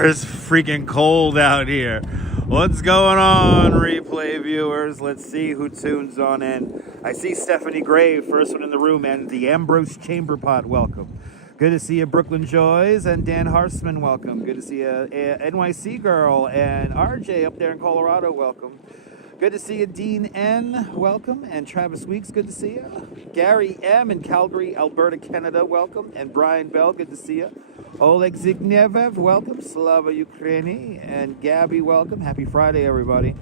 sure is freaking cold out here. What's going on, replay viewers? Let's see who tunes on in. I see Stephanie Gray, first one in the room, and the Ambrose Chamberpot, welcome. Good to see you, Brooklyn Joys, and Dan Harsman, welcome. Good to see you, NYC Girl, and RJ up there in Colorado, welcome. Good to see you, Dean N, welcome, and Travis Weeks, good to see you. Gary M in Calgary, Alberta, Canada, welcome, and Brian Bell, good to see you. Oleg Zignev, welcome. Slava Ukraini, and Gabby, welcome. Happy Friday, everybody.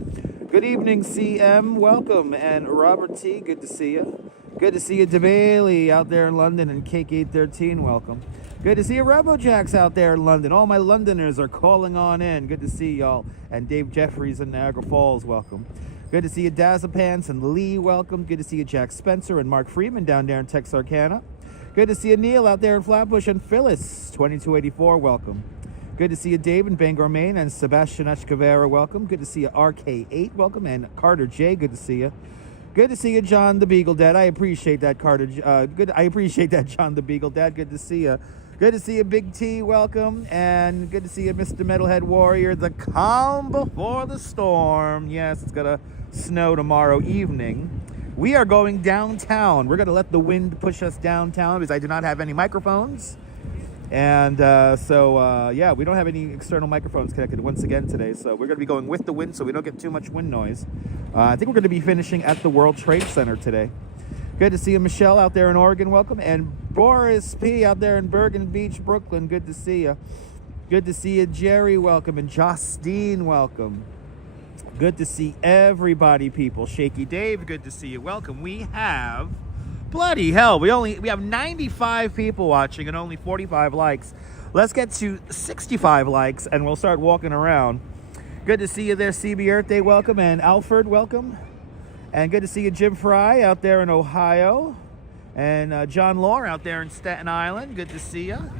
Good evening, CM, welcome, and Robert T, good to see you. Good to see you, DeBailey, out there in London, and Cake813, welcome. Good to see you, RoboJax, out there in London. All my Londoners are calling on in. Good to see y'all. And Dave Jeffries in Niagara Falls, welcome. Good to see you, Dazapants and Lee, welcome. Good to see you, Jack Spencer and Mark Freeman down there in Texarkana. Good to see you, Neil, out there in Flatbush, and Phyllis, 2284, welcome. Good to see you, Dave in Bangor, Maine, and Sebastian Eshkavera, welcome. Good to see you, RK8, welcome, and Carter J, good to see you. Good to see you, John the Beagle Dad. I appreciate that, Carter. I appreciate that, John the Beagle Dad. Good to see you. Good to see you, Big T, welcome. And good to see you, Mr. Metalhead Warrior. The calm before the storm. Yes, it's gonna snow tomorrow evening. We are going downtown. We're gonna let the wind push us downtown because I do not have any microphones. And yeah, we don't have any external microphones connected once again today. So we're gonna be going with the wind so we don't get too much wind noise. I think we're gonna be finishing at the World Trade Center today. Good to see you, Michelle, out there in Oregon, welcome. And Boris P out there in Bergen Beach, Brooklyn, good to see you. Good to see you, Jerry, welcome. And Justine, welcome. Good to see everybody, people. Shaky Dave, good to see you, welcome. We have, bloody hell, we have 95 people watching and only 45 likes. Let's get to 65 likes and we'll start walking around. Good to see you there, CB Earth Day, welcome. And Alfred, welcome. And good to see you, Jim Fry, out there in Ohio. And John Lohr out there in Staten Island. Good to see you.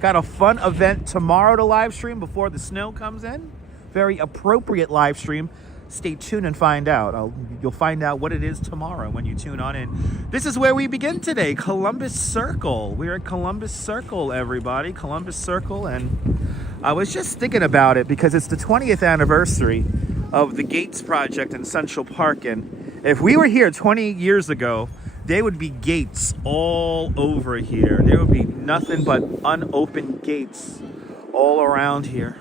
Got a fun event tomorrow to live stream before the snow comes in. Very appropriate live stream. Stay tuned and find out. You'll find out what it is tomorrow when you tune on in. This is where we begin today, Columbus Circle. We're at Columbus Circle, everybody. Columbus Circle. And I was just thinking about it because it's the 20th anniversary of the Gates Project in Central Park. And if we were here 20 years ago, there would be gates all over here. There would be nothing but unopened gates all around here.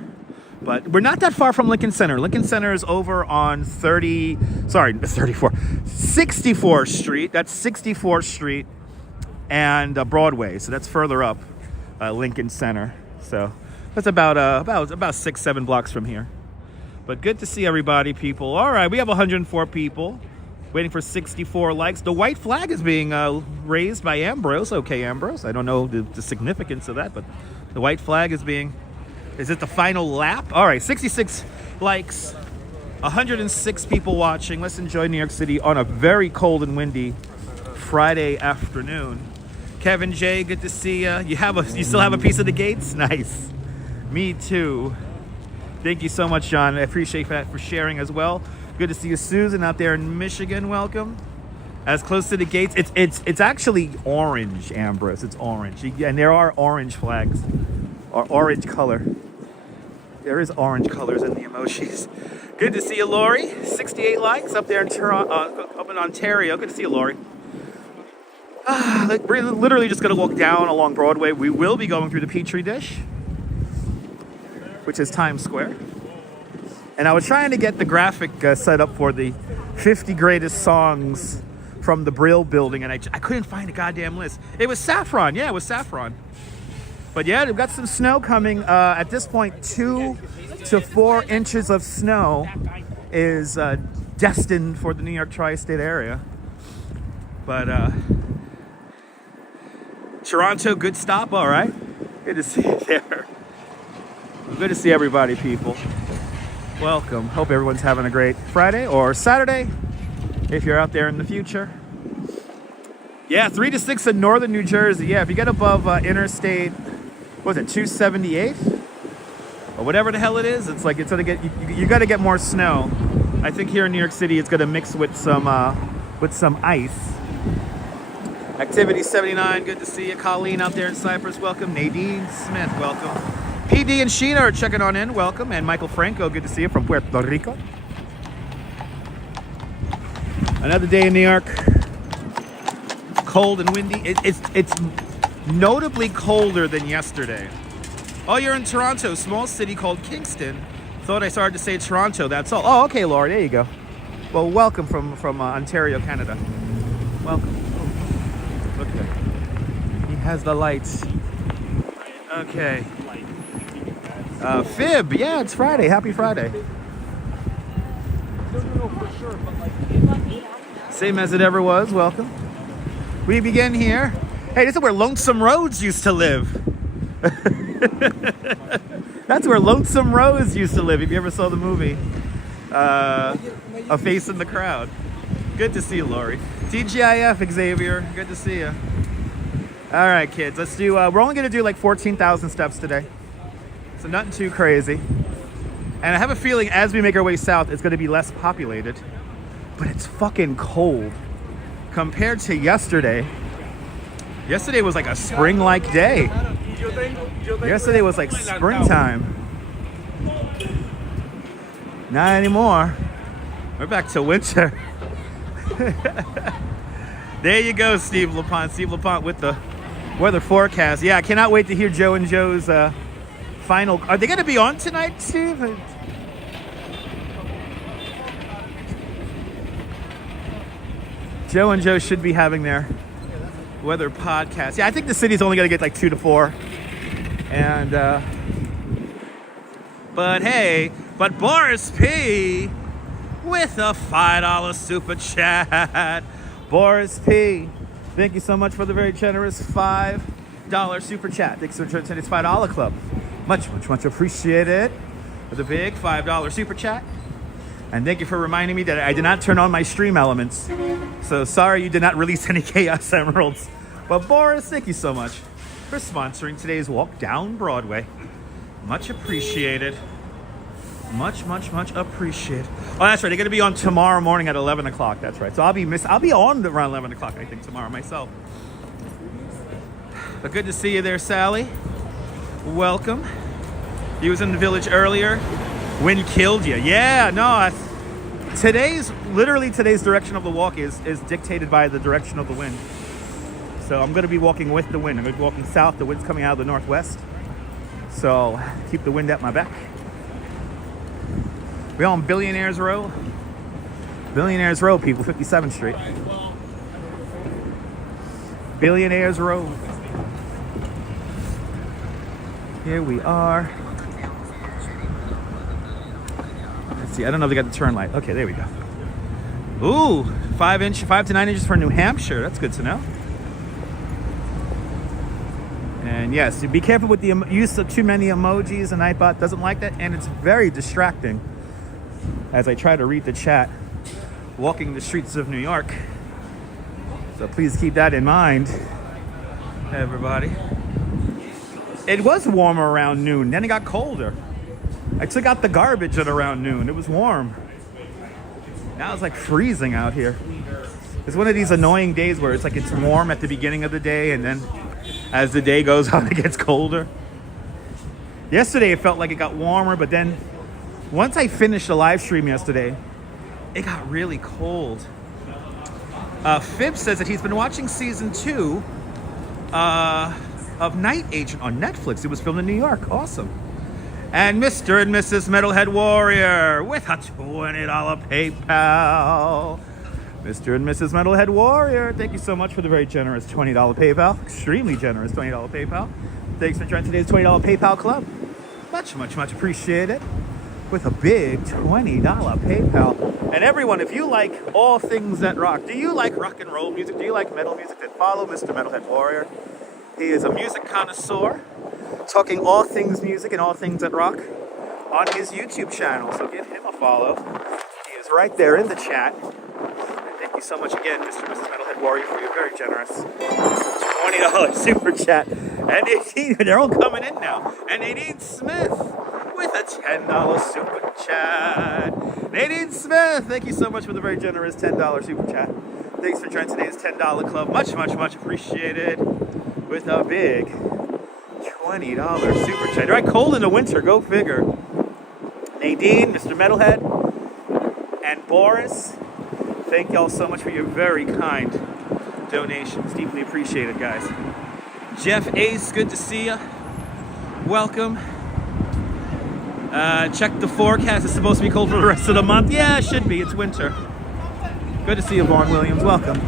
But we're not that far from Lincoln Center. Lincoln Center is over on 64th Street. That's 64th Street and Broadway. So that's further up, Lincoln Center. So that's about 6-7 blocks from here. But good to see everybody, people. All right, we have 104 people. Waiting for 64 likes. The white flag is being raised by Ambrose. Okay, Ambrose. I don't know the significance of that, but the white flag is being... Is it the final lap? All right, 66 likes. 106 people watching. Let's enjoy New York City on a very cold and windy Friday afternoon. Kevin J, good to see you. You still have a piece of the gates? Nice. Me too. Thank you so much, John. I appreciate that for sharing as well. Good to see you, Susan, out there in Michigan. Welcome. As close to the gates, it's actually orange, Ambrose. It's orange, and there are orange flags, or orange color. There is orange colors in the emojis. Good to see you, Lori. 68 likes up there in Toronto, up in Ontario. Good to see you, Lori. We're literally just gonna walk down along Broadway. We will be going through the Petri Dish, which is Times Square. And I was trying to get the graphic set up for the 50 greatest songs from the Brill Building, and I couldn't find a goddamn list. It was Saffron. Yeah, it was Saffron. But yeah, we've got some snow coming. At this point, 2 to 4 inches of snow is destined for the New York tri-state area. But Toronto, good stop. All right. Good to see you there. Good to see everybody, people. Welcome. Hope everyone's having a great Friday or Saturday if you're out there in the future. Yeah, 3 to 6 in northern New Jersey. Yeah, if you get above Interstate, what was it, 278? Or whatever the hell it is, it's like it's gonna get you got to get more snow. I think here in New York City it's gonna mix with some ice. Activity 79, good to see you. Colleen out there in Cyprus, welcome. Nadine Smith, welcome. PD and Sheena are checking on in. Welcome. And Michael Franco, good to see you from Puerto Rico. Another day in New York. Cold and windy. It's notably colder than yesterday. Oh, you're in Toronto, small city called Kingston. Thought I started to say Toronto, that's all. Oh, okay, Laura, there you go. Well, welcome from Ontario, Canada. Welcome. Oh, look at that. He has the lights. Okay. Fib, yeah, it's Friday. Happy Friday. Same as it ever was. Welcome. We begin here. Hey, this is where Lonesome Rhodes used to live. That's where Lonesome Rose used to live. If you ever saw the movie, A Face in the Crowd. Good to see you, Lori. TGIF, Xavier. Good to see you. All right, kids. Let's do. We're only gonna do like 14,000 steps today, so nothing too crazy. And I have a feeling as we make our way south, it's gonna be less populated. But it's fucking cold compared to yesterday. Yesterday was like a spring-like day. Yesterday was like springtime. Not anymore. We're back to winter. There you go, Steve LaPont. Steve LaPont with the weather forecast. Yeah, I cannot wait to hear Joe and Joe's final. Are they going to be on tonight, Steve? Joe and Joe should be having their weather podcast. Yeah, I think the city's only going to get like 2 to 4. And, but hey, but Boris P with a $5 super chat. Boris P, thank you so much for the very generous $5 super chat. Thanks for joining today's $5 club. Much appreciated for the big $5 super chat. And thank you for reminding me that I did not turn on my stream elements. So sorry you did not release any Chaos Emeralds. But Boris, thank you so much for sponsoring today's walk down Broadway. Much appreciated. Much appreciated. Oh, that's right. They're going to be on tomorrow morning at 11 o'clock. That's right. So I'll be on around 11 o'clock, I think, tomorrow myself. But good to see you there, Sally. Welcome. You was in the village earlier. Wind killed you. Yeah, no. Today's direction of the walk is dictated by the direction of the wind. So I'm going to be walking with the wind. I'm going to be walking south. The wind's coming out of the northwest. So keep the wind at my back. We're on Billionaires Row. Billionaires Row, people, 57th Street. Billionaires Row. Here we are. Let's see, I don't know if they got the turn light. Okay, there we go. Ooh, 5 to 9 inches for New Hampshire. That's good to know. And yes, be careful with the use of too many emojis. The Nightbot doesn't like that, and it's very distracting as I try to read the chat walking the streets of New York. So please keep that in mind, everybody. It was warmer around noon, then it got colder. I took out the garbage at around noon. It was warm. Now it's like freezing out here. It's one of these annoying days where it's like it's warm at the beginning of the day, and then as the day goes on, it gets colder. Yesterday, it felt like it got warmer, but then once I finished the live stream yesterday, it got really cold. Fib says that he's been watching season 2 of Night Agent on Netflix. It was filmed in New York. Awesome. And Mr. and Mrs. Metalhead Warrior with a $20 PayPal. Mr. and Mrs. Metalhead Warrior, thank you so much for the very generous $20 PayPal. Extremely generous $20 PayPal. Thanks for joining today's $20 PayPal club. Much appreciated. With a big $20 PayPal. And everyone, if you like all things that rock, do you like rock and roll music? Do you like metal music? Then follow Mr. Metalhead Warrior. He is a music connoisseur, talking all things music and all things that rock on his YouTube channel. So give him a follow. He is right there in the chat. And thank you so much again, Mr. and Mrs. Metalhead Warrior, for your very generous $20 super chat. And they're all coming in now. And Nadine Smith with a $10 super chat. Nadine Smith, thank you so much for the very generous $10 super chat. Thanks for joining today's $10 club. Much appreciated. With a big $20 $20 super chat. Right, cold in the winter, go figure. Nadine, Mr. Metalhead, and Boris, thank y'all so much for your very kind donations. Deeply appreciated, guys. Jeff Ace, good to see ya. Welcome. Check the forecast. It's supposed to be cold for the rest of the month. Yeah, it should be. It's winter. Good to see you, Vaughn Williams. Welcome.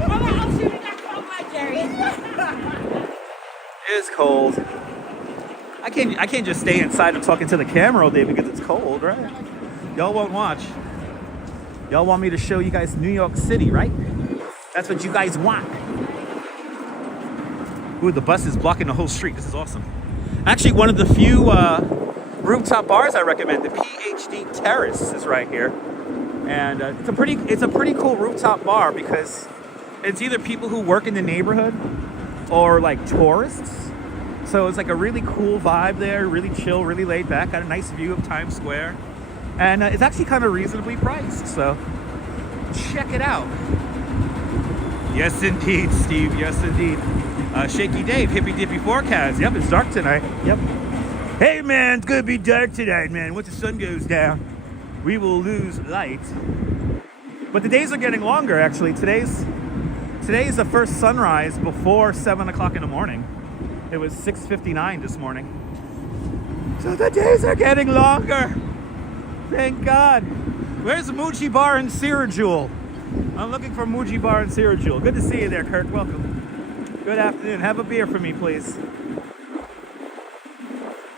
It is cold. I can't just stay inside and talking to the camera all day because it's cold, right? Y'all won't watch. Y'all want me to show you guys New York City, right? That's what you guys want. Ooh, the bus is blocking the whole street. This is awesome. Actually, one of the few rooftop bars I recommend, the PhD Terrace, is right here. And it's a pretty cool rooftop bar because it's either people who work in the neighborhood or like tourists. So it's like a really cool vibe there, really chill, really laid back. Got a nice view of Times Square. And it's actually kind of reasonably priced, so check it out. Yes, indeed, Steve. Yes, indeed. Shaky Dave, hippy dippy forecast. Yep, it's dark tonight. Yep. Hey, man, it's gonna be dark tonight, man. Once the sun goes down, we will lose light. But the days are getting longer, actually. Today's the first sunrise before 7 o'clock in the morning. It was 6:59 this morning. So the days are getting longer. Thank God. Where's Muji Bar and Sirajul? I'm looking for Muji Bar and Sirajul. Good to see you there, Kirk. Welcome. Good afternoon. Have a beer for me, please.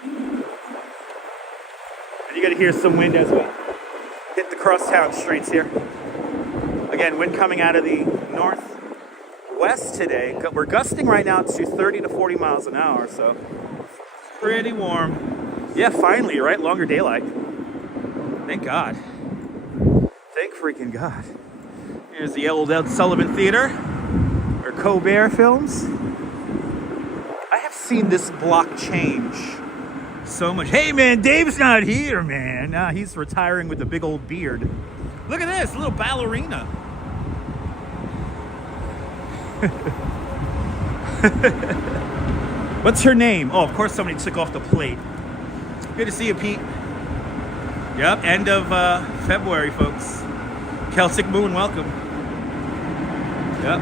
And you got to hear some wind as we hit the crosstown streets here. Again, wind coming out of the northwest today. We're gusting right now to 30 to 40 miles an hour, so pretty warm. Yeah, finally, right? Longer daylight. Thank God. Thank freaking God. Here's the old Ed Sullivan Theater, or Colbert Films. I have seen this block change so much. Hey man, Dave's not here, man. Nah, he's retiring with a big old beard. Look at this, a little ballerina. What's her name? Oh, of course somebody took off the plate. Good to see you, Pete. Yep, end of February, folks. Celtic Moon, welcome. Yep.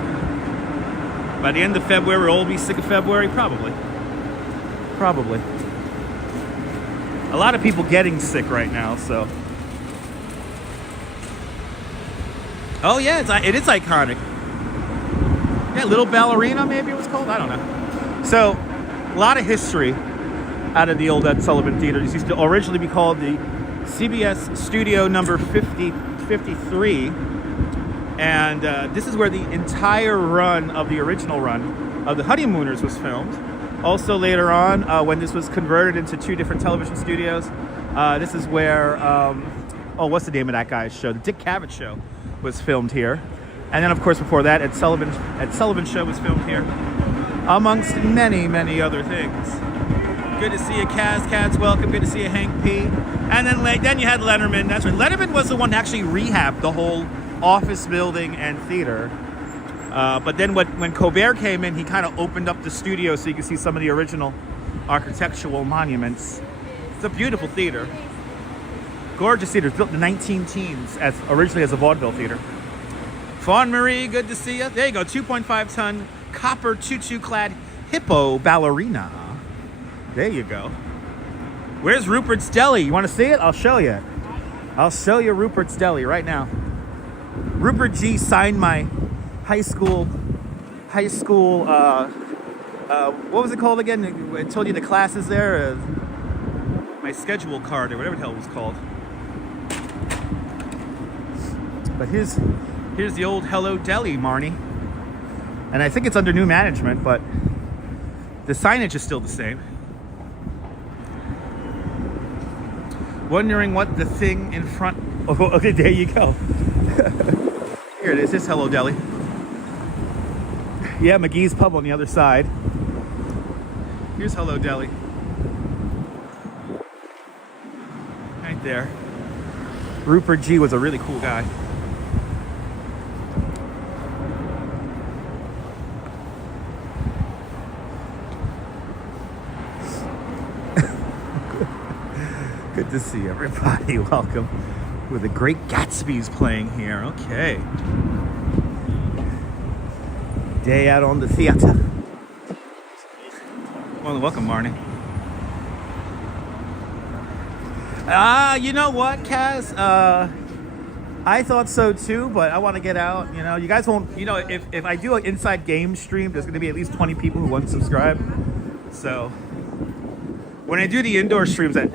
By the end of February, we'll all be sick of February? Probably. Probably. A lot of people getting sick right now, so. Oh yeah, it is iconic. Yeah, Little Ballerina, maybe it was called? I don't know. So, a lot of history out of the old Ed Sullivan Theater. This used to originally be called the CBS Studio number 53. And this is where the entire run of the original run of The Honeymooners was filmed. Also later on, when this was converted into two different television studios, this is where, what's the name of that guy's show? The Dick Cavett Show was filmed here. And then, of course, before that, Ed Sullivan Show was filmed here, amongst many, many other things. Good to see you, Kaz. Cats, welcome. Good to see you, Hank P. And then you had Letterman. That's right. Letterman was the one that actually rehabbed the whole office building and theater. But then when Colbert came in, he kind of opened up the studio so you can see some of the original architectural monuments. It's a beautiful theater. Gorgeous theater. It's built in the 19-teens originally as a vaudeville theater. Fawn Marie, good to see you. There you go. 2.5-ton copper tutu-clad hippo ballerina. There you go. Where's Rupert's Deli? You want to see it? I'll show you. I'll show you Rupert's Deli right now. Rupert G signed my high school, what was it called again? I told you the classes there. My schedule card or whatever the hell it was called. But here's the old Hello Deli, Marnie. And I think it's under new management, but the signage is still the same. Wondering what the thing in front... Oh, okay, there you go. Here it is. Here's Hello Deli. Yeah, McGee's Pub on the other side. Here's Hello Deli. Right there. Rupert G was a really cool guy. Good to see everybody. Welcome. With the Great Gatsby's playing here. Okay. Day out on the theater. Well, welcome, Marnie. You know what, Kaz? I thought so too, but I want to get out. You know, you guys won't. You know, if I do an inside game stream, there's going to be at least 20 people who won't subscribe. So when I do the indoor streams, that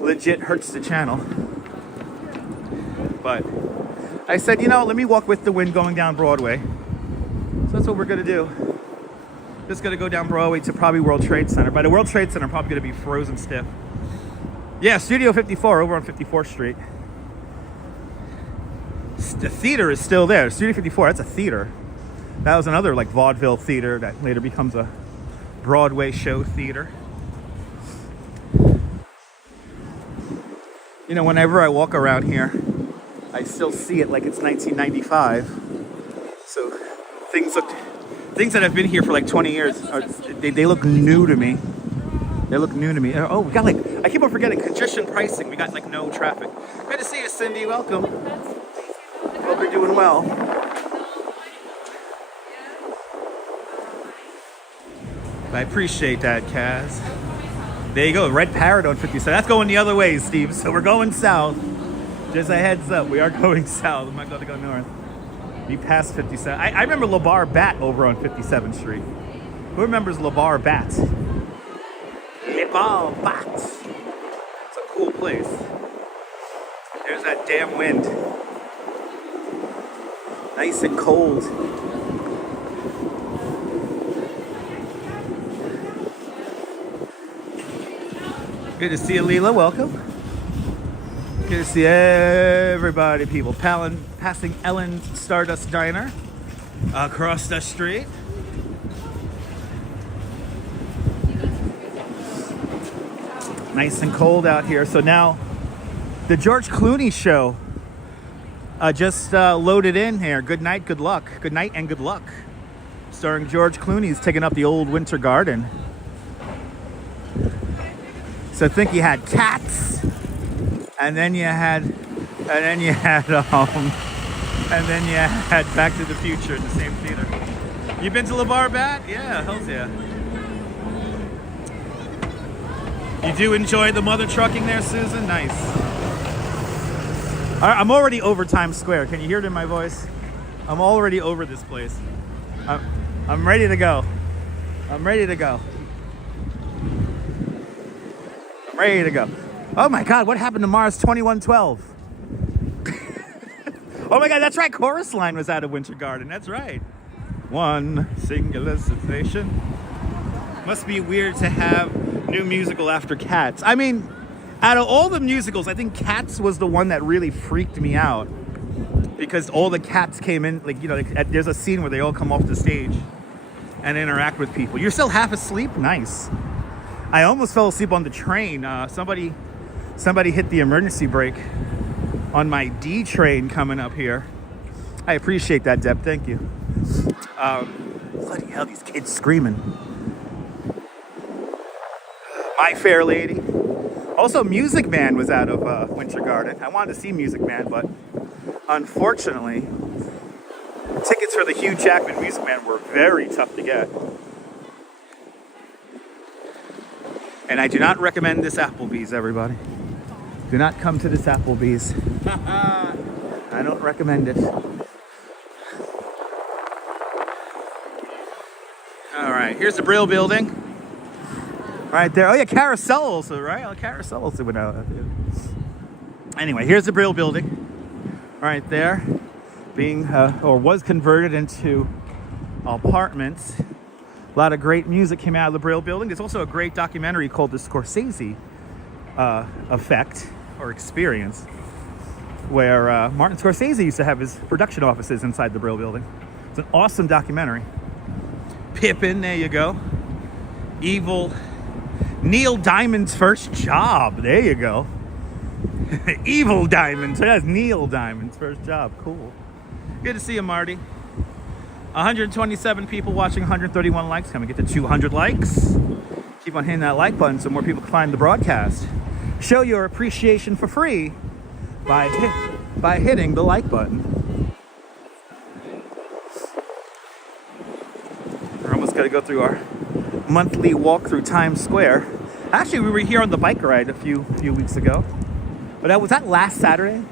legit hurts the channel. But I said, you know, let me walk with the wind going down Broadway. So that's what we're gonna do. Just gonna go down Broadway to probably World Trade Center. By the World Trade Center, I'm probably gonna be frozen stiff. Yeah, Studio 54 over on 54th Street. The theater is still there. Studio 54, that's a theater. That was another like vaudeville theater that later becomes a Broadway show theater. You know, whenever I walk around here, I still see it like it's 1995. So things that have been here for like 20 years, they look new to me. They look new to me. Oh, we got like, I keep on forgetting, congestion pricing. We got like no traffic. Good to see you, Cindy. Welcome. Hope you're doing well. I appreciate that, Kaz. There you go, Red Parrot on 57. That's going the other way, Steve. So we're going south. Just a heads up, we are going south. I'm not going to go north. We passed 57. I remember LeBar Bat over on 57th Street. Who remembers LeBar Bat? LeBar Bat. It's a cool place. There's that damn wind. Nice and cold. Good to see you, Leela. Welcome. Good to see everybody, people. Passing Ellen's Stardust Diner across the street. Nice and cold out here. So now the George Clooney show just loaded in here. Good night, good luck. Good night and good luck. Starring George Clooney's taking up the old Winter Garden. So I think you had Cats, and then you had Back to the Future in the same theater. You been to LeBar Bat? Yeah, hells yeah. You do enjoy the mother trucking there, Susan? Nice. All right, I'm already over Times Square. Can you hear it in my voice? I'm already over this place. I'm ready to go. I'm ready to go. Ready to go. Oh my God, what happened to Mars 2112? Oh my God, that's right. Chorus Line was out of Winter Garden. That's right. One singular sensation. Must be weird to have new musical after Cats. I mean, out of all the musicals, I think Cats was the one that really freaked me out because all the cats came in. Like, you know, there's a scene where they all come off the stage and interact with people. You're still half asleep? Nice. I almost fell asleep on the train. Somebody hit the emergency brake on my D train coming up here. I appreciate that, Deb. Thank you. Bloody hell, these kids screaming. My Fair Lady. Also, Music Man was out of Winter Garden. I wanted to see Music Man, but unfortunately, tickets for the Hugh Jackman Music Man were very tough to get. And I do not recommend this Applebee's, everybody. Do not come to this Applebee's. I don't recommend it. All right, here's the Brill Building. Right there. Oh yeah, Carousel also, right? Oh, Carousel also went out. Anyway, here's the Brill Building. Right there. Being, or was converted into apartments. A lot of great music came out of the Brill Building. There's also a great documentary called The Scorsese Effect or Experience, where Martin Scorsese used to have his production offices inside the Brill Building. It's an awesome documentary. Pippin, there you go. Evil. Neil Diamond's first job. There you go. Evil Diamond. So that's Neil Diamond's first job. Cool. Good to see you, Marty. 127 people watching, 131 likes. Can we get to 200 likes? Keep on hitting that like button so more people can find the broadcast. show your appreciation for free by hitting the like button. We're almost going to go through our monthly walk through Times Square. Actually, we were here on the bike ride a few weeks ago. But was that last Saturday?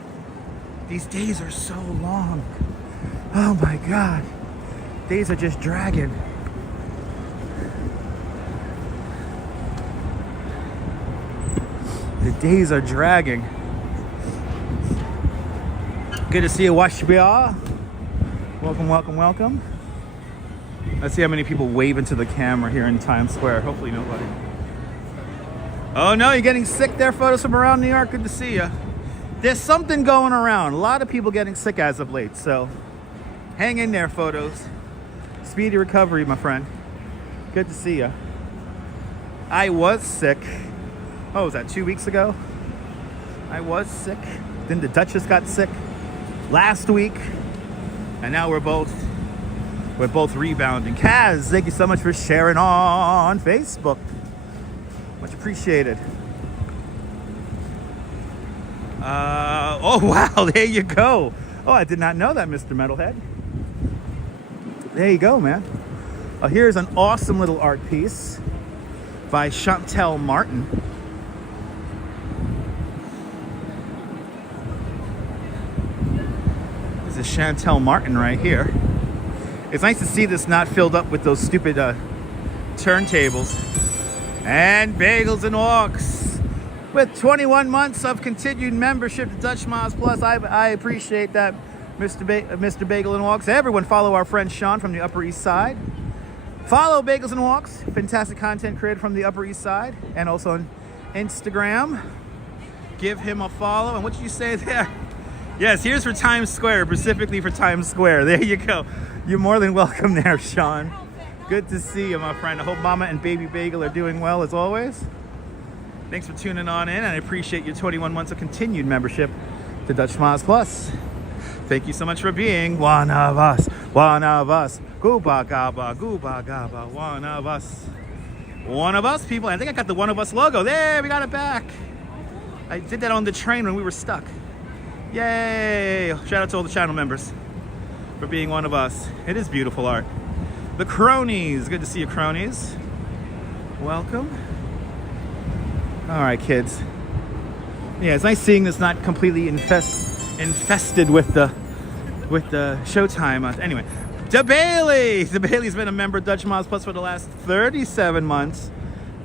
These days are so long. Oh my God. Days are just dragging. The days are dragging. Good to see you, Washbia. Welcome, welcome, welcome. Let's see how many people wave into the camera here in Times Square. Hopefully nobody. Oh no, you're getting sick there? Photos from around New York. Good to see you. There's something going around. A lot of people getting sick as of late. So hang in there, photos. Speedy recovery, my friend. Good to see you. I was sick. Oh, was that 2 weeks ago? I was sick. Then the Duchess got sick last week. And now we're both rebounding. Kaz, thank you so much for sharing on Facebook. Much appreciated. Oh, wow, there you go. Oh, I did not know that, Mr. Metalhead. There you go, man. Here's an awesome little art piece by Chantel Martin. This is Chantel Martin right here. It's nice to see this not filled up with those stupid turntables. And Bagels and Walks with 21 months of continued membership to Dutch Miles Plus. I appreciate that, Mr. Bagel and Walks. Everyone follow our friend Sean from the Upper East Side. Follow Bagels and Walks, fantastic content created from the Upper East Side, and also on Instagram. Give him a follow. And what did you say there? Yes, here's for Times Square, specifically for Times Square. There you go. You're more than welcome there, Sean. Good to see you, my friend. I hope Mama and Baby Bagel are doing well as always. Thanks for tuning on in, and I appreciate your 21 months of continued membership to Dutch Miles Plus. Thank you so much for being one of us. One of us. Gooba gaba, gooba gaba. One of us. One of us, people. I think I got the One of Us logo. There, we got it back. I did that on the train when we were stuck. Yay! Shout out to all the channel members for being one of us. It is beautiful art. The cronies. Good to see you, cronies. Welcome. All right, kids. Yeah, it's nice seeing this not completely infested with the Showtime. Anyway, DeBailey. Bailey's been a member of Dutch Miles Plus for the last 37 months.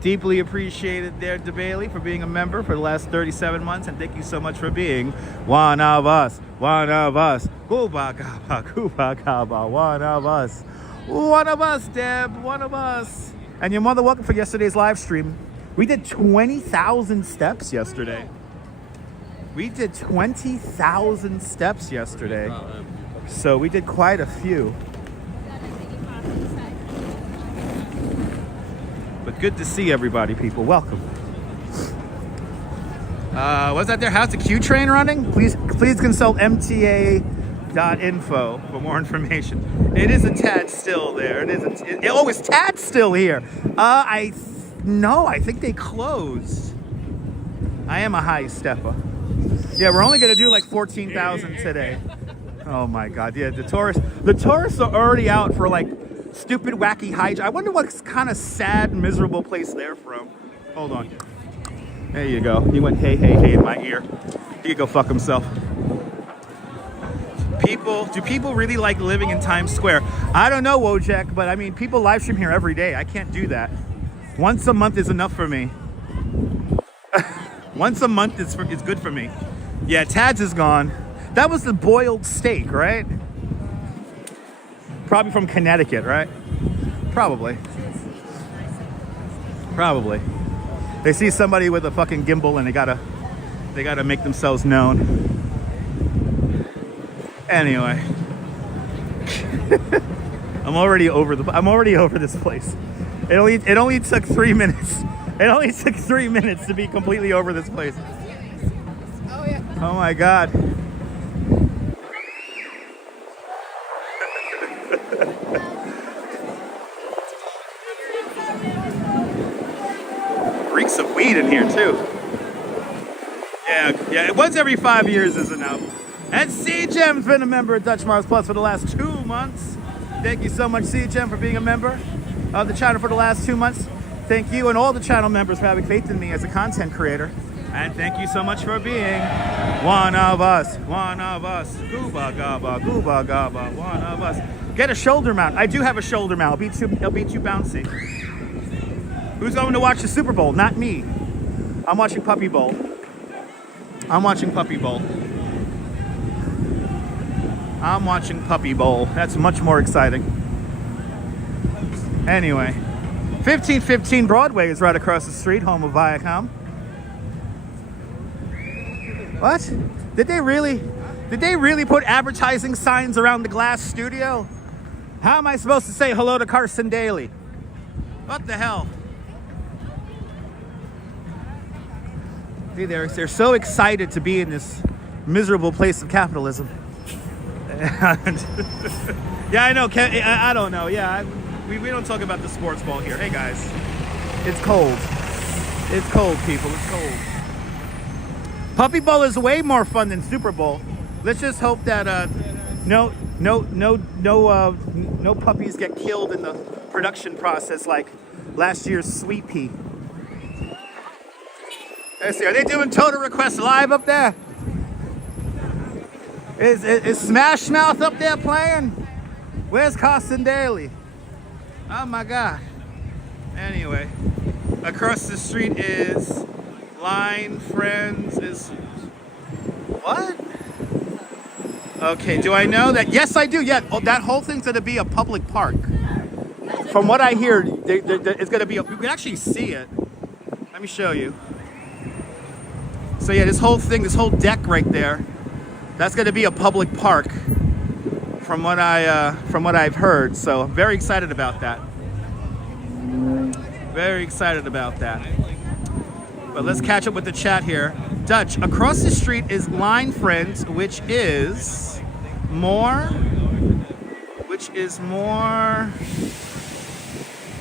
Deeply appreciated there, DeBailey, for being a member for the last 37 months, and thank you so much for being one of us. One of us. Gooba gaba, gooba gaba. One of us. One of us, Deb. One of us. And you're more than welcome for yesterday's live stream. We did 20,000 steps yesterday. We did 20,000 steps yesterday. So we did quite a few. But good to see everybody, people. Welcome. Was that there? How's the Q train running? Please consult MTA.info for more information. It is a tad still there. It's tad still here. No, I think they closed. I am a high stepper. Yeah, we're only gonna do like 14,000 today. Oh my God, yeah, the tourists are already out for like stupid, wacky hijinks. I wonder what kind of sad, miserable place they're from. Hold on. There you go. He went hey, hey, hey in my ear. He could go fuck himself. Do people really like living in Times Square? I don't know, Wojak, but I mean, people live stream here every day. I can't do that. Once a month is enough for me. Once a month is good for me. Yeah, Tad's is gone. That was the boiled steak, right? Probably from Connecticut, right? Probably. They see somebody with a fucking gimbal and they gotta make themselves known. Anyway. I'm already over this place. It only took 3 minutes. It only took 3 minutes to be completely over this place. Oh yeah. Oh my God. Reeks of weed in here too. Yeah, once every 5 years is enough. And C-Gem's been a member of Dutch Mars Plus for the last 2 months. Thank you so much, C-Gem, for being a member of the channel for the last 2 months. Thank you and all the channel members for having faith in me as a content creator. And thank you so much for being one of us, one of us. Gooba gaba, one of us. Get a shoulder mount. I do have a shoulder mount. It'll be too bouncy. Who's going to watch the Super Bowl? Not me. I'm watching Puppy Bowl. I'm watching Puppy Bowl. I'm watching Puppy Bowl. That's much more exciting. Anyway, 1515 Broadway is right across the street, home of Viacom. What? Did they really put advertising signs around the glass studio? How am I supposed to say hello to Carson Daly? What the hell? See, they're so excited to be in this miserable place of capitalism. Yeah, I know. I don't know. Yeah, we don't talk about the sports ball here. Hey, guys. It's cold. It's cold, people. It's cold. Puppy Bowl is way more fun than Super Bowl. Let's just hope that no puppies get killed in the production process like last year's Sweet Pea. Let's see, are they doing Total Request Live up there? Is Smash Mouth up there playing? Where's Carson Daly? Oh my God. Anyway, across the street is Line Friends is what? Okay, do I know that? Yes, I do. Yeah, that whole thing's gonna be a public park. From what I hear, it's gonna be. You can actually see it. Let me show you. So yeah, this whole thing, this whole deck right there, that's gonna be a public park. From what I've heard. So I'm very excited about that. Very excited about that. But let's catch up with the chat here. Dutch, across the street is Line Friends, which is more.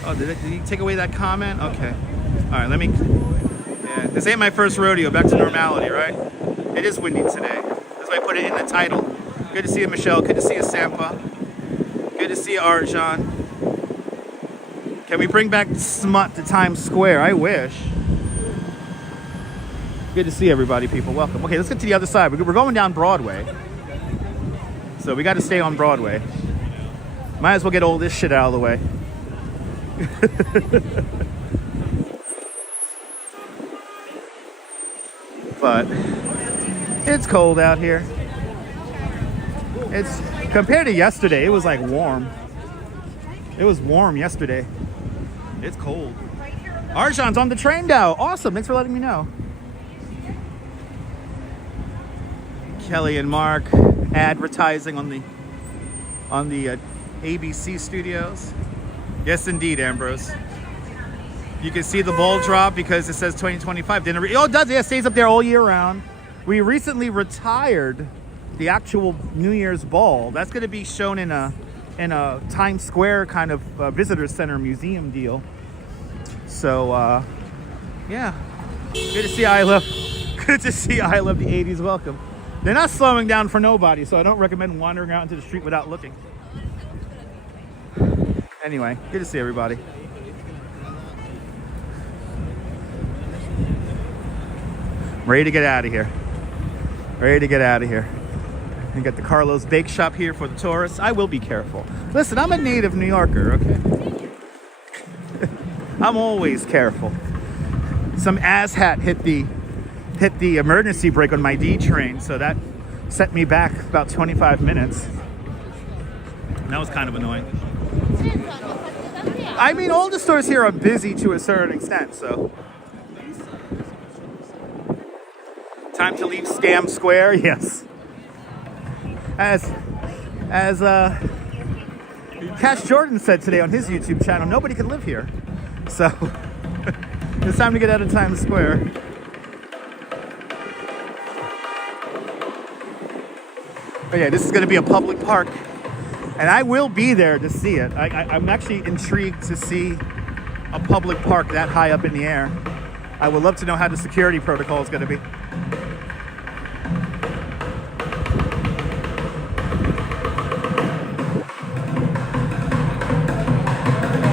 Oh, did he take away that comment? Okay. All right, let me. Yeah, this ain't my first rodeo. Back to normality, right? It is windy today. That's why I put it in the title. Good to see you, Michelle. Good to see you, Sampa. Good to see you, Arjan. Can we bring back smut to Times Square? I wish. Good to see everybody, people. Welcome. Okay, let's get to the other side. We're going down Broadway. So we got to stay on Broadway. Might as well get all this shit out of the way. But it's cold out here. It's compared to yesterday, it was like warm. It was warm yesterday. It's cold. Arjan's on the train now. Awesome. Thanks for letting me know. Kelly and Mark advertising on the ABC studios. Yes, indeed, Ambrose. You can see the ball drop because it says 2025. Oh, it does. Yeah, it stays up there all year round. We recently retired the actual New Year's ball. That's going to be shown in a Times Square kind of visitor center museum deal. So yeah, good to see I Love. Good to see I Love the 80s. Welcome. They're not slowing down for nobody, so I don't recommend wandering out into the street without looking. Anyway, good to see everybody. Ready to get out of here. Ready to get out of here. And get the Carlos Bake Shop here for the tourists. I will be careful. Listen, I'm a native New Yorker, okay? I'm always careful. Some asshat hit the emergency brake on my D train, so that set me back about 25 minutes. And that was kind of annoying. I mean, all the stores here are busy to a certain extent, so. Time to leave Scam Square, yes. As Cash Jordan said today on his YouTube channel, nobody can live here. So it's time to get out of Times Square. But yeah, this is going to be a public park, and I will be there to see it. I'm actually intrigued to see a public park that high up in the air. I would love to know how the security protocol is going to be.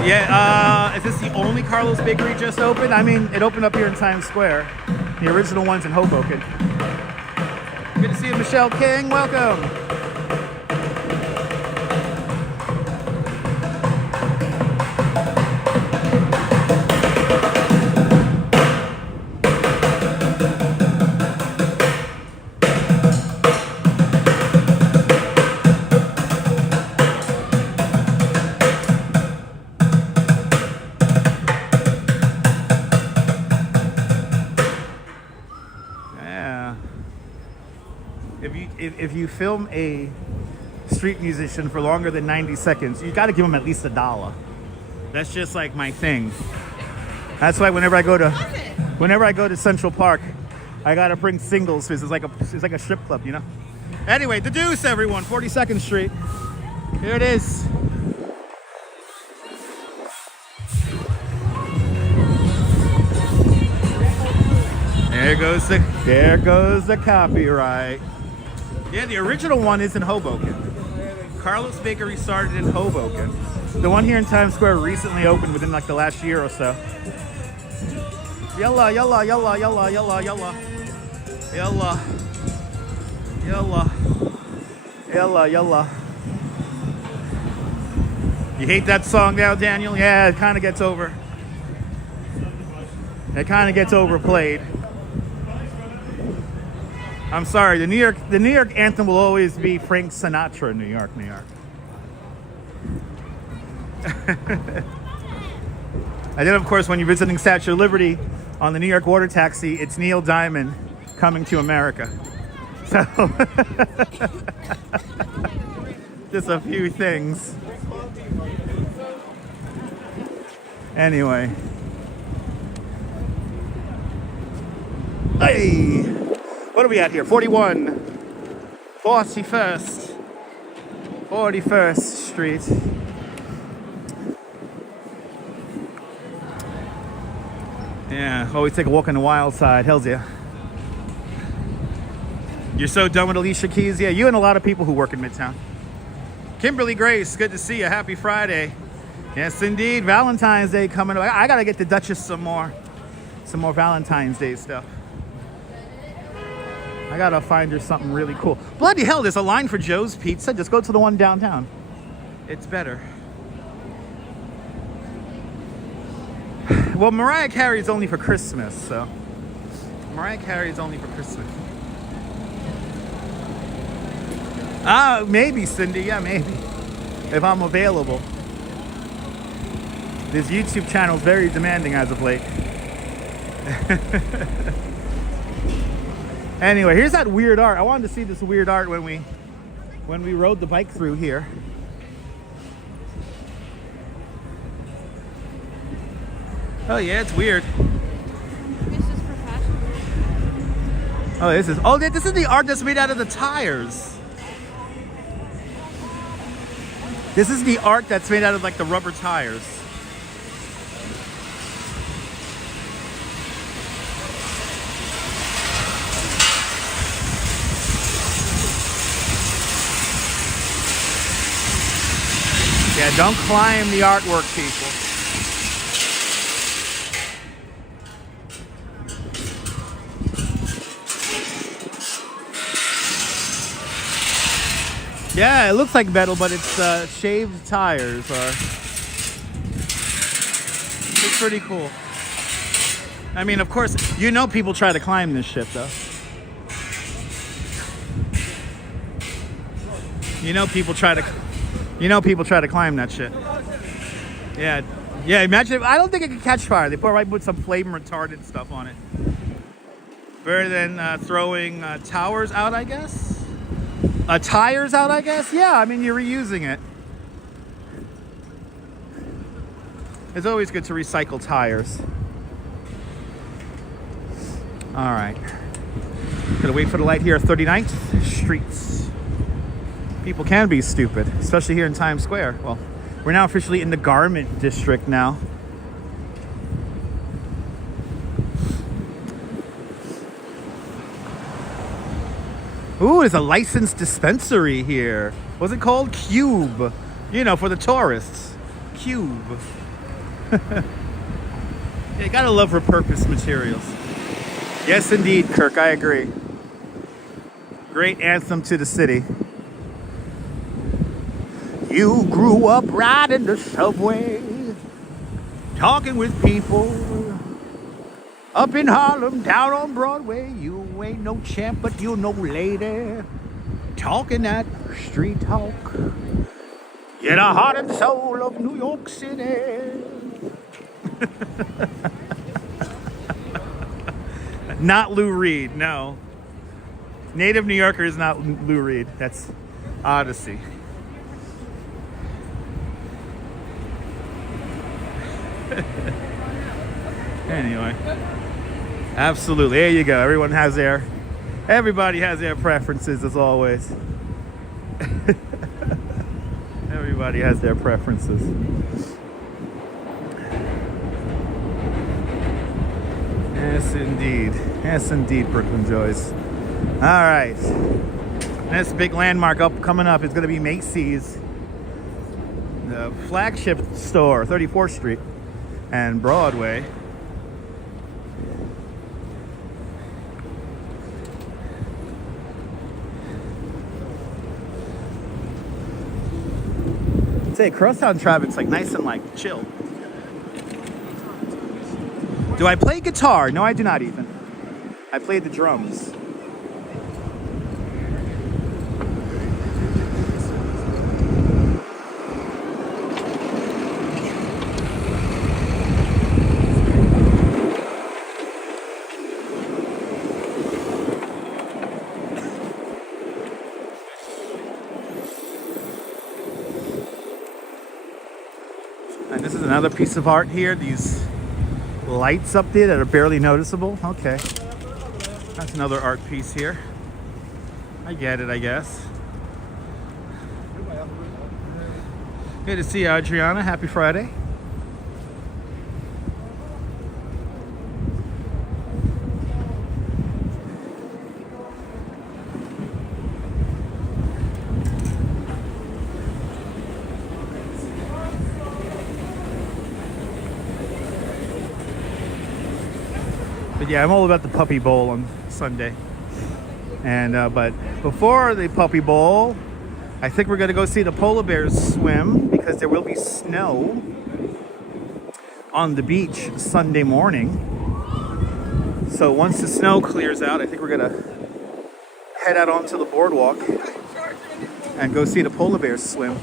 Yeah, is this the only Carlos Bakery just opened? I mean, it opened up here in Times Square. The original one's in Hoboken. Good to see you, Michelle King. Welcome. If you film a street musician for longer than 90 seconds, you got to give them at least $1. That's just like my thing. That's why whenever I go to Central Park, I gotta bring singles because it's like a strip club, you know. Anyway, the Deuce, everyone, 42nd Street. Here it is. There goes the copyright. Yeah, the original one is in Hoboken. Carlos Bakery started in Hoboken. The one here in Times Square recently opened within like the last year or so. Yalla, yalla, yalla, yalla, yalla, yalla. Yalla. Yalla. Yalla, yalla. You hate that song now, Daniel? Yeah, it kind of gets over. It kind of gets overplayed. I'm sorry, the New York anthem will always be Frank Sinatra, New York, New York. And then, of course, when you're visiting Statue of Liberty on the New York water taxi, it's Neil Diamond, Coming to America. So, just a few things. Anyway. Hey! What are we at here? 41st Street. Yeah, always take a walk on the wild side. Hells yeah. You're so done with Alicia Keys? Yeah, you and a lot of people who work in Midtown. Kimberly Grace, good to see you. Happy Friday. Yes, indeed. Valentine's Day coming up. I gotta get the Duchess some more Valentine's Day stuff. I gotta find her something really cool. Bloody hell, there's a line for Joe's Pizza. Just go to the one downtown. It's better. Well, Mariah Carey's only for Christmas, so. Mariah Carey's only for Christmas. Maybe, Cindy. Yeah, maybe. If I'm available. This YouTube channel is very demanding as of late. Anyway, here's that weird art. I wanted to see this weird art when we rode the bike through here. Oh yeah, it's weird. This is for fashion. Oh, this is the art that's made out of the tires. This is the art that's made out of like the rubber tires. Yeah, don't climb the artwork, people. Yeah, it looks like metal, but it's shaved tires. It's pretty cool. I mean, of course, you know people try to climb this shit, though. You know people try to climb that shit. Yeah, imagine if, I don't think it could catch fire. They probably put some flame retardant stuff on it. Better than throwing towers out, I guess? Tires out, I guess? Yeah, I mean, you're reusing it. It's always good to recycle tires. All right. Gonna wait for the light here at 39th Streets. People can be stupid, especially here in Times Square. Well, we're now officially in the garment district now. Ooh, there's a licensed dispensary here. What's it called? Cube. You know, for the tourists. Cube. You gotta love repurposed materials. Yes, indeed, Kirk, I agree. Great anthem to the city. You grew up riding the subway, talking with people. Up in Harlem, down on Broadway, you ain't no champ, but you no lady. Talking that street talk. You're the heart and soul of New York City. Not Lou Reed, no. Native New Yorker is not Lou Reed. That's Odyssey. Anyway, absolutely. There you go. Everybody has their preferences, as always. Everybody has their preferences. Yes, indeed, Brooklyn Joys. All right. Next big landmark coming up is going to be Macy's, the flagship store, 34th Street and Broadway. Say crosstown traffic's like nice and like chill. Do I play guitar? No, I do not even. I play the drums. And this is another piece of art here. These lights up there that are barely noticeable. Okay. That's another art piece here. I get it, I guess. Good to see you, Adriana. Happy Friday. But yeah, I'm all about the Puppy Bowl on Sunday. And but before the Puppy Bowl, I think we're going to go see the polar bears swim because there will be snow on the beach Sunday morning. So once the snow clears out, I think we're going to head out onto the boardwalk and go see the polar bears swim.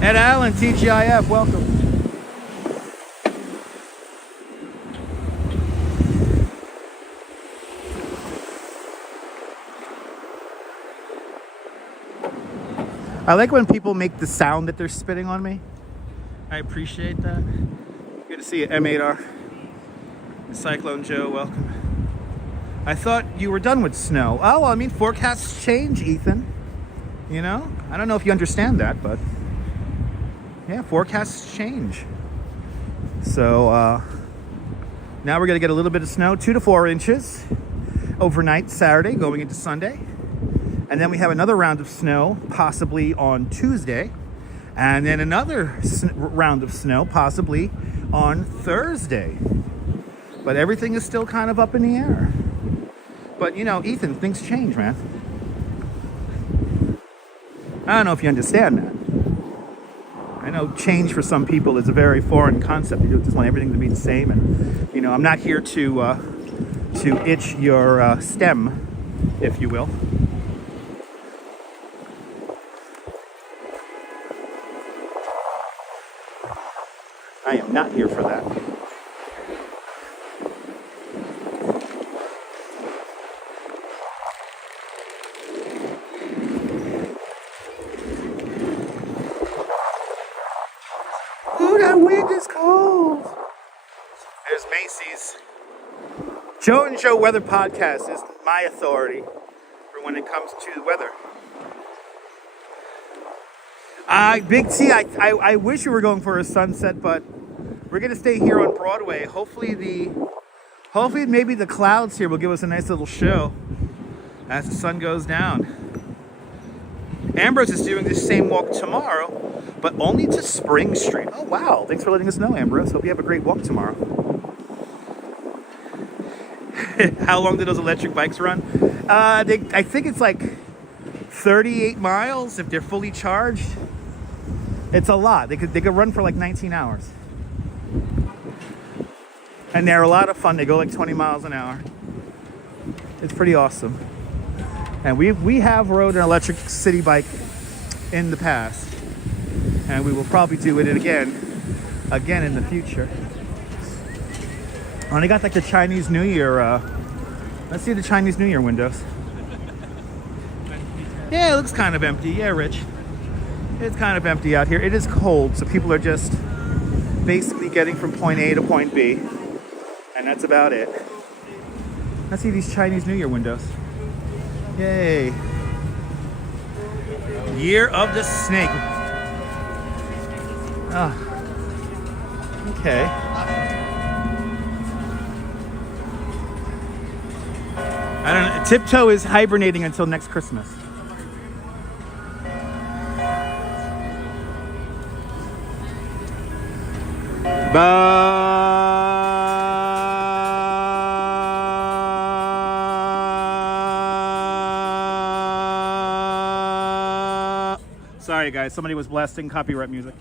Ed Allen, TGIF, welcome. I like when people make the sound that they're spitting on me. I appreciate that. Good to see you, M8R. Cyclone Joe, welcome. I thought you were done with snow. Oh, well, I mean, forecasts change, Ethan. You know? I don't know if you understand that, but yeah, forecasts change. So now we're going to get a little bit of snow, 2 to 4 inches overnight Saturday going into Sunday. And then we have another round of snow, possibly on Tuesday. And then another round of snow, possibly on Thursday. But everything is still kind of up in the air. But, you know, Ethan, things change, man. I don't know if you understand that. I know change for some people is a very foreign concept. You just want everything to be the same. And, you know, I'm not here to itch your stem, if you will. I am not here for that. Ooh, that wind is cold. There's Macy's. Joe and Joe Weather Podcast is my authority for when it comes to the weather. Big T, I wish we were going for a sunset, but we're going to stay here on Broadway. Hopefully maybe the clouds here will give us a nice little show as the sun goes down. Ambrose is doing this same walk tomorrow, but only to Spring Street. Oh, wow. Thanks for letting us know, Ambrose. Hope you have a great walk tomorrow. How long do those electric bikes run? I think it's like 38 miles if they're fully charged. It's a lot. They could run for like 19 hours. And they're a lot of fun. They go like 20 miles an hour. It's pretty awesome. And we have rode an electric city bike in the past. And we will probably do it again in the future. Oh, and they got like the Chinese New Year. Let's see the Chinese New Year windows. Yeah, it looks kind of empty. Yeah, Rich. It's kind of empty out here. It is cold, so people are just basically getting from point A to point B. And that's about it. Let's see these Chinese New Year windows. Yay. Year of the Snake. Ah. Okay. I don't know. Tiptoe is hibernating until next Christmas. Sorry guys, somebody was blasting copyright music.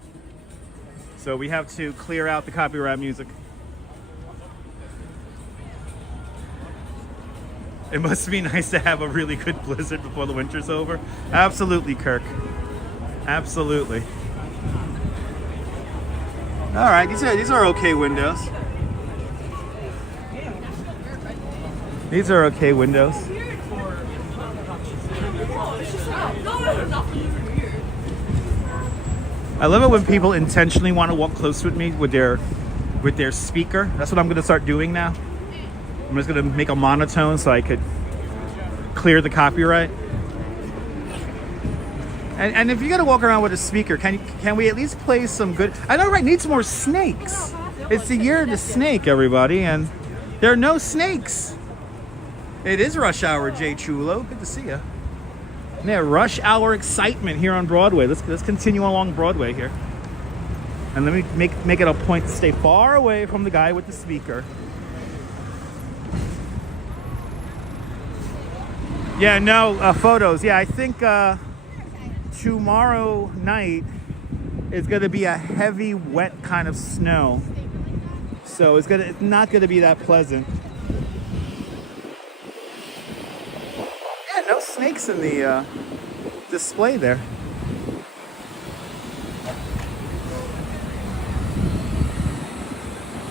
So we have to clear out the copyright music. It must be nice to have a really good blizzard before the winter's over. Absolutely, Kirk. Absolutely. All right, these are okay windows. These are okay windows. I love it when people intentionally want to walk close with me with their speaker. That's what I'm going to start doing now. I'm just going to make a monotone so I could clear the copyright. And if you're going to walk around with a speaker, can we at least play some good... I know, right, needs more snakes. It's the year of the snake, everybody, and there are no snakes. It is rush hour, Jay Chulo. Good to see you. Yeah, rush hour excitement here on Broadway. Let's continue along Broadway here. And let me make it a point to stay far away from the guy with the speaker. Yeah, no, photos. Yeah, I think tomorrow night is going to be a heavy, wet kind of snow. So it's not going to be that pleasant. Yeah, no snakes in the display there.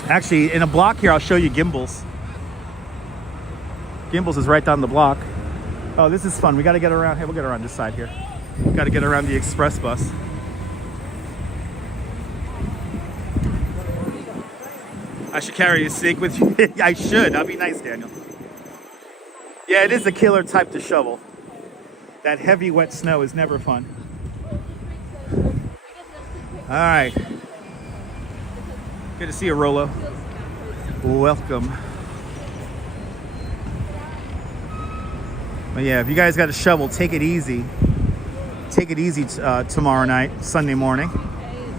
Actually, in a block here, I'll show you Gimble's. Gimble's is right down the block. Oh, this is fun. We got to get around. Hey, we'll get around this side here. Got to get around the express bus. I should carry a snake with you. I should. That'd be nice, Daniel. Yeah, it is a killer type to shovel. That heavy, wet snow is never fun. All right. Good to see you, Rolo. Welcome. But yeah, if you guys got a shovel, take it easy. Take it easy tomorrow night, Sunday morning.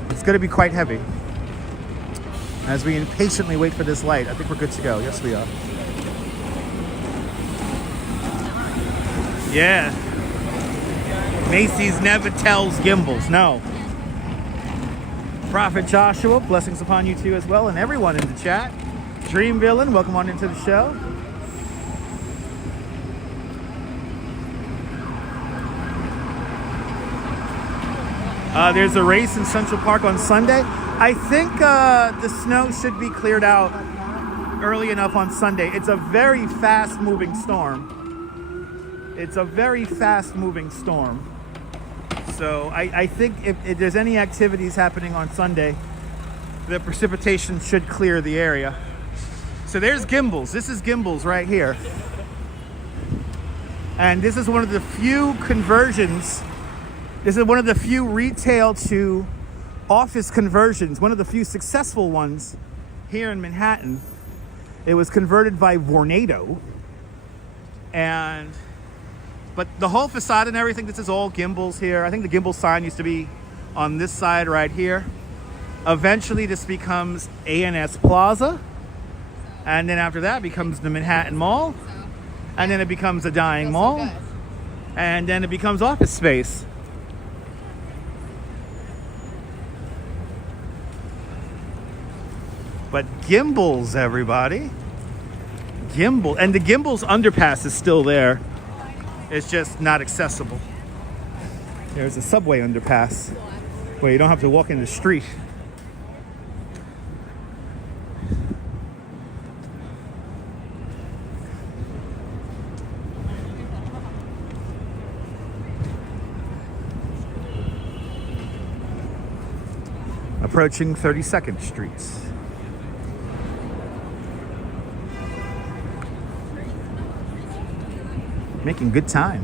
It's going to be quite heavy. As we impatiently wait for this light, I think we're good to go. Yes, we are. Yeah. Macy's never tells Gimble's, no. Prophet Joshua, blessings upon you too as well, and everyone in the chat. Dream Villain, welcome on into the show. There's a race in Central Park on Sunday. I think the snow should be cleared out early enough on Sunday. It's a very fast-moving storm. It's a very fast-moving storm. So I think if there's any activities happening on Sunday, the precipitation should clear the area. So there's Gimble's. This is Gimble's right here. And this is one of the few conversions. This is one of the few retail to office conversions, one of the few successful ones here in Manhattan. It was converted by Vornado, and But the whole facade and everything, this is all Gimble's here. I think the Gimble sign used to be on this side right here. Eventually this becomes A&S Plaza. And then after that becomes the Manhattan Mall. And then it becomes a dying mall. And then it becomes office space. But Gimble's, everybody. Gimble. And the Gimble's underpass is still there. It's just not accessible. There's a subway underpass where you don't have to walk in the street. Approaching 32nd Street. Making good time.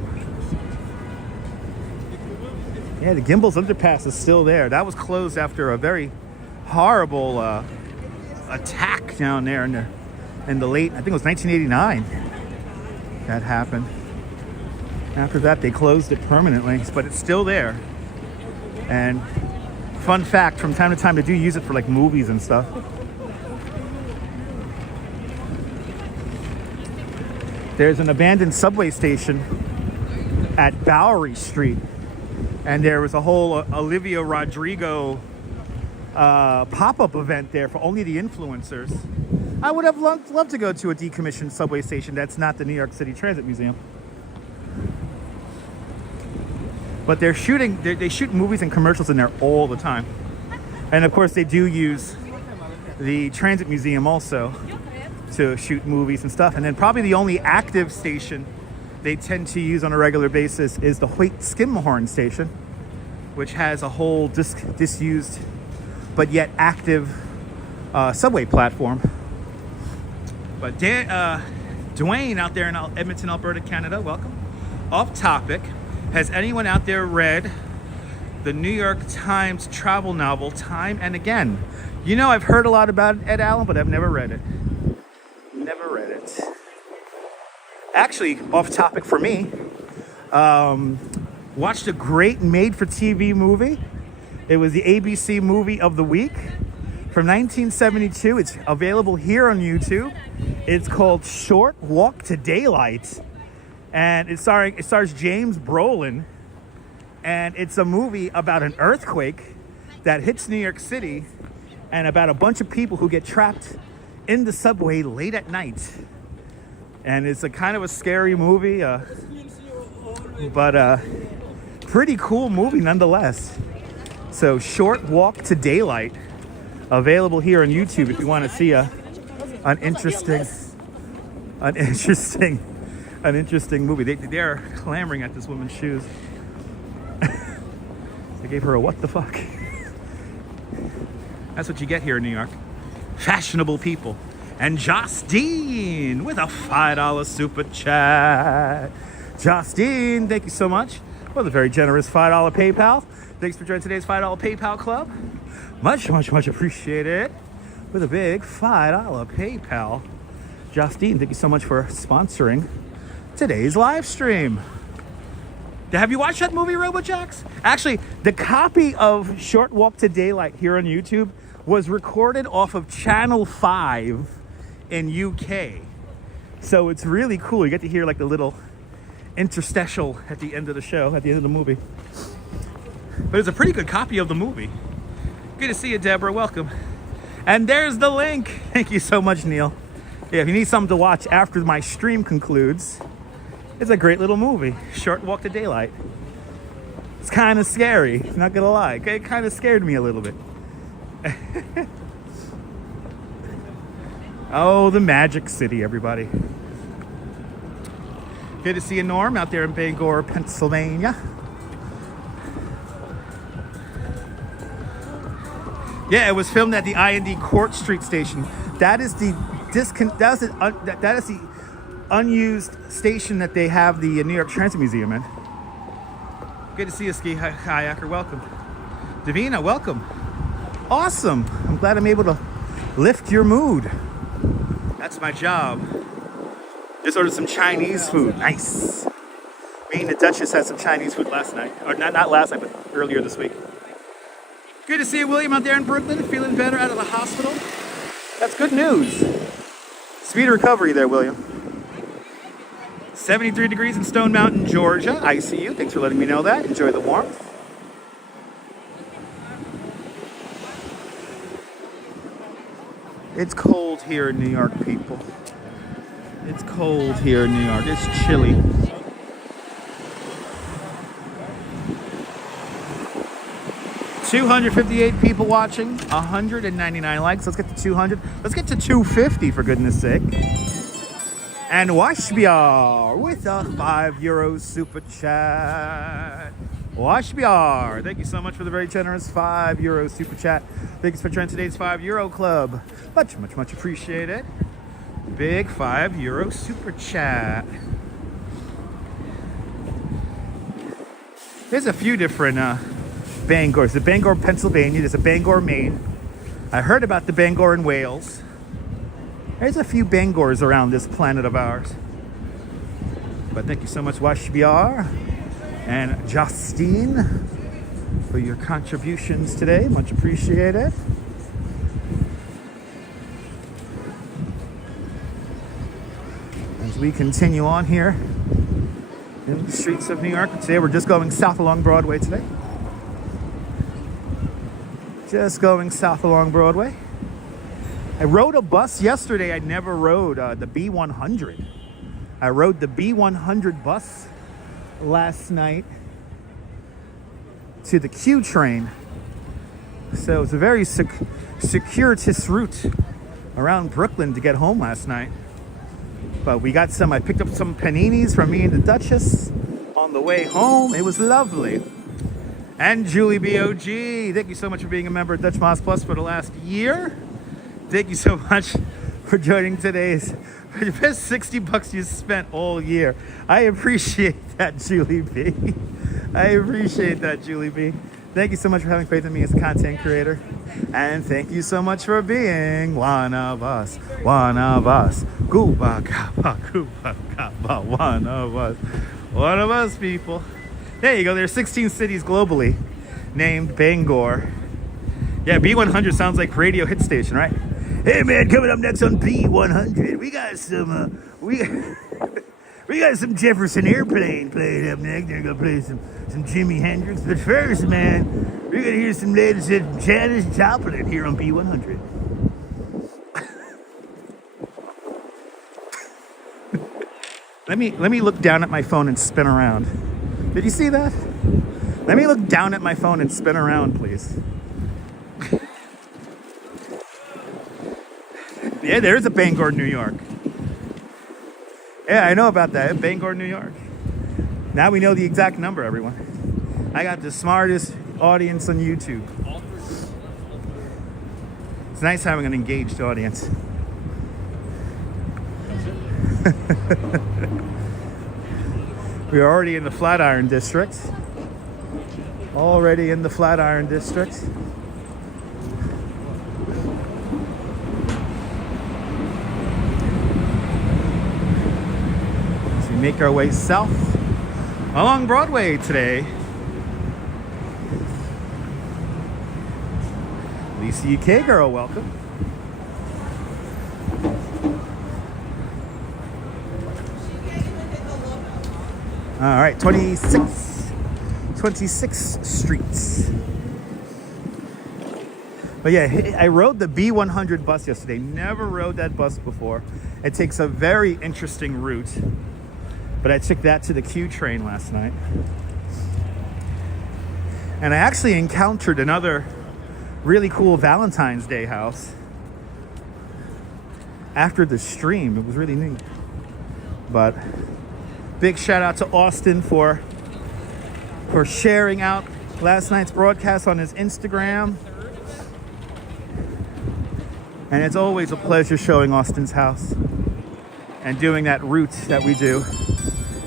Yeah, the Gimble's underpass is still there. That was closed after a very horrible attack down there in the late, I think it was 1989. That happened. After that, they closed it permanently, but it's still there. And fun fact, from time to time, they do use it for like movies and stuff. There's an abandoned subway station at Bowery Street, and there was a whole Olivia Rodrigo pop-up event there for only the influencers. I would have loved to go to a decommissioned subway station that's not the New York City Transit Museum. But they're shooting, they shoot movies and commercials in there all the time. And of course they do use the Transit Museum also to shoot movies and stuff. And then probably the only active station they tend to use on a regular basis is the Hoyt Skimhorn station, which has a whole disused but yet active subway platform. But Dwayne out there in Edmonton, Alberta, Canada, welcome. Off topic, has anyone out there read the New York Times travel novel Time and Again? You know, I've heard a lot about it, Ed Allen, but I've never read it. Never read it. Actually, off topic for me, watched a great made-for-TV movie. It was the ABC Movie of the Week from 1972. It's available here on YouTube. It's called Short Walk to Daylight, and it stars James Brolin, and it's a movie about an earthquake that hits New York City and about a bunch of people who get trapped in the subway late at night. And it's a kind of a scary movie, but pretty cool movie nonetheless. So Short Walk to Daylight, available here on YouTube if you want to see an interesting movie. They're clamoring at this woman's shoes. They gave her a what the fuck. That's what you get here in New York. Fashionable people. And Justine with a $5 super chat. Justine, thank you so much for the very generous $5 PayPal. Thanks for joining today's $5 PayPal club. Much, much, much appreciated. With a big $5 PayPal. Justine, thank you so much for sponsoring today's live stream. Have you watched that movie, RoboJax? Actually, the copy of Short Walk to Daylight here on YouTube was recorded off of Channel 5 in UK. So it's really cool. You get to hear like the little interstitial at the end of the show, at the end of the movie. But it's a pretty good copy of the movie. Good to see you, Deborah. Welcome. And there's the link. Thank you so much, Neil. Yeah, if you need something to watch after my stream concludes, it's a great little movie, Short Walk to Daylight. It's kind of scary, not gonna lie. It kind of scared me a little bit. Oh, the Magic City, everybody. Good to see you, Norm, out there in Bangor, Pennsylvania. Yeah, it was filmed at the I&D Court Street station. That is the unused station that they have the New York Transit Museum in. Good to see you, Ski Kayaker. Welcome. Davina, welcome. Awesome. I'm glad I'm able to lift your mood. That's my job. Just ordered some Chinese food. Nice. Me and the Duchess had some Chinese food last night. Or not last night, but earlier this week. Good to see you, William, out there in Brooklyn. Feeling better out of the hospital. That's good news. Speedy recovery there, William. 73 degrees in Stone Mountain, Georgia. I see you. Thanks for letting me know that. Enjoy the warmth. It's cold here in New York, people. It's cold here in New York. It's chilly. $258 people watching, 199 likes. Let's get to 200. Let's get to 250 for goodness sake. And Washbiar with a €5 super chat. Washbiar, thank you so much for the very generous €5 super chat. Thanks for joining today's €5 club. Much, much, much appreciated. Big €5 super chat. There's a few different Bangors. The Bangor, Pennsylvania. There's a Bangor, Maine. I heard about the Bangor in Wales. There's a few Bangors around this planet of ours. But thank you so much, Washbiar and Justine, for your contributions today. Much appreciated. As we continue on here in the streets of New York. Today we're just going south along Broadway today. Just going south along Broadway. I rode a bus yesterday. I never rode the B100. I rode the B100 bus last night to the Q train. So it was a very circuitous route around Brooklyn to get home last night. But we got I picked up some paninis from me and the Duchess on the way home. It was lovely. And Julie BOG, thank you so much for being a member of Dutch Moss Plus for the last year. Thank you so much for joining today's, for the best $60 you spent all year. I appreciate that, Julie B. I appreciate that, Julie B. Thank you so much for having faith in me as a content creator. And thank you so much for being one of us. One of us. Gooba gaba, gooba gaba, one of us. One of us, people. There you go. There's 16 cities globally named Bangor. Yeah, B100 sounds like radio hit station, right? Hey man, coming up next on B100, we got some we got some Jefferson Airplane playing up next. They're gonna play some Jimi Hendrix. But first, man, we're gonna hear some latest Janis Joplin here on B100. Let me look down at my phone and spin around. Did you see that? Let me look down at my phone and spin around, please. Yeah, there is a Bangor, New York. Yeah, I know about that. Bangor, New York. Now we know the exact number, everyone. I got the smartest audience on YouTube. It's nice having an engaged audience. We're already in the Flatiron District. Already in the Flatiron District. Make our way south along Broadway today. Lisa UK girl, welcome. All right, 26th Street. But yeah, I rode the B100 bus yesterday. Never rode that bus before. It takes a very interesting route. But I took that to the Q train last night. And I actually encountered another really cool Valentine's Day house after the stream. It was really neat. But big shout out to Austin for sharing out last night's broadcast on his Instagram. And it's always a pleasure showing Austin's house and doing that route that we do.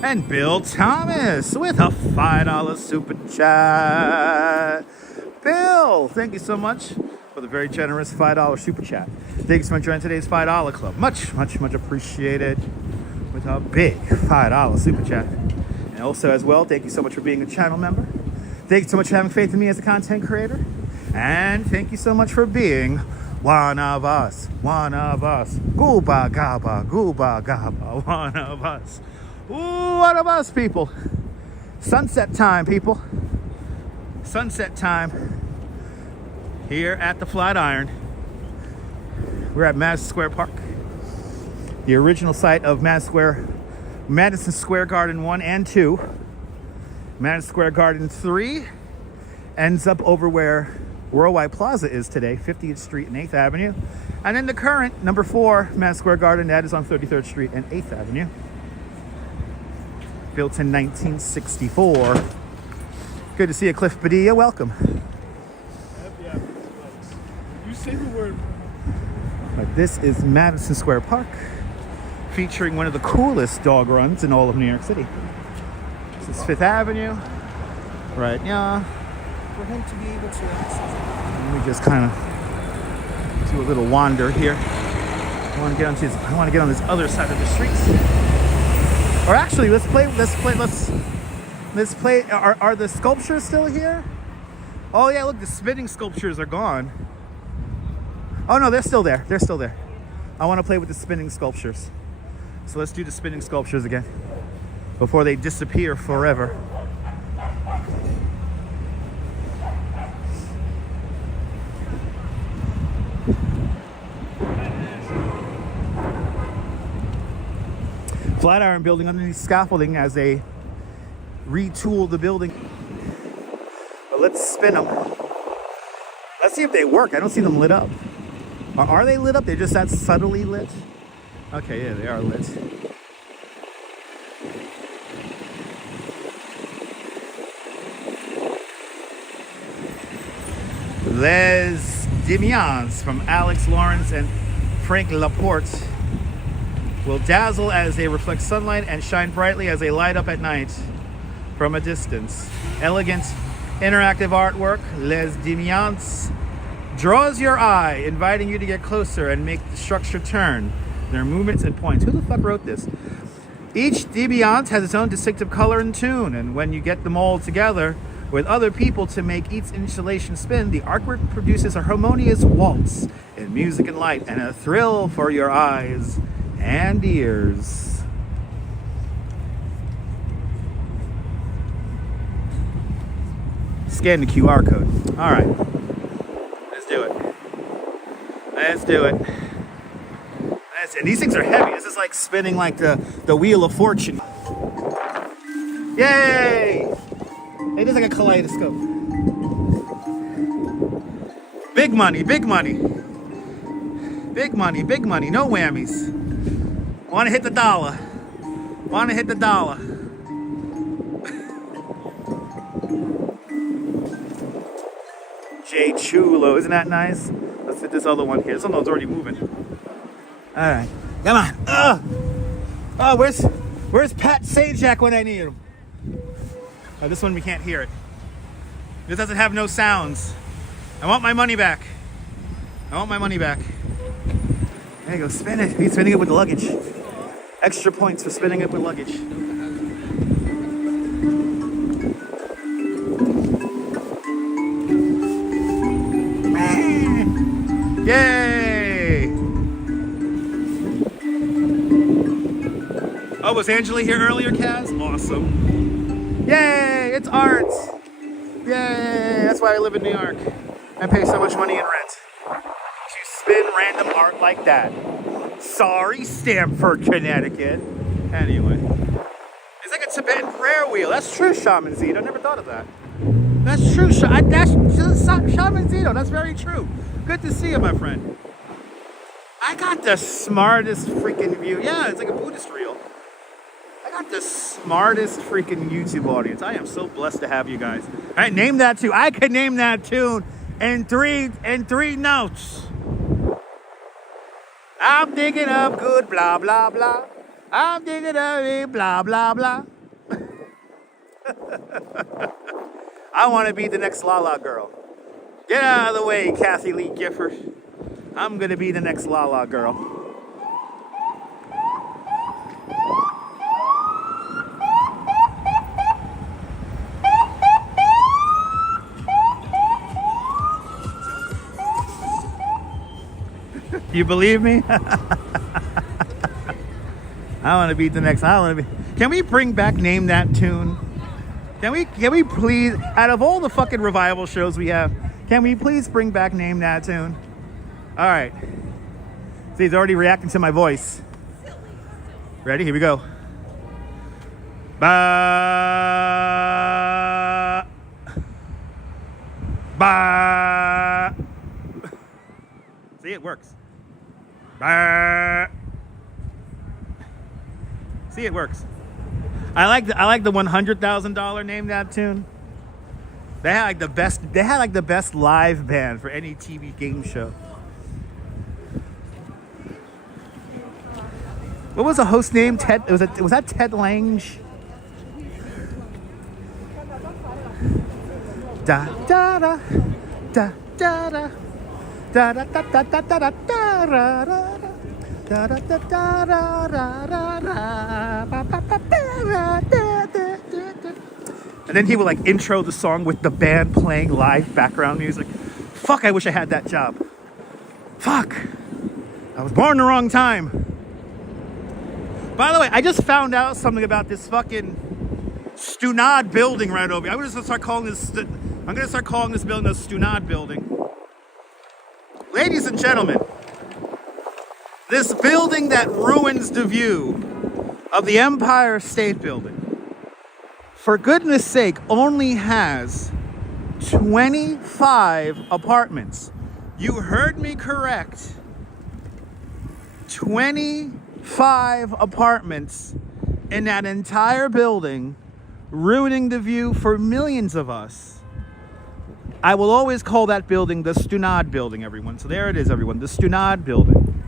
And Bill Thomas with a $5 super chat. Bill, thank you so much for the very generous $5 super chat. Thank you so much for joining today's $5 club. Much, much, much appreciated with a big $5 super chat. And also as well, thank you so much for being a channel member. Thank you so much for having faith in me as a content creator. And thank you so much for being one of us. One of us. Gooba gaba, gooba gaba, one of us. Ooh, one of us, people. Sunset time, people. Sunset time here at the Flatiron. We're at Madison Square Park, the original site of Madison Square Garden 1 and 2. Madison Square Garden 3 ends up over where Worldwide Plaza is today, 50th Street and 8th Avenue. And then the current number 4 Madison Square Garden, that is on 33rd Street and 8th Avenue. Built in 1964. Good to see you, Cliff Padilla. Welcome. You say the word. This is Madison Square Park, featuring one of the coolest dog runs in all of New York City. This is 5th Avenue, right now. For him to be able to Let me just kind of do a little wander here. I want to get on this other side of the streets. Or actually, let's play. Are the sculptures still here? Oh yeah, look, the spinning sculptures are gone. Oh no, they're still there. They're still there. I want to play with the spinning sculptures. So let's do the spinning sculptures again before they disappear forever. Flatiron building underneath scaffolding as they retool the building. But let's spin them. Let's see if they work. I don't see them lit up. Are they lit up? They're just that subtly lit? Okay, yeah, they are lit. Les Dimions from Alex Lawrence and Frank Laporte will dazzle as they reflect sunlight and shine brightly as they light up at night from a distance. Elegant, interactive artwork, Les Dimions, draws your eye, inviting you to get closer and make the structure turn. Their movements and points. Who the fuck wrote this? Each Dimions has its own distinctive color and tune, and when you get them all together with other people to make each installation spin, the artwork produces a harmonious waltz in music and light and a thrill for your eyes and ears. Scan the QR code. All right, let's do it. Let's do it. And these things are heavy. This is like spinning like the Wheel of Fortune. Yay! It is like a kaleidoscope. Big money, big money. Big money, big money. No whammies. Want to hit the dollar. Want to hit the dollar. Jay Chulo. Isn't that nice? Let's hit this other one here. This one's already moving. All right. Come on. Oh, where's Pat Sajak when I need him? Oh, this one we can't hear it. This doesn't have no sounds. I want my money back. I want my money back. There you go. Spin it. He's spinning it with luggage. Extra points for spinning it with luggage. Yay! Oh, was Angela here earlier, Kaz? Awesome. Yay! It's art! Yay! That's why I live in New York and pay so much money in rent. To spin random art like that. Sorry, Stamford, Connecticut. Anyway. It's like a Tibetan prayer wheel. That's true, Shaman Zito. I never thought of that. That's true, Shaman Zito. That's very true. Good to see you, my friend. I got the smartest freaking view. Yeah, it's like a Buddhist reel. I got the smartest freaking YouTube audience. I am so blessed to have you guys. All right, name that tune. I could name that tune in three notes. I'm digging up good blah blah blah. I'm digging up blah blah blah. I want to be the next Lala girl. Get out of the way, Kathy Lee Gifford. I'm gonna be the next Lala girl. You believe me? I want to beat the next. I want to be. Can we bring back Name That Tune? Can we please, out of all the fucking revival shows we have, can we please bring back Name That Tune? All right. See, he's already reacting to my voice. Ready? Here we go. Ba. Ba. See, it works. Ba. See, it works. I like the $100,000 Name That Tune. They had like the best. They had like the best live band for any TV game show. What was the host name? Ted. Was that Ted Lange? Da da da da da da da da da da da da da da. And then he would like intro the song with the band playing live background music. Fuck, I wish I had that job. Fuck. I was born the wrong time. By the way, I just found out something about this fucking Stunad building right over here. I'm gonna start calling this building the Stunad building. Ladies and gentlemen, this building that ruins the view of the Empire State Building, for goodness sake, only has 25 apartments. You heard me correct. 25 apartments in that entire building, ruining the view for millions of us. I will always call that building the Stunad building, everyone. So there it is, everyone. The Stunad building.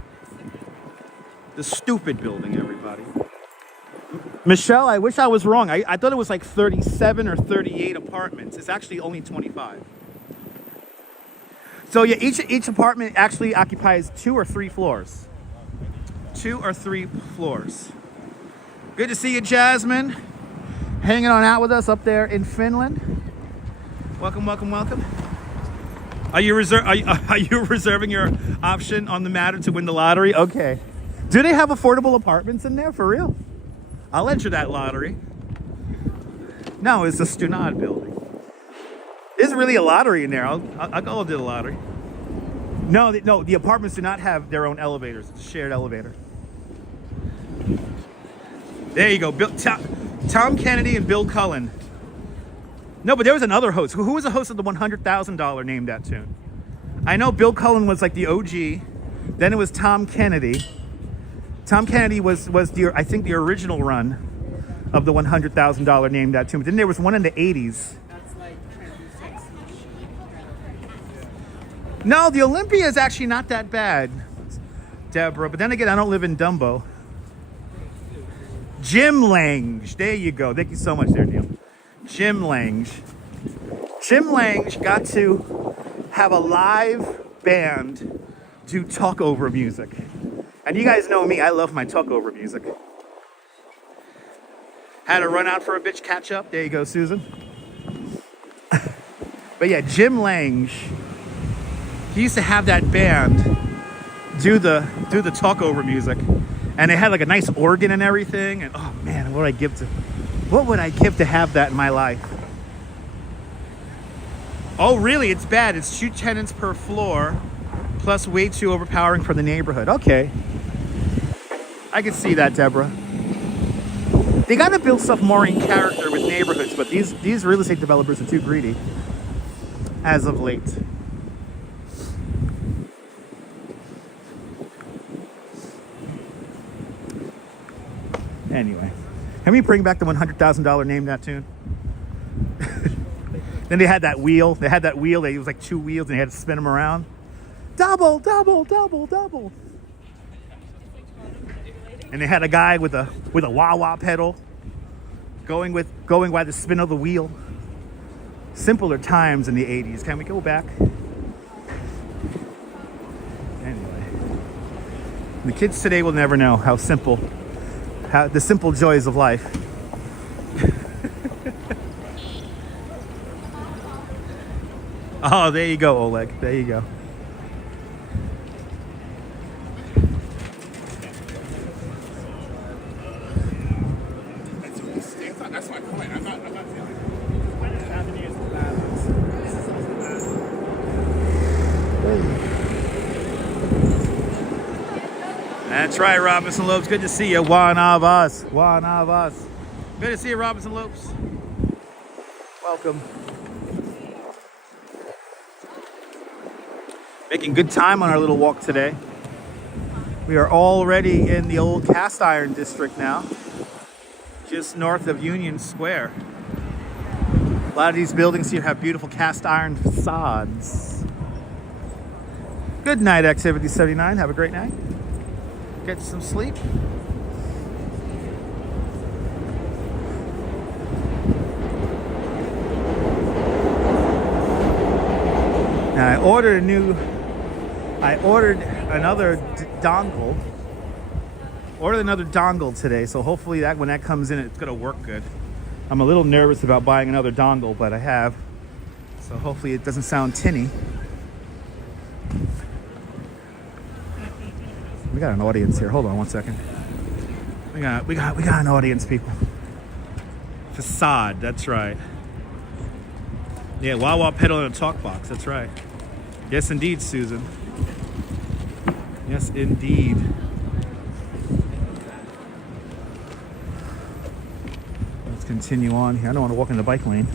The stupid building, everybody. Michelle, I wish I was wrong. I thought it was like 37 or 38 apartments. It's actually only 25. So yeah, each apartment actually occupies 2 or 3 floors. 2 or 3 floors. Good to see you, Jasmine. Hanging on out with us up there in Finland. Welcome, welcome, welcome. Are you reserving your option on the matter to win the lottery? Okay. Do they have affordable apartments in there, for real? I'll enter that lottery. No, it's the Stunad building. There's really a lottery in there. I'll go do the lottery. No, the apartments do not have their own elevators. It's a shared elevator. There you go. Tom Kennedy and Bill Cullen. No, but there was another host. Who was the host of the $100,000 Name That Tune? I know Bill Cullen was like the OG. Then it was Tom Kennedy. Tom Kennedy was I think the original run of the $100,000 Name That Tune. But then there was one in the 80s. No, the Olympia is actually not that bad, Deborah. But then again, I don't live in Dumbo. Jim Lange. There you go. Thank you so much there, Neil. Jim Lange. Jim Lange got to have a live band do talk over music. And you guys know me, I love my talk over music. Had to run out for a bitch catch up. There you go, Susan. But yeah, Jim Lange, he used to have that band do the talk over music. And they had like a nice organ and everything. And oh man, what would I give to have that in my life? Oh really, it's bad. It's 2 tenants per floor, plus way too overpowering for the neighborhood. Okay. I can see that, Deborah. They gotta build stuff more in character with neighborhoods, but these real estate developers are too greedy as of late. Anyway, can we bring back the $100,000 Name That Tune? Then they had that wheel. It was like 2 wheels, and they had to spin them around. Double, double, double, double. And they had a guy with a wah-wah pedal going by the spin of the wheel. Simpler times in the 80s. Can we go back? Anyway. The kids today will never know how the simple joys of life. Oh, there you go, Oleg. There you go. That's right, Robinson Lopes. Good to see you. One of us. One of us. Good to see you, Robinson Lopes. Welcome. Making good time on our little walk today. We are already in the old cast iron district now, just north of Union Square. A lot of these buildings here have beautiful cast iron facades. Good night, Activity 79. Have a great night. Get some sleep. Now I ordered another dongle. Ordered another dongle today, so hopefully that when that comes in, it's gonna work good. I'm a little nervous about buying another dongle, but I have. So hopefully it doesn't sound tinny. We got an audience here. Hold on one second. We got an audience, people. Facade, that's right. Yeah, Wawa pedal in a talk box, that's right. Yes, indeed, Susan. Yes, indeed. Let's continue on here. I don't want to walk in the bike lane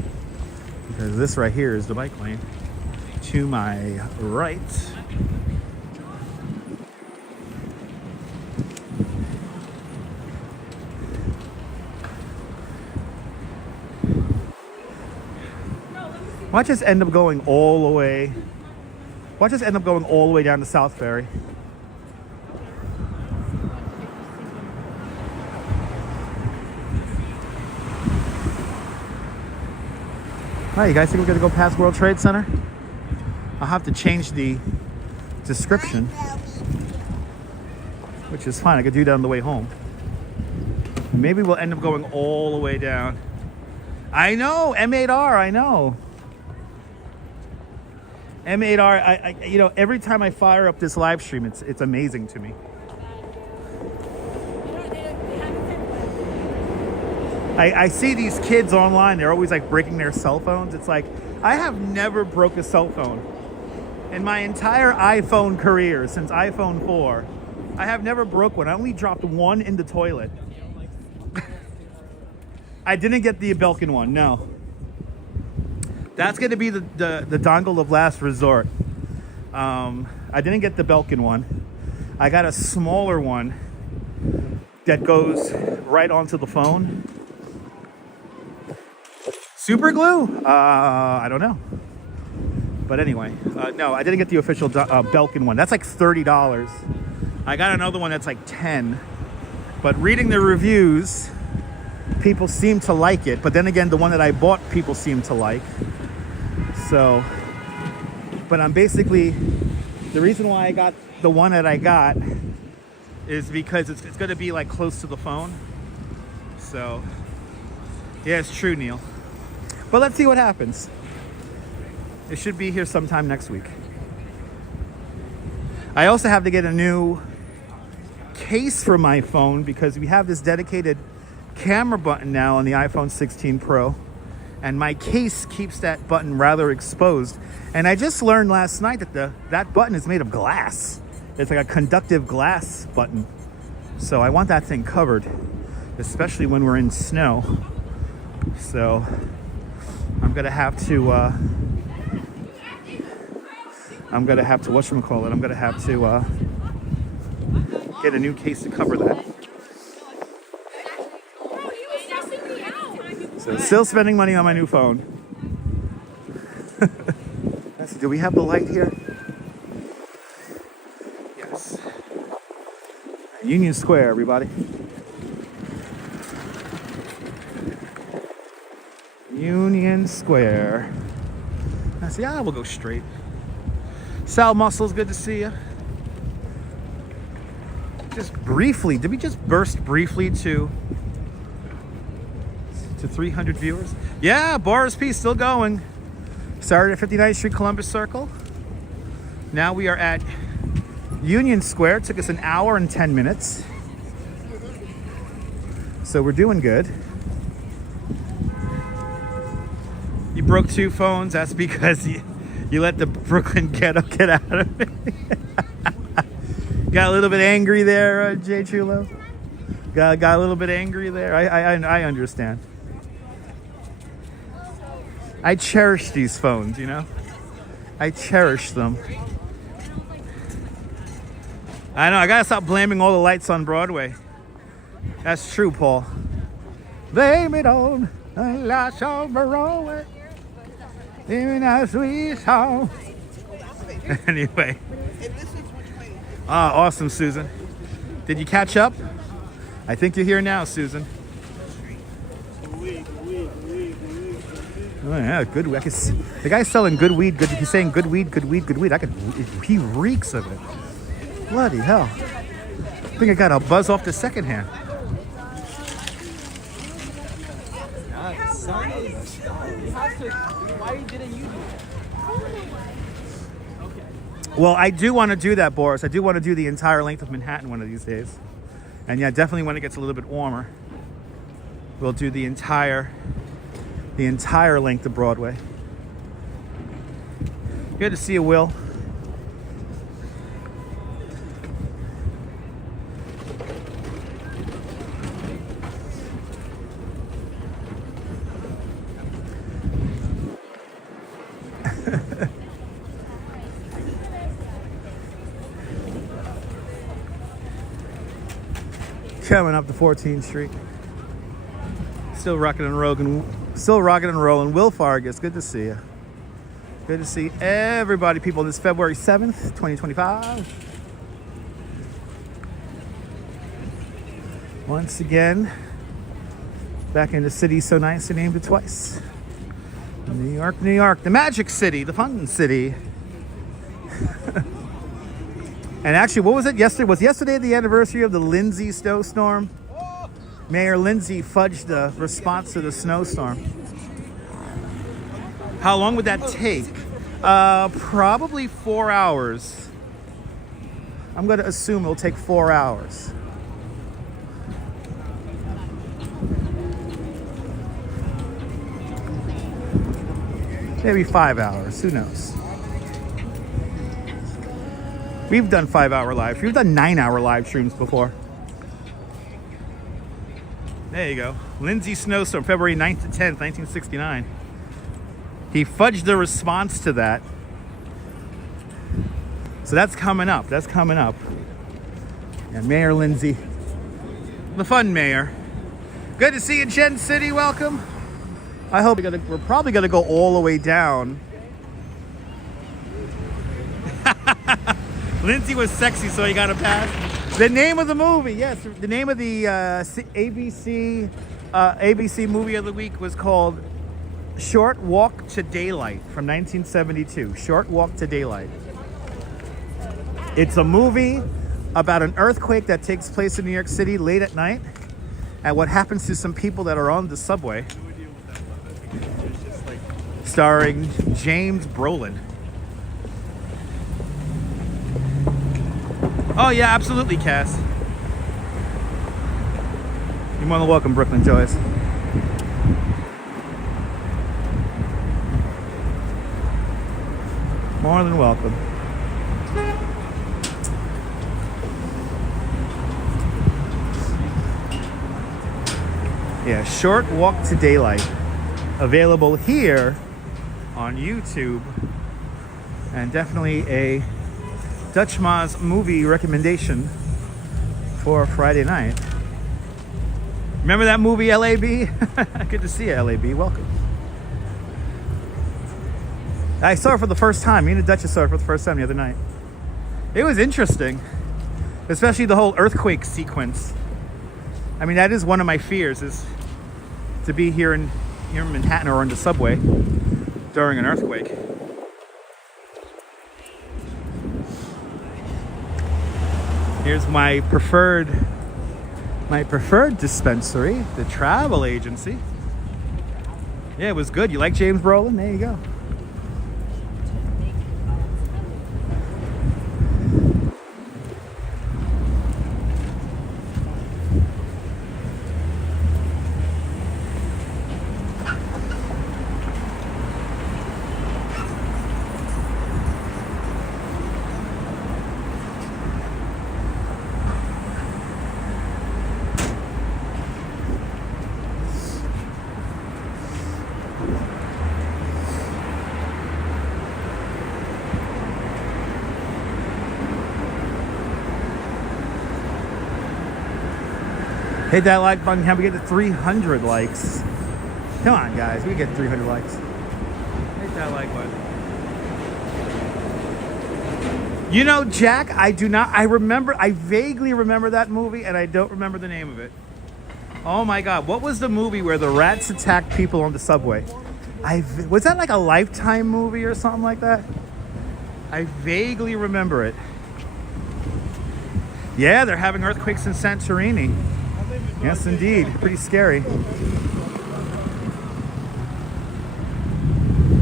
because this right here is the bike lane. To my right. Why just end up going all the way? Why just end up going all the way down to South Ferry? Hi, you guys think we're gonna go past World Trade Center? I'll have to change the description, which is fine. I could do that on the way home. Maybe we'll end up going all the way down. I know, M8R, I know. M8R, I you know, every time I fire up this live stream, it's amazing to me. I see these kids online, they're always like breaking their cell phones. It's like, I have never broke a cell phone. In my entire iPhone career, since iPhone 4, I have never broke one. I only dropped one in the toilet. I didn't get the Belkin one, no. That's gonna be the dongle of last resort. I didn't get the Belkin one. I got a smaller one that goes right onto the phone. Super glue? I don't know. But anyway, no, I didn't get the official Belkin one. That's like $30. I got another one that's like 10. But reading the reviews, people seem to like it. But then again, the one that I bought, people seem to like. So, but I'm basically, the reason why I got the one that I got is because it's going to be like close to the phone. So, yeah, it's true, Neil. But let's see what happens. It should be here sometime next week. I also have to get a new case for my phone because we have this dedicated camera button now on the iPhone 16 Pro. And my case keeps that button rather exposed. And I just learned last night that that button is made of glass. It's like a conductive glass button. So I want that thing covered, especially when we're in snow. So I'm gonna have to whatchamacallit, I'm gonna have to get a new case to cover that. So still spending money on my new phone. Do we have the light here? Yes. Union Square, everybody. Union Square. I see, we'll go straight. Sal Muscles, good to see you. Just briefly, did we just burst briefly to 300 viewers? Yeah, Boris P still going. Started at 59th Street, Columbus Circle. Now we are at Union Square. It took us an hour and 10 minutes. So we're doing good. You broke 2 phones. That's because You let the Brooklyn ghetto get out of it. Got a little bit angry there, Jay Chulo. Got a little bit angry there. I understand. I cherish these phones, you know. I cherish them. I know. I gotta stop blaming all the lights on Broadway. That's true, Paul. Blame it on the lights on Broadway. Even a sweet song. Anyway. Ah, awesome, Susan. Did you catch up? I think you're here now, Susan. Oh yeah, good weed. I can see the guy's selling good weed. Good. He's saying good weed, good weed, good weed. He reeks of it. Bloody hell! I think I got a buzz off the second hand. Why didn't you do that? Well, I do want to do that, Boris. I do want to do the entire length of Manhattan one of these days. And yeah, definitely when it gets a little bit warmer, we'll do the entire length of Broadway. Good to see you, Will. Coming up to 14th Street. Still rocking and rolling. Will Fargus, good to see you. Good to see everybody, people, this February 7th, 2025. Once again, back in the city so nice, I named it twice. New York, New York, the Magic City, the Fun City. And actually, what was it yesterday? Was yesterday the anniversary of the Lindsay snowstorm? Mayor Lindsay fudged the response to the snowstorm. How long would that take? Probably 4 hours. I'm going to assume it'll take 4 hours. Maybe 5 hours. Who knows? We've done 5-hour live streams. We've done 9-hour live streams before. There you go. Lindsay Snowstorm, February 9th to 10th, 1969. He fudged the response to that. So that's coming up. That's coming up. And Mayor Lindsay, the fun mayor. Good to see you, Gen City. Welcome. I hope we're probably going to go all the way down. Lindsay was sexy, so he got a pass. The name of the movie, yes, the name of the ABC movie of the week was called Short Walk to Daylight from 1972. Short Walk to Daylight. It's a movie about an earthquake that takes place in New York City late at night and what happens to some people that are on the subway. Starring James Brolin. Oh yeah, absolutely, Cass. You're more than welcome, Brooklyn Joyce. More than welcome. Yeah, Short Walk to Daylight. Available here on YouTube. And definitely a Dutch Ma's movie recommendation for Friday night. Remember that movie, LAB? Good to see you, LAB. Welcome. I saw it for the first time. Me and the Duchess saw it for the first time the other night. It was interesting, especially the whole earthquake sequence. I mean, that is one of my fears, is to be here in Manhattan or on the subway during an earthquake. Here's my preferred dispensary, the travel agency. Yeah, it was good. You like James Brolin? There you go. Hit that like button. Can we get to 300 likes? Come on, guys. We get 300 likes. Hit that like button. You know, Jack, I vaguely remember that movie, and I don't remember the name of it. Oh my God, what was the movie where the rats attacked people on the subway? Was that like a Lifetime movie or something like that? I vaguely remember it. Yeah, they're having earthquakes in Santorini. Yes, indeed. Pretty scary.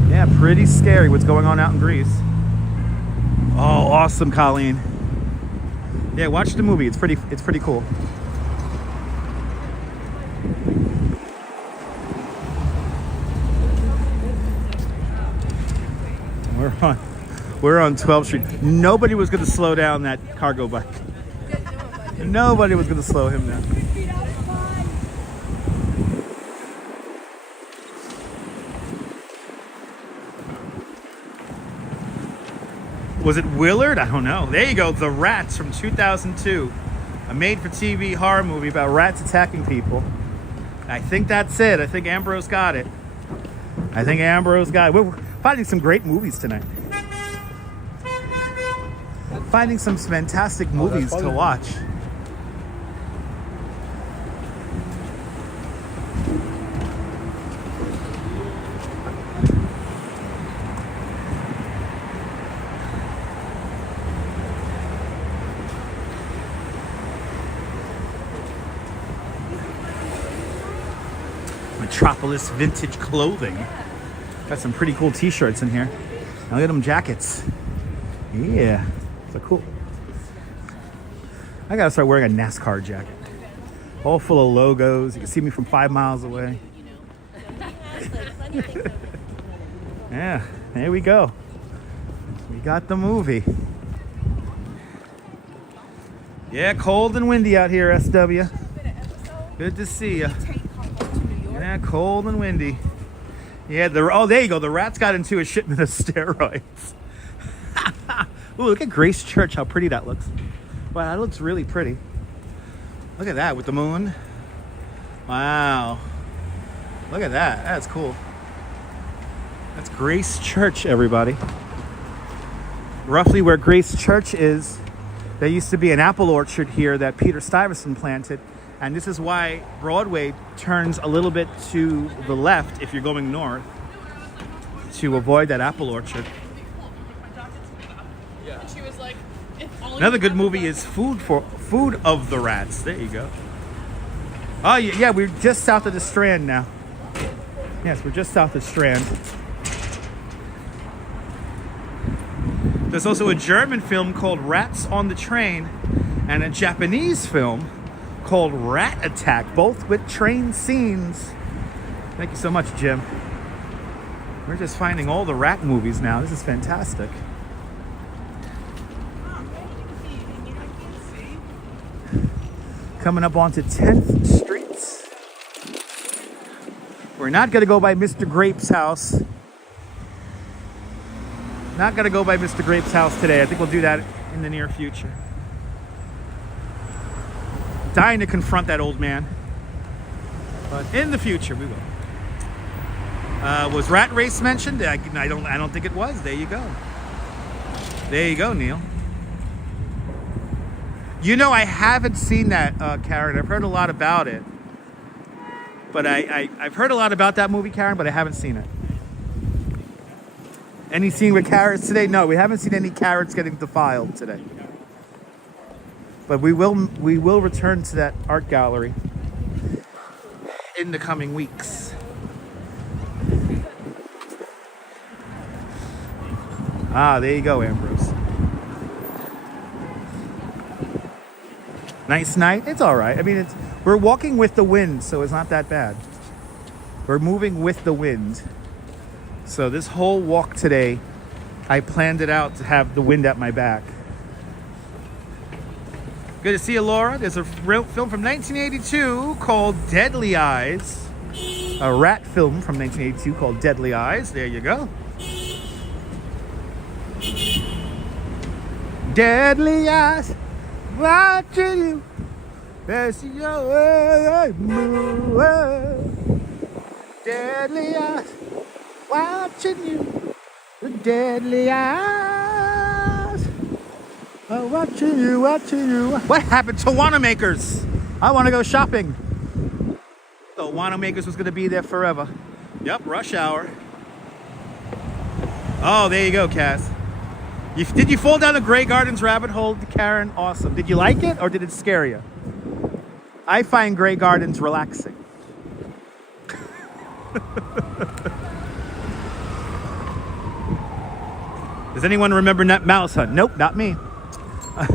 Yeah, pretty scary what's going on out in Greece. Oh, awesome, Colleen. Yeah, watch the movie. It's pretty cool. We're on 12th Street. Nobody was going to slow down that cargo bike. Nobody was going to slow him down. Was it Willard? I don't know. There you go. The Rats from 2002. A made-for-TV horror movie about rats attacking people. I think that's it. I think Ambrose got it. We're finding some great movies tonight. Finding some fantastic movies to watch. Metropolis vintage clothing. Got some pretty cool t-shirts in here. Now look at them jackets. Yeah, so cool. I gotta start wearing a NASCAR jacket. All full of logos. You can see me from 5 miles away. Yeah, there we go. We got the movie. Yeah, cold and windy out here, SW. Good to see you. Yeah, cold and windy. Yeah, oh, there you go. The rats got into a shipment of steroids. Ooh, look at Grace Church, how pretty that looks. Wow, that looks really pretty. Look at that with the moon. Wow. Look at that. That's cool. That's Grace Church, everybody. Roughly where Grace Church is, there used to be an apple orchard here that Peter Stuyvesant planted. And this is why Broadway turns a little bit to the left if you're going north to avoid that apple orchard. Another good movie is Food of the Rats. There you go. Oh, yeah, we're just south of the Strand now. Yes, we're just south of Strand. There's also a German film called Rats on the Train and a Japanese film called Rat Attack, both with train scenes. Thank you so much, Jim. We're just finding all the rat movies now. This is fantastic. Coming up onto 10th Street. We're not going to go by Mr. Grape's house. Not going to go by Mr. Grape's house today. I think we'll do that in the near future. Dying to confront that old man, but in the future we will. Was Rat Race mentioned? I don't think it was. There you go. There you go, Neil. You know, I haven't seen that, Karen. I've heard a lot about it, but I've heard a lot about that movie, Karen, but I haven't seen it. Any scene with carrots today? No, we haven't seen any carrots getting defiled today. But we will return to that art gallery in the coming weeks. Ah, there you go, Ambrose. Nice night. It's all right. I mean, we're walking with the wind, so it's not that bad. We're moving with the wind. So this whole walk today, I planned it out to have the wind at my back. Good to see you, Laura. There's a film from 1982 called Deadly Eyes. A rat film from 1982 called Deadly Eyes. There you go. Deadly eyes watching you. There's your deadly eyes watching you. The deadly eyes are watching you, watching you. What happened to Wanamaker's? I want to go shopping. So Wanamaker's was going to be there forever. Yep, rush hour. Oh, there you go, Cass. Did you fall down the Grey Gardens rabbit hole, Karen? Awesome. Did you like it or did it scare you? I find Grey Gardens relaxing. Does anyone remember Mouse Hunt? Nope, not me. I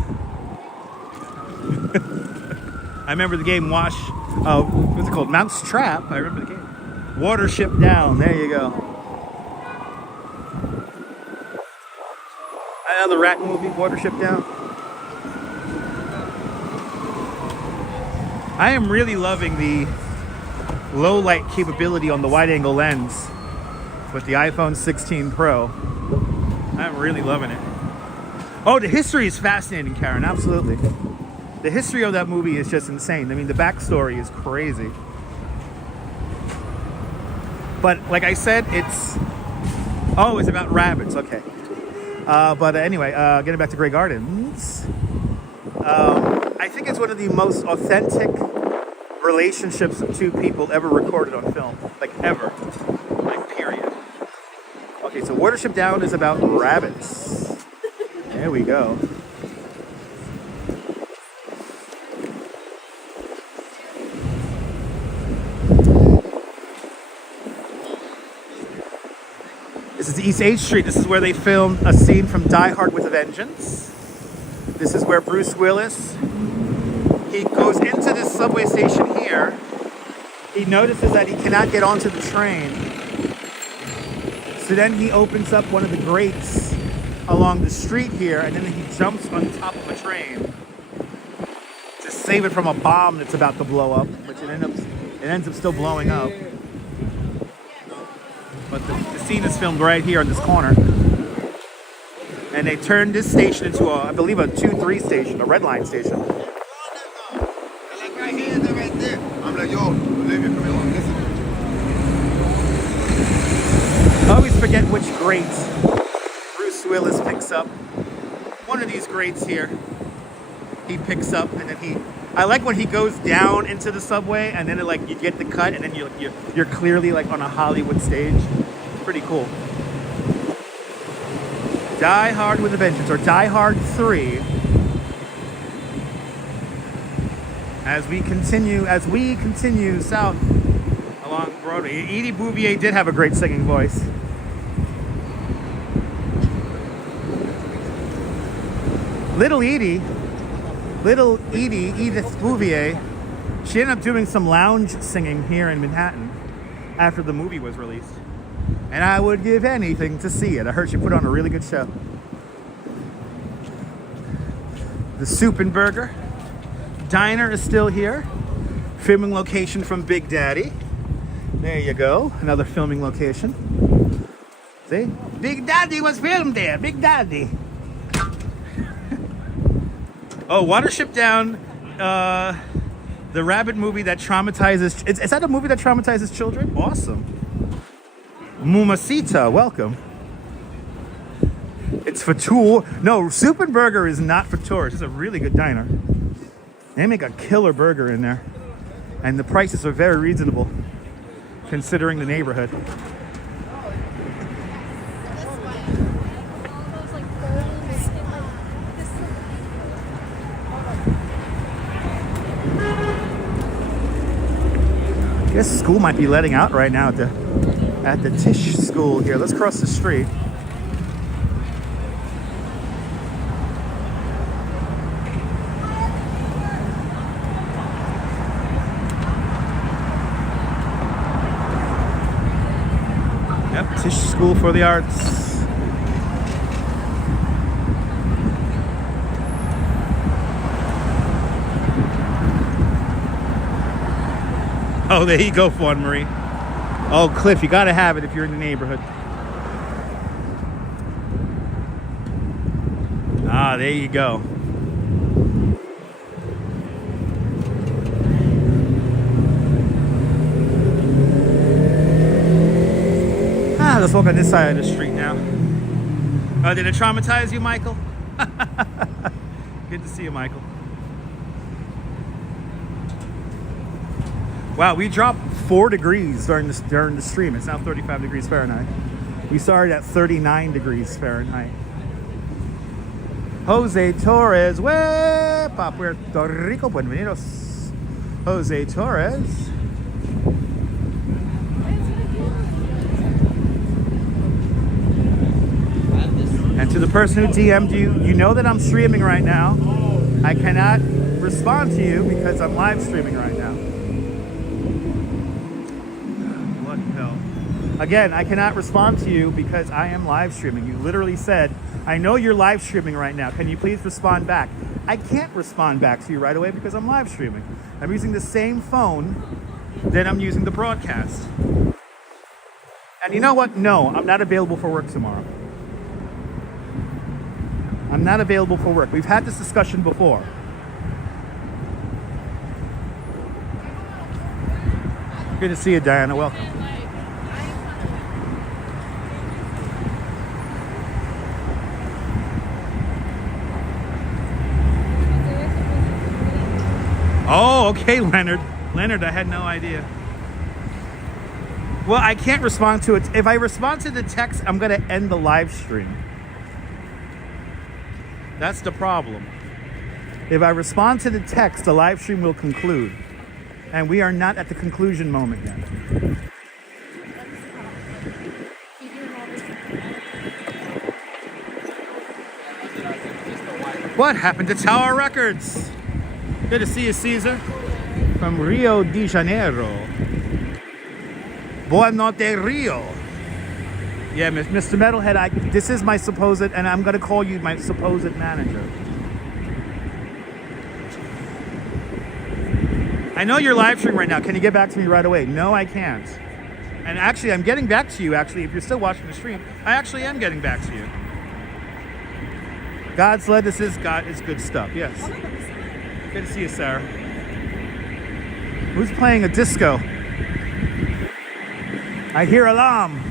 remember the game what's it called? Mouse Trap. I remember the game. Watership Down. There you go. Another rat movie, Watership Down. I am really loving the low light capability on the wide angle lens with the iPhone 16 Pro. I'm really loving it. Oh, the history is fascinating, Karen. Absolutely. The history of that movie is just insane. I mean, the backstory is crazy. But like I said, it's about rabbits. Okay. But anyway, getting back to Grey Gardens. I think it's one of the most authentic relationships of two people ever recorded on film. Like, ever. Like, period. Okay, so Watership Down is about rabbits. There we go. This is East 8th Street. This is where they filmed a scene from Die Hard with a Vengeance. This is where Bruce Willis, he goes into this subway station here. He notices that he cannot get onto the train. So then he opens up one of the grates along the street here, and then he jumps on top of a train to save it from a bomb that's about to blow up, which it ends up still blowing up. But the scene is filmed right here in this corner. And they turned this station into I believe a 2-3 station, a red line station. Like right here, they're right there. I'm like, yo, Olivia, come here, listen. I always forget which grate Bruce Willis picks up. One of these grates here, he picks up, and then I like when he goes down into the subway, and then you get the cut, and then you're clearly like on a Hollywood stage. It's pretty cool. Die Hard with a Vengeance, or Die Hard 3. As we continue south along Broadway. Edie Bouvier did have a great singing voice. Little Edie, Edith Bouvier, she ended up doing some lounge singing here in Manhattan after the movie was released. And I would give anything to see it. I heard she put on a really good show. The Soup and Burger Diner is still here. Filming location from Big Daddy. There you go. Another filming location. See? Big Daddy was filmed there. Big Daddy. Oh, Watership Down. The rabbit movie that traumatizes... Is that a movie that traumatizes children? Awesome. Mumacita, welcome. It's for tour. No, Soup and Burger is not for tourists. It's a really good diner. They make a killer burger in there. And the prices are very reasonable, considering the neighborhood. I guess school might be letting out right now at the Tisch School here. Let's cross the street. Yep, Tisch School for the Arts. Oh, there you go, Fawn Marie. Oh, Cliff, you gotta have it if you're in the neighborhood. Ah, there you go. let's walk on this side of the street now. Did it traumatize you, Michael? Good to see you, Michael. Wow, we dropped 4 degrees during the stream. It's now 35 degrees Fahrenheit. We started at 39 degrees Fahrenheit. Jose Torres, Wepa, Puerto Rico, bienvenidos. Jose Torres. And to the person who DM'd you, you know that I'm streaming right now. I cannot respond to you because I'm live streaming right now. What the hell? Again, I cannot respond to you because I am live streaming. You literally said, I know you're live streaming right now. Can you please respond back? I can't respond back to you right away because I'm live streaming. I'm using the same phone that I'm using the broadcast. And you know what? No, I'm not available for work tomorrow. I'm not available for work. We've had this discussion before. Good to see you, Diana. Welcome. Oh, okay, Leonard. Leonard, I had no idea. Well, I can't respond to it. If I respond to the text, I'm going to end the live stream. That's the problem. If I respond to the text, the live stream will conclude. And we are not at the conclusion moment yet. What happened to Tower Records? Good to see you, Caesar. From Rio de Janeiro. Boa noite, Rio. Yeah, Mr. Metalhead, this is my supposed, and I'm going to call you my supposed manager. I know you're live streaming right now. Can you get back to me right away? No, I can't. And actually, I'm getting back to you, actually. If you're still watching the stream, I actually am getting back to you. God's lettuce is good stuff, yes. Good to see you, Sarah. Who's playing a disco? I hear alarm.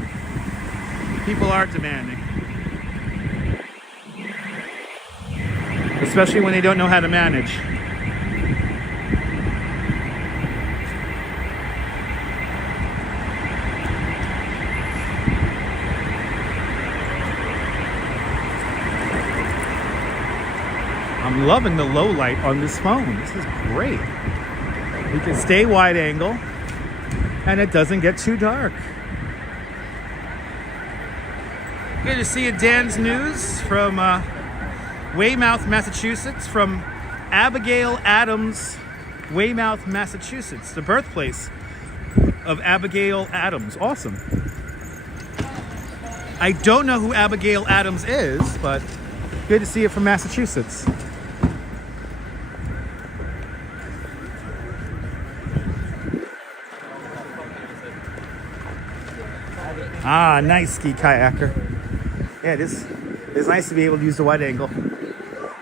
People are demanding. Especially when they don't know how to manage. I'm loving the low light on this phone. This is great. We can stay wide angle and it doesn't get too dark. Good to see you, Dan's News from Weymouth, Massachusetts, from Abigail Adams, Weymouth, Massachusetts, the birthplace of Abigail Adams. Awesome. I don't know who Abigail Adams is, but good to see you from Massachusetts. Ah, nice, ski kayaker. Yeah, it is. It's nice to be able to use the wide angle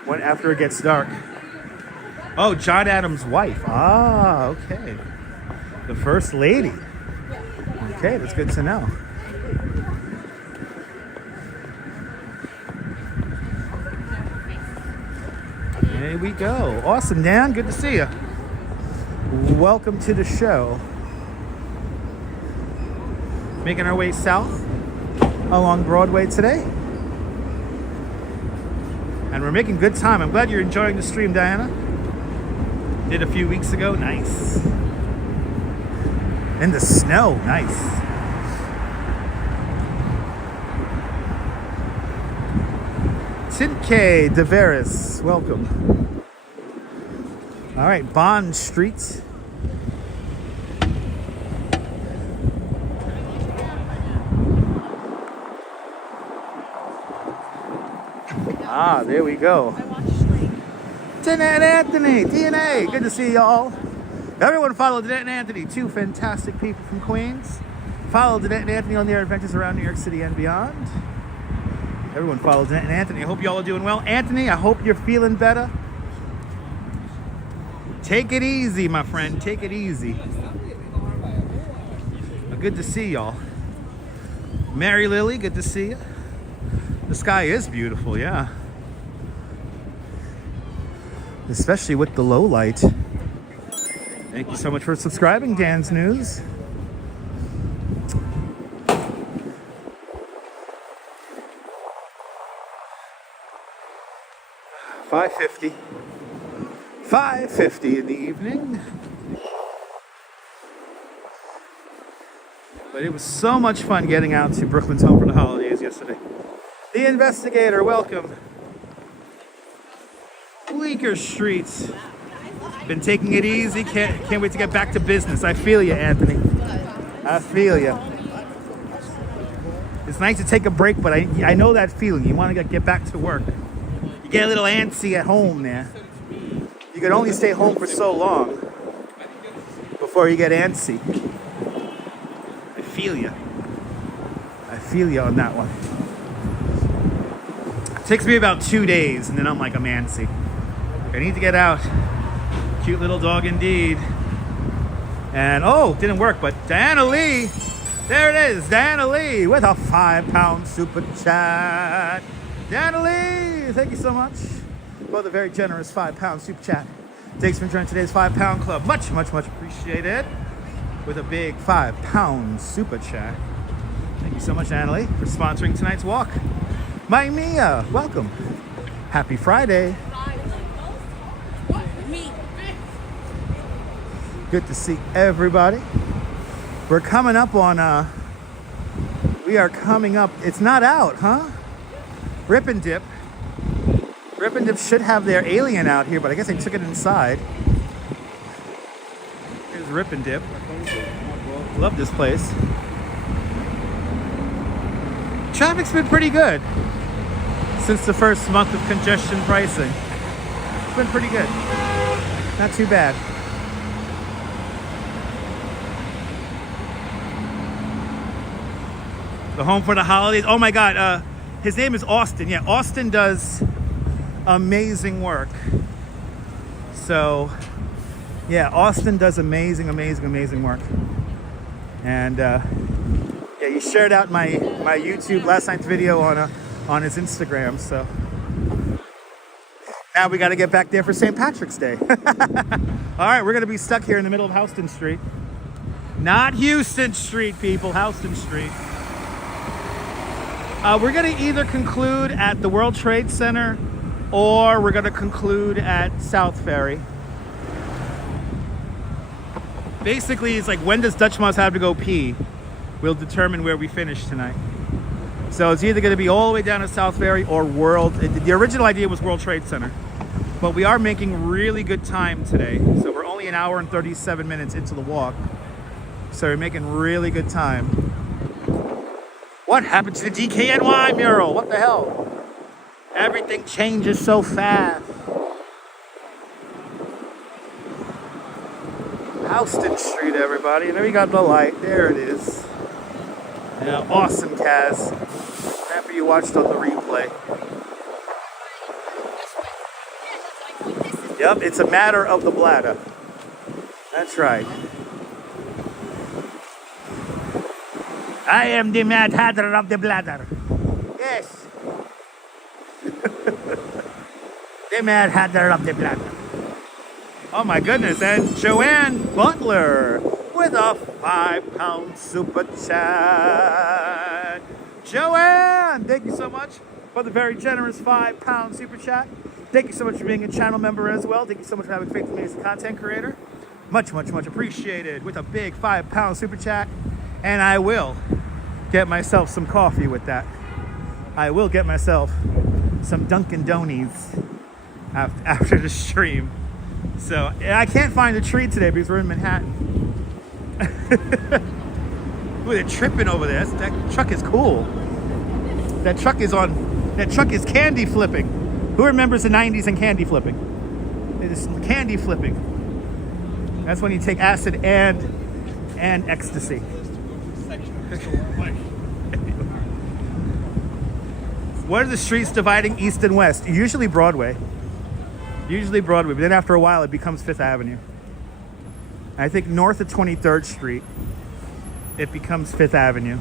when after it gets dark. Oh, John Adams' wife. Ah, okay. The first lady. Okay, that's good to know. There we go. Awesome, Dan. Good to see you. Welcome to the show. Making our way south along Broadway today. And we're making good time. I'm glad you're enjoying the stream, Diana. Did a few weeks ago. Nice. In the snow. Nice. Tinke Deveris. Welcome. All right. Bond Street. Ah, there we go. I watched Stream. Danette and Anthony, DNA. Good to see y'all. Everyone follow Danette and Anthony, 2 fantastic people from Queens. Follow Danette and Anthony on their adventures around New York City and beyond. Everyone follow Danette and Anthony. I hope y'all are doing well. Anthony, I hope you're feeling better. Take it easy, my friend. Take it easy. Good to see y'all. Mary Lily, good to see you. The sky is beautiful, yeah. Especially with the low light. Thank you so much for subscribing, Dan's News. $5.50 in the evening. But it was so much fun getting out to Brooklyn's Home for the Holidays yesterday. The Investigator, welcome. Bleecker Streets. Been taking it easy. Can't wait to get back to business. I feel you, Anthony. I feel you. It's nice to take a break, but I know that feeling. You want to get back to work. You get a little antsy at home there. You can only stay home for so long before you get antsy. I feel you. I feel you on that one. It takes me about 2 days, and then I'm like, I'm antsy. I need to get out. Cute little dog indeed. And oh, didn't work, but Diana Lee, there it is, Diana Lee with a £5 super chat. Diana Lee, thank you so much for the very generous £5 super chat. Thanks for joining today's £5 club. Much, much, much appreciated. With a big £5 super chat. Thank you so much, Diana Lee, for sponsoring tonight's walk. My Mia, welcome. Happy Friday. Good to see everybody. We're coming up on, we are coming up, it's not out, huh? Rip and Dip. Rip and Dip should have their alien out here, but I guess they took it inside. Here's Rip and Dip. Love this place. Traffic's been pretty good since the first month of congestion pricing. It's been pretty good. Not too bad. The Home for the Holidays. Oh my God, his name is Austin. Yeah, Austin does amazing work. So, yeah, Austin does amazing work. And yeah, he shared out my YouTube last night's video on his Instagram. So now we got to get back there for St. Patrick's Day. All right, we're gonna be stuck here in the middle of Houston Street. Not Houston Street, people. Houston Street. We're going to either conclude at the World Trade Center or we're going to conclude at South Ferry. Basically, it's like, when does Dutch Mouse have to go pee? We'll determine where we finish tonight. So it's either going to be all the way down to South Ferry or World. The original idea was World Trade Center. But we are making really good time today. So we're only an hour and 37 minutes into the walk. So we're making really good time. What happened to the DKNY mural? What the hell? Everything changes so fast. Houston Street, everybody. And there we got the light. There it is. Yeah, awesome, Kaz. After you watched on the replay. Yep, it's a matter of the bladder. That's right. I am the Mad Hatter of the bladder. Yes. The Mad Hatter of the bladder. Oh my goodness, and Joanne Butler with a £5 super chat. Joanne, thank you so much for the very generous £5 super chat. Thank you so much for being a channel member as well. Thank you so much for having faith in me as a content creator. Much, much, much appreciated with a big £5 super chat. And I will get myself some coffee with that. I will get myself some Dunkin' Donuts after the stream. So I can't find a tree today because we're in Manhattan. Ooh, they're tripping over there. That truck is cool. That truck is candy flipping. Who remembers the 90s and candy flipping? It is candy flipping. That's when you take acid and ecstasy. What are the streets dividing east and west? Usually Broadway. But then after a while it becomes Fifth Avenue. I think north of 23rd Street, it becomes Fifth Avenue.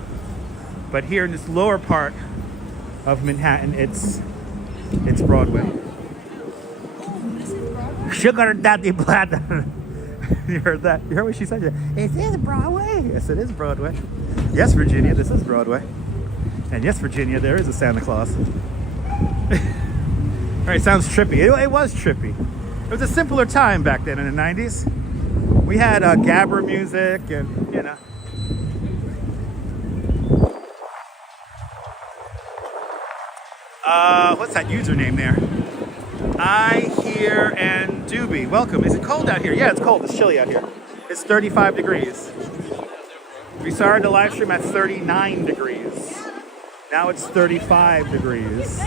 But here in this lower part of Manhattan, it's Broadway. Sugar daddy platter. You heard that? You heard what she said? Is this Broadway? Yes, it is Broadway. Yes, Virginia, this is Broadway. And yes, Virginia, there is a Santa Claus. All right, sounds trippy. It was trippy. It was a simpler time back then in the 90s. We had gabber music and, you know. What's that username there? I Hear and Doobie. Welcome. Is it cold out here? Yeah, it's cold. It's chilly out here. It's 35 degrees. We started the live stream at 39 degrees. Now it's 35 degrees.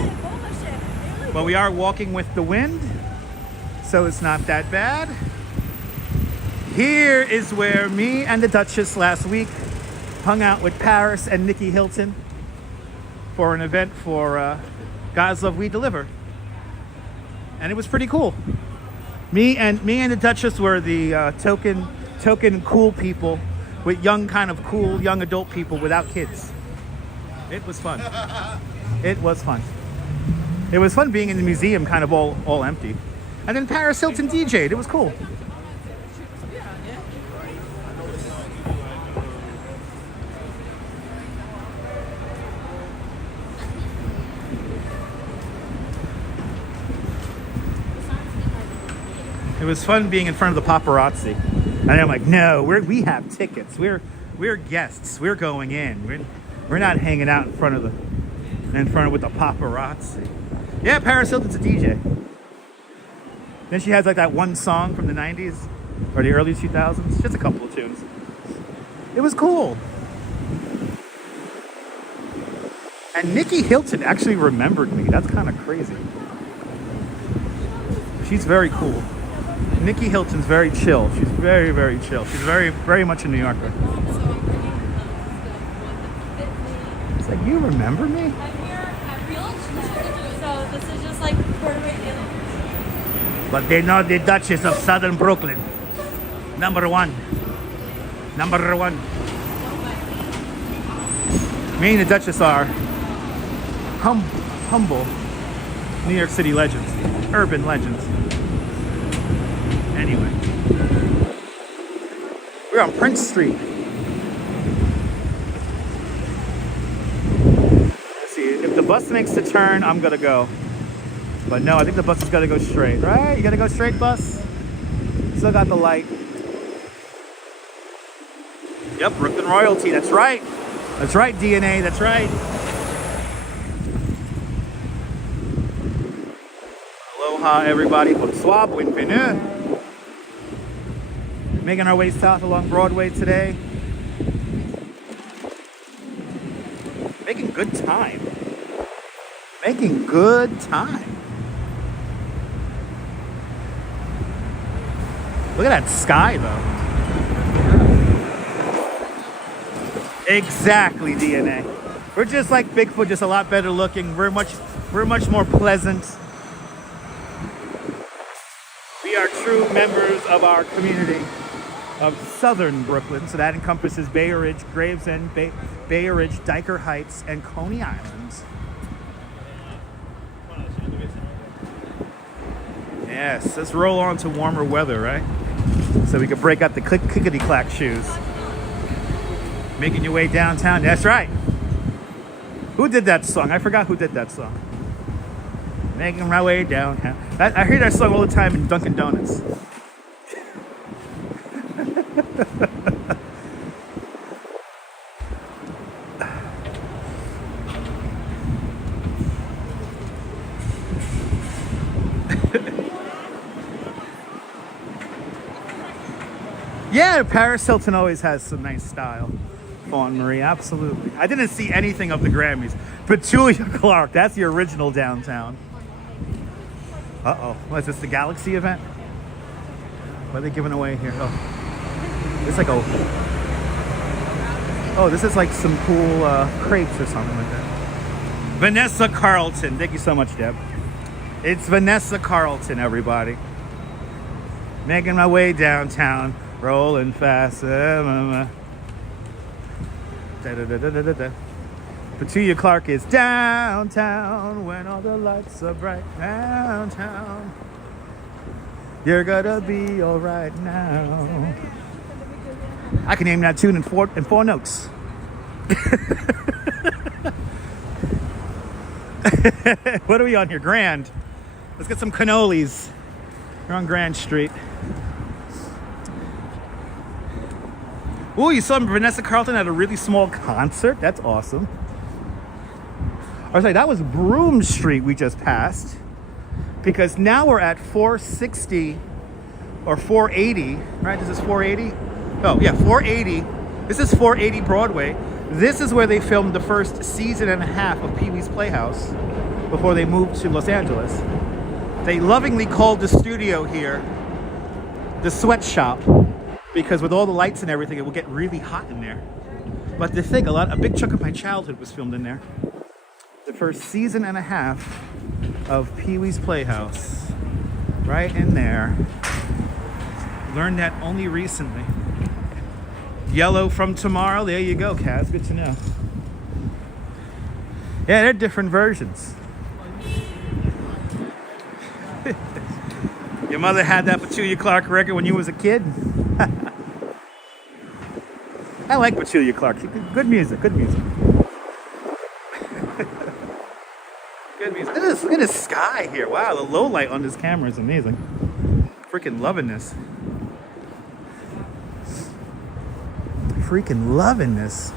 But we are walking with the wind, so it's not that bad. Here is where me and the Duchess last week hung out with Paris and Nikki Hilton for an event for God's Love We Deliver. And it was pretty cool. Me and the Duchess were the token cool people with kind of cool young adult people without kids. It was fun. It was fun. It was fun being in the museum kind of all empty. And then Paris Hilton DJ'd. It was cool. It was fun being in front of the paparazzi. And I'm like, no, we have tickets. We're guests. We're going in. We're not hanging out in front with the paparazzi. Yeah, Paris Hilton's a DJ. Then she has like that one song from the 90s or the early 2000s. Just a couple of tunes. It was cool. And Nikki Hilton actually remembered me. That's kind of crazy. She's very cool. Nikki Hilton's very chill. She's very, very chill. She's very, very much a New Yorker. It's like, you remember me? I'm here at Real. So this is just like Puerto Rican. But they know the Duchess of Southern Brooklyn. Number one. Number one. Me and the Duchess are humble New York City legends. Urban legends. Anyway. We're on Prince Street. Let's see, if the bus makes the turn, I'm gonna go. But no, I think the bus is gonna go straight, right? You gotta go straight, bus? Still got the light. Yep, Brooklyn royalty, that's right. That's right, DNA, that's right. Aloha, everybody. Bonsoir, bienvenue. Making our way south along Broadway today. Making good time. Making good time. Look at that sky, though. Exactly, DNA. We're just like Bigfoot, just a lot better looking. We're much more pleasant. We are true members of our community of Southern Brooklyn, so that encompasses Bay Ridge, Gravesend, Bay Ridge, Dyker Heights, and Coney Island. Yes, let's roll on to warmer weather, right? So we can break out the clickety-clack shoes. Making your way downtown, that's right. Who did that song? I forgot who did that song. Making my way downtown. I hear that song all the time in Dunkin' Donuts. Yeah, Paris Hilton always has some nice style. Fawn Marie, absolutely. I didn't see anything of the Grammys. Petulia Clark, that's the original downtown. Uh-oh, what is this, the Galaxy event? What are they giving away here? Oh, it's like this is like some cool crepes or something like that. Vanessa Carlton, thank you so much, Deb. It's Vanessa Carlton, everybody. Making my way downtown, rolling fast. Petunia Clark is downtown when all the lights are bright. Downtown. You're gonna be alright now. I can name that tune in four notes. What are we on here? Grand. Let's get some cannolis. We're on Grand Street. Oh, you saw Vanessa Carlton at a really small concert? That's awesome. I was like, that was Broome Street we just passed. Because now we're at 460 or 480, right? This is 480? Oh, yeah, 480. This is 480 Broadway. This is where they filmed the first season and a half of Pee-wee's Playhouse before they moved to Los Angeles. They lovingly called the studio here the sweatshop because with all the lights and everything, it will get really hot in there. But the thing, a big chunk of my childhood was filmed in there. The first season and a half of Pee-wee's Playhouse, right in there. Learned that only recently. Yellow from Tomorrow, there you go, Kaz, good to know. Yeah, they're different versions. Your mother had that Petunia Clark record when you was a kid? I like Petunia Clark. Good music, good music. Good music. Look at this sky here. Wow, the low light on this camera is amazing. Freaking loving this. Freaking loving this.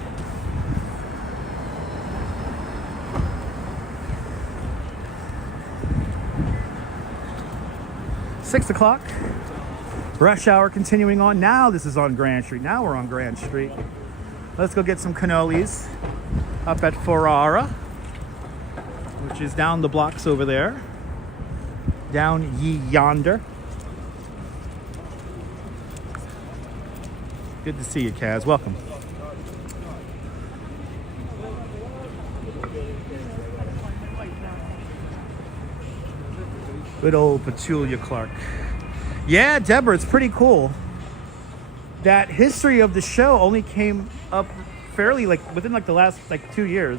Six o'clock. Rush hour continuing on. Now this is on Grand Street. Now we're on Grand Street. Let's go get some cannolis up at Ferrara, which is down the blocks over there. Down yonder. Good to see you, Kaz. Welcome. Good old Petunia Clark. Yeah, Deborah, it's pretty cool. That history of the show only came up fairly within the last 2 years.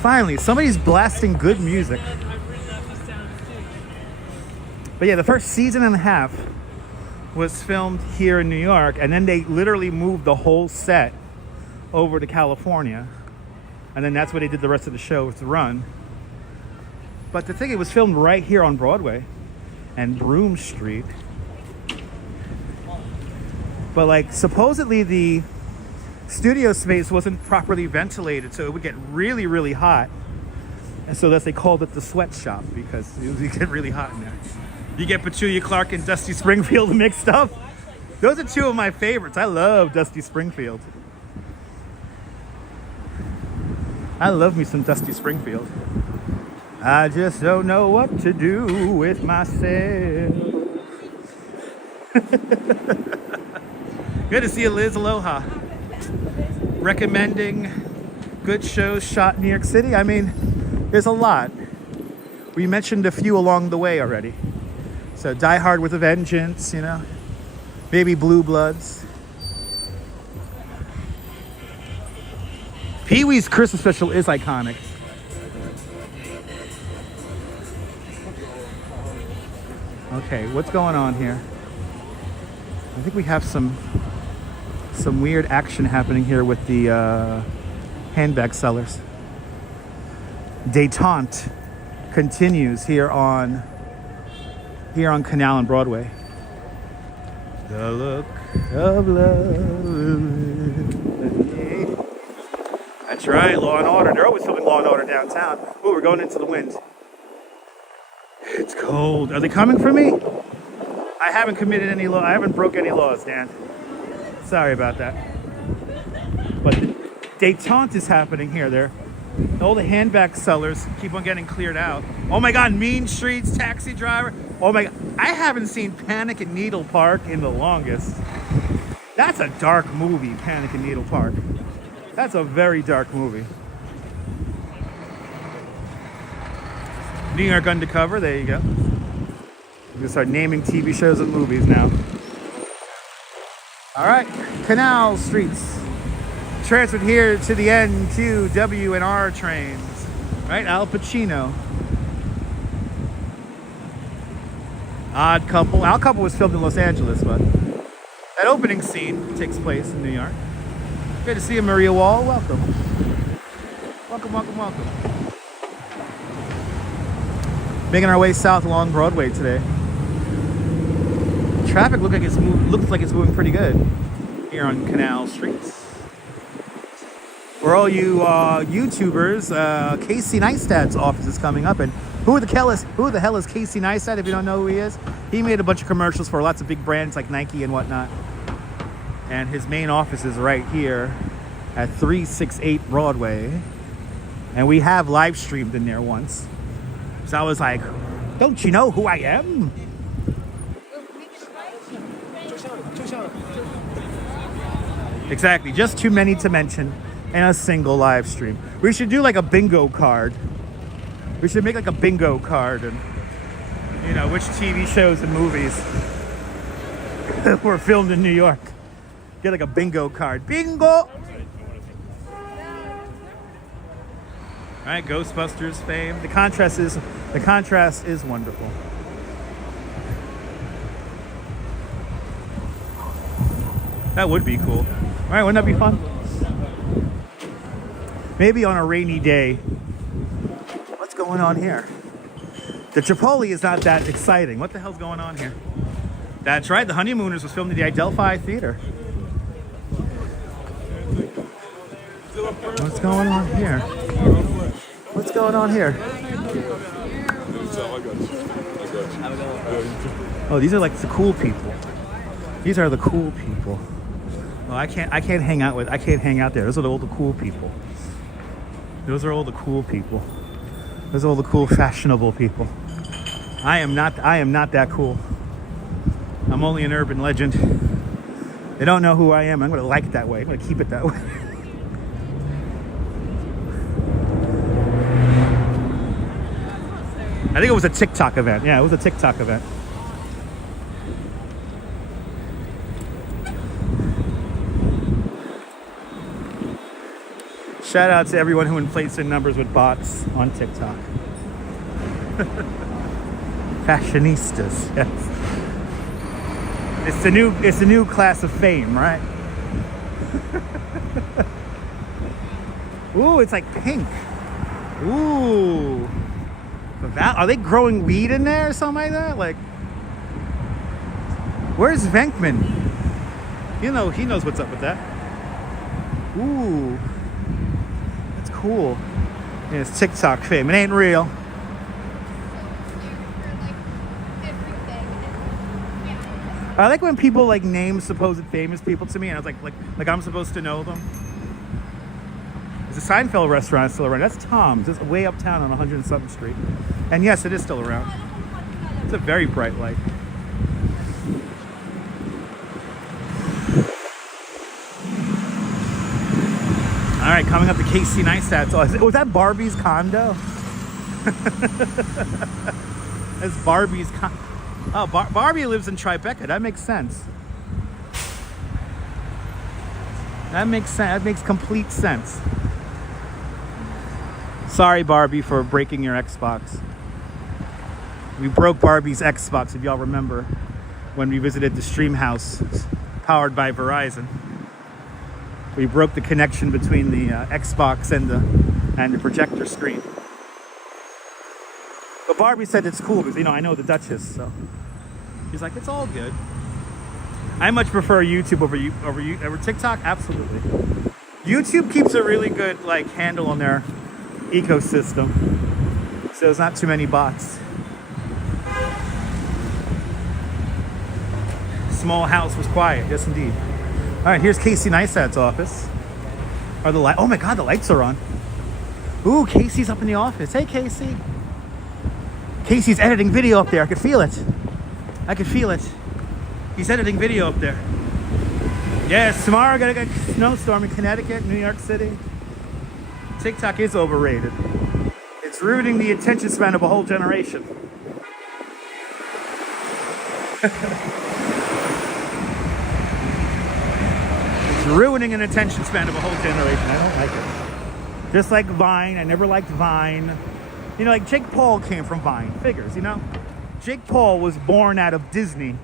Finally, somebody's blasting good music. But yeah, the first season and a half was filmed here in New York, and then they literally moved the whole set over to California. And then that's where they did the rest of the show to run. But the thing, it was filmed right here on Broadway and Broome Street. But supposedly the studio space wasn't properly ventilated, so it would get really, really hot. And so they called it the sweatshop because it would get really hot in there. You get Petunia Clark and Dusty Springfield mixed up. Those are two of my favorites. I love Dusty Springfield. I love me some Dusty Springfield. I just don't know what to do with myself. Good to see you, Liz. Aloha. Recommending good shows shot in New York City. I mean, there's a lot. We mentioned a few along the way already. So Die Hard with a Vengeance, maybe Blue Bloods. Pee-wee's Christmas special is iconic. Okay, what's going on here? I think we have some weird action happening here with the handbag sellers. Détente continues here on Canal and Broadway. The look of love. That's right, Law and Order. They're always filming Law and Order downtown. Ooh, we're going into the wind. It's cold. Are they coming for me? I haven't committed any law. I haven't broke any laws, Dan. Sorry about that. But détente is happening here. All the handbag sellers keep on getting cleared out. Oh my God, Mean Streets, Taxi Driver. Oh my God, I haven't seen Panic at Needle Park in the longest. That's a dark movie, Panic at Needle Park. That's a very dark movie. New York Undercover, there you go. We're gonna start naming TV shows and movies now. All right, Canal Streets. transferred here to the N, Q, W, and R trains. Right? Al Pacino. Odd Couple. Odd Couple was filmed in Los Angeles, but that opening scene takes place in New York. Good to see you, Maria Wall. Welcome. Welcome, welcome, welcome. Making our way south along Broadway today. Traffic looks like it's moving pretty good here on Canal streets. For all you YouTubers, Casey Neistat's office is coming up, and who the hell is Casey Neistat? If you don't know who he is, he made a bunch of commercials for lots of big brands like Nike and whatnot. And his main office is right here at 368 Broadway, and we have live streamed in there once. So I was like, "Don't you know who I am?" Exactly, just too many to mention in a single live stream. We should do like a bingo card. We should make like a bingo card, and you know which TV shows and movies were filmed in New York. Get like a bingo card. Bingo! All right, Ghostbusters fame. The contrast is wonderful. That would be cool. All right, wouldn't that be fun? Maybe on a rainy day. What's going on here? The Chipotle is not that exciting. What the hell's going on here? That's right, The Honeymooners was filmed at the Adelphi Theater. What's going on here? What's going on here? Oh, these are like the cool people. These are the cool people. Well, I can't hang out there. Those are all the cool people. Those are all the cool people. Those are all the cool, fashionable people. I am not that cool. I'm only an urban legend. They don't know who I am. I'm gonna like it that way. I'm gonna keep it that way. I think it was a TikTok event. Yeah, it was a TikTok event. Shout out to everyone who inflates their numbers with bots on TikTok. Fashionistas, yes. It's the new class of fame, right? Ooh, it's like pink. Ooh. Are they growing weed in there or something like that? Like, where's Venkman? You know, he knows what's up with that. Ooh. That's cool. Yeah, it's TikTok fame. It ain't real. I like when people like name supposed famous people to me, and I was like I'm supposed to know them. There's a Seinfeld restaurant still around. That's Tom's. It's way uptown on 100-something Street. And yes, it is still around. It's a very bright light. All right, coming up to Casey Neistat's. Was that Barbie's condo? That's Barbie's condo. Oh, Barbie lives in Tribeca. That makes sense. That makes sense. That makes complete sense. Sorry, Barbie, for breaking your Xbox. We broke Barbie's Xbox, if y'all remember, when we visited the Stream House powered by Verizon. We broke the connection between the Xbox and the projector screen. But Barbie said it's cool because, you know, I know the Duchess, so she's like, it's all good. I much prefer YouTube over TikTok. Absolutely. YouTube keeps a really good like handle on their ecosystem, so there's not too many bots. Small house was quiet. Yes, indeed. All right, here's Casey Neistat's office. Are the light? Oh my God, the lights are on. Ooh, Casey's up in the office. Hey, Casey. Casey's editing video up there. I could feel it. I could feel it. He's editing video up there. Yes, tomorrow got a snowstorm in Connecticut, New York City. TikTok is overrated. It's ruining the attention span of a whole generation. It's ruining an attention span of a whole generation. I don't like it. Just like Vine, I never liked Vine. You know, like Jake Paul came from Vine. Figures, you know? Jake Paul was born out of Disney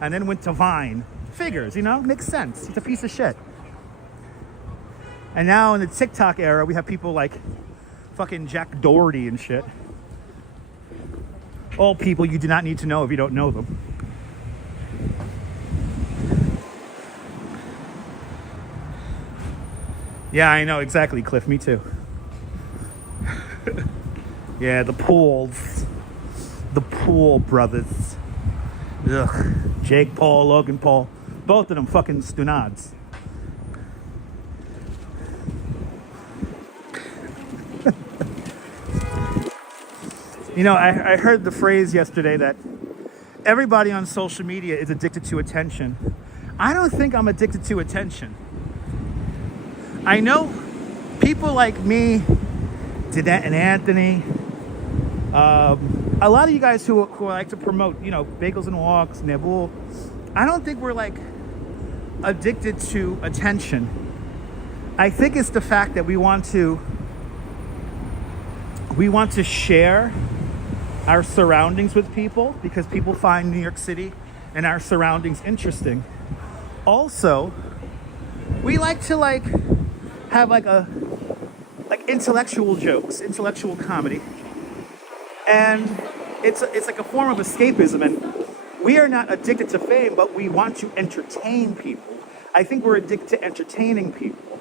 and then went to Vine. Figures, you know? Makes sense. He's a piece of shit. And now in the TikTok era, we have people like fucking Jack Doherty and shit. All people you do not need to know if you don't know them. Yeah, I know, exactly, Cliff. Me too. Yeah, the Pauls. The Paul brothers. Ugh. Jake Paul, Logan Paul. Both of them fucking stunads. You know, I heard the phrase yesterday that everybody on social media is addicted to attention. I don't think I'm addicted to attention. I know people like me, Danette and Anthony, a lot of you guys who like to promote, you know, Bagels and Walks, Nebul. I don't think we're like addicted to attention. I think it's the fact that we want to share our surroundings with people because people find New York City and our surroundings interesting. Also, we like to have intellectual jokes, intellectual comedy. And it's like a form of escapism, and we are not addicted to fame, but we want to entertain people. I think we're addicted to entertaining people.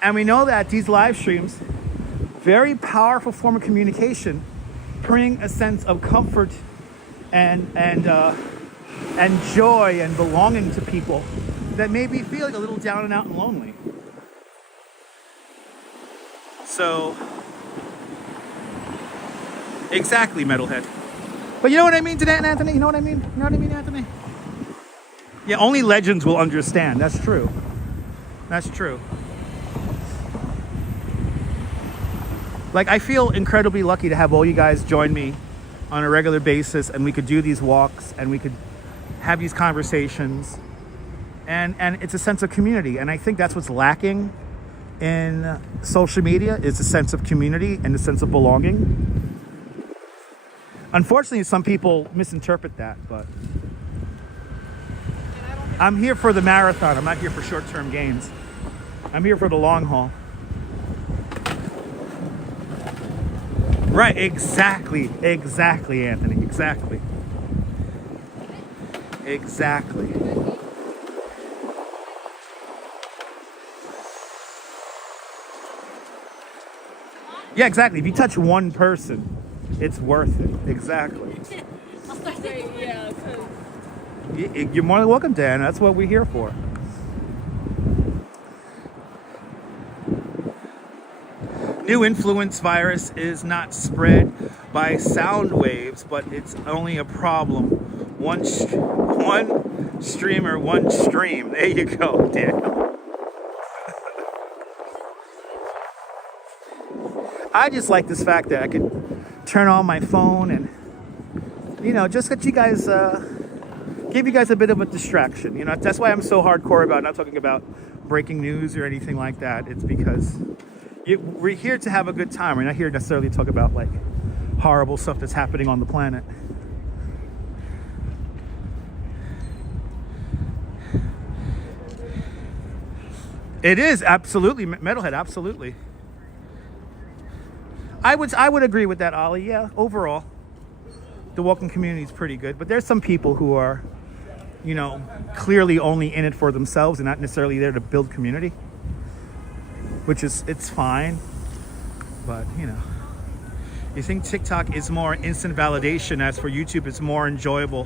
And we know that these live streams, very powerful form of communication, bring a sense of comfort and joy and belonging to people that may be feeling a little down and out and lonely. So, exactly, metalhead. But you know what I mean, Danette and Anthony? You know what I mean? You know what I mean, Anthony? Yeah, only legends will understand. That's true. That's true. Like, I feel incredibly lucky to have all you guys join me on a regular basis, and we could do these walks, and we could have these conversations, and it's a sense of community. And I think that's what's lacking in social media, is a sense of community and a sense of belonging. Unfortunately, some people misinterpret that, but I'm here for the marathon. I'm not here for short-term gains. I'm here for the long haul. Right, exactly, Anthony, exactly. Yeah, exactly. If you touch one person, it's worth it. Exactly. I'll start saying, yeah, You're more than welcome, Dan. That's what we're here for. New influence virus is not spread by sound waves, but it's only a problem. One streamer, one stream. There you go, Daniel. I just like this fact that I could turn on my phone and, you know, just let you guys, give you guys a bit of a distraction. You know, that's why I'm so hardcore about not talking about breaking news or anything like that. It's because we're here to have a good time. We're not here necessarily to talk about like horrible stuff that's happening on the planet. It is absolutely metalhead, absolutely. I would agree with that, Ollie. Yeah, overall, the walking community is pretty good, but there's some people who are, you know, clearly only in it for themselves and not necessarily there to build community. Which is, it's fine, but you know, you think TikTok is more instant validation, as for YouTube it's more enjoyable,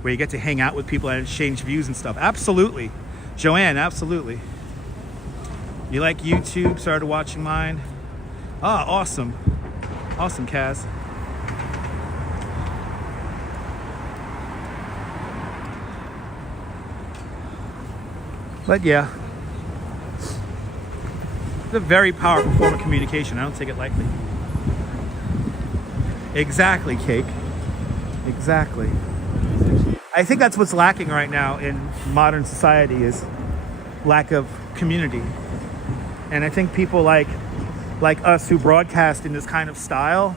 where you get to hang out with people and exchange views and stuff. Absolutely. Joanne, absolutely. You like YouTube, started watching mine. Ah, awesome. Awesome, Kaz. But yeah, it's a very powerful form of communication. I don't take it lightly. Exactly, Cake. Exactly. I think that's what's lacking right now in modern society is lack of community. And I think people like us who broadcast in this kind of style,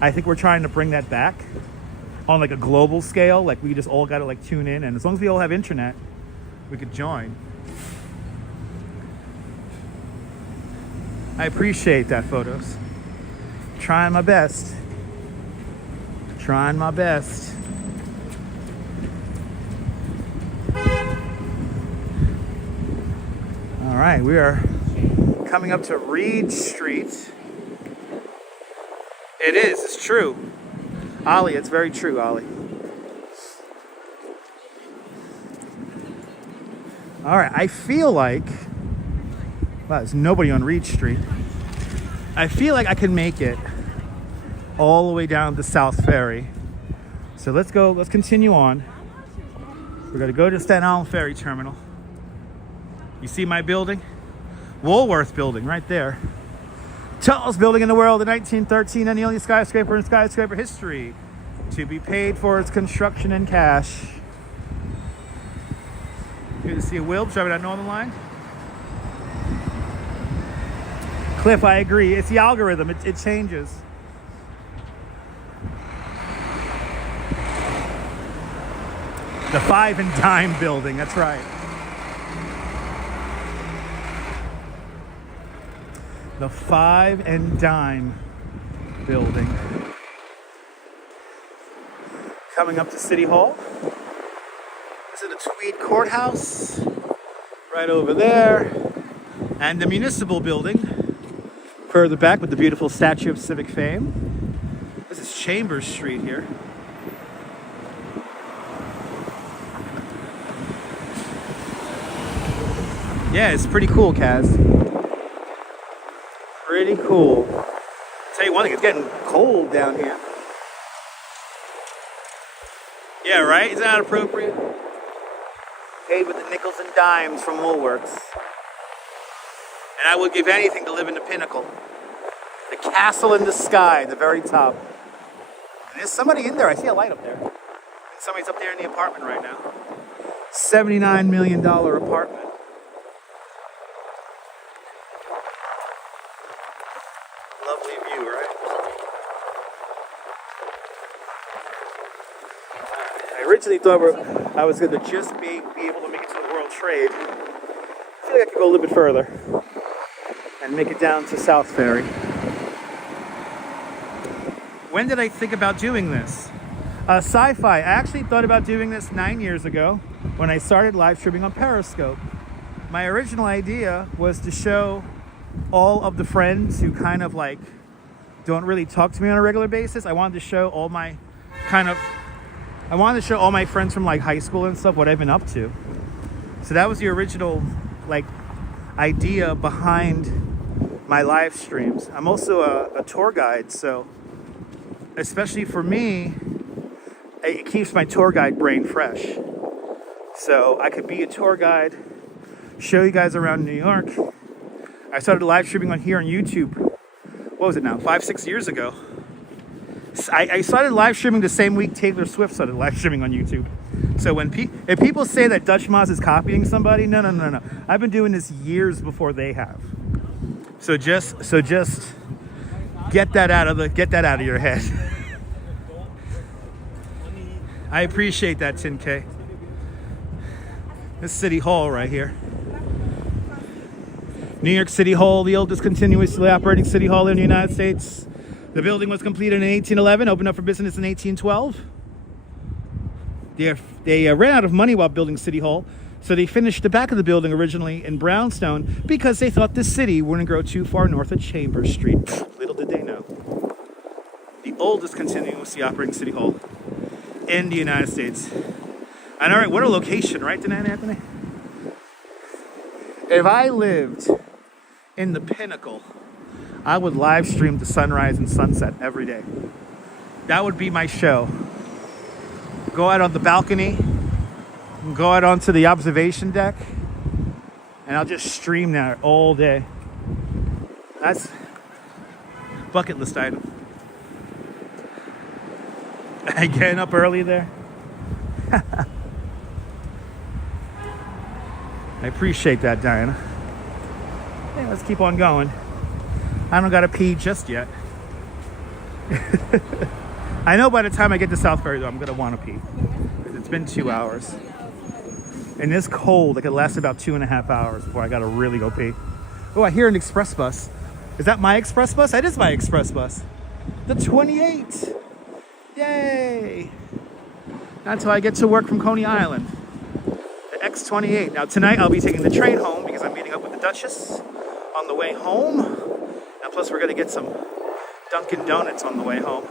I think we're trying to bring that back on like a global scale. Like we just all got to like tune in, and as long as we all have internet, we could join. I appreciate that, photos. Trying my best. Trying my best. All right, we are coming up to Reed Street. It is, it's true. Ollie, it's very true, Ollie. All right, I feel like, wow, there's nobody on Reed Street. I feel like I can make it all the way down to South Ferry. So let's continue on. We're gonna go to Staten Island Ferry Terminal. You see my building? Woolworth building right there. Tallest building in the world in 1913 and the only skyscraper in skyscraper history to be paid for its construction in cash. Good to see a Wilbs driving down Northern Line. Cliff, I agree. It's the algorithm. It changes. The 5 and Dime building. That's right. The 5 and Dime building. Coming up to City Hall. This is the Tweed Courthouse. Right over there. And the Municipal Building. Further back with the beautiful Statue of Civic Fame. This is Chambers Street here. Yeah, it's pretty cool, Kaz. Pretty cool. I'll tell you one thing, it's getting cold down here. Yeah, right? Is that appropriate? Paid with the nickels and dimes from Woolworths. And I would give anything to live in the pinnacle. The castle in the sky, the very top. And there's somebody in there. I see a light up there. And somebody's up there in the apartment right now. $79 million apartment. Lovely view, right? I originally thought I was going to just be able to make it to the World Trade. I feel like I could go a little bit further and make it down to South Ferry. When did I think about doing this? Sci-fi. I actually thought about doing this 9 years ago when I started live streaming on Periscope. My original idea was to show all of the friends who kind of like don't really talk to me on a regular basis. I wanted to show all my friends from like high school and stuff, what I've been up to. So that was the original like idea behind my live streams. I'm also a tour guide, so especially for me, it keeps my tour guide brain fresh. So I could be a tour guide, show you guys around New York. I started live streaming on here on YouTube. What was it now? 5-6 years ago. I started live streaming the same week Taylor Swift started live streaming on YouTube. So if people say that Dutch Moz is copying somebody, no. I've been doing this years before they have. So just get that out of your head. I appreciate that, 10K. This is City Hall right here. New York City Hall, the oldest continuously operating city hall in the United States. The building was completed in 1811, opened up for business in 1812. They ran out of money while building City Hall, so they finished the back of the building originally in brownstone because they thought the city wouldn't grow too far north of Chambers Street. Little did they know. The oldest continuously operating city hall in the United States. And all right, what a location, right, Danan Anthony? If I lived in the pinnacle, I would live stream the sunrise and sunset every day. That would be my show. Go out on the balcony, go out onto the observation deck, and I'll just stream that all day. That's bucket list item. Getting up early there. I appreciate that, Diana. Hey, let's keep on going. I don't gotta pee just yet. I know by the time I get to South Ferry, though, I'm gonna want to pee. It's been 2 hours. And it's cold. It could last about 2.5 hours before I gotta really go pee. Oh, I hear an express bus. Is that my express bus? That is my express bus. The 28. Yay. That's how I get to work from Coney Island. The X28. Now tonight I'll be taking the train home because I'm meeting up with the Duchess on the way home. And plus we're gonna get some Dunkin' Donuts on the way home.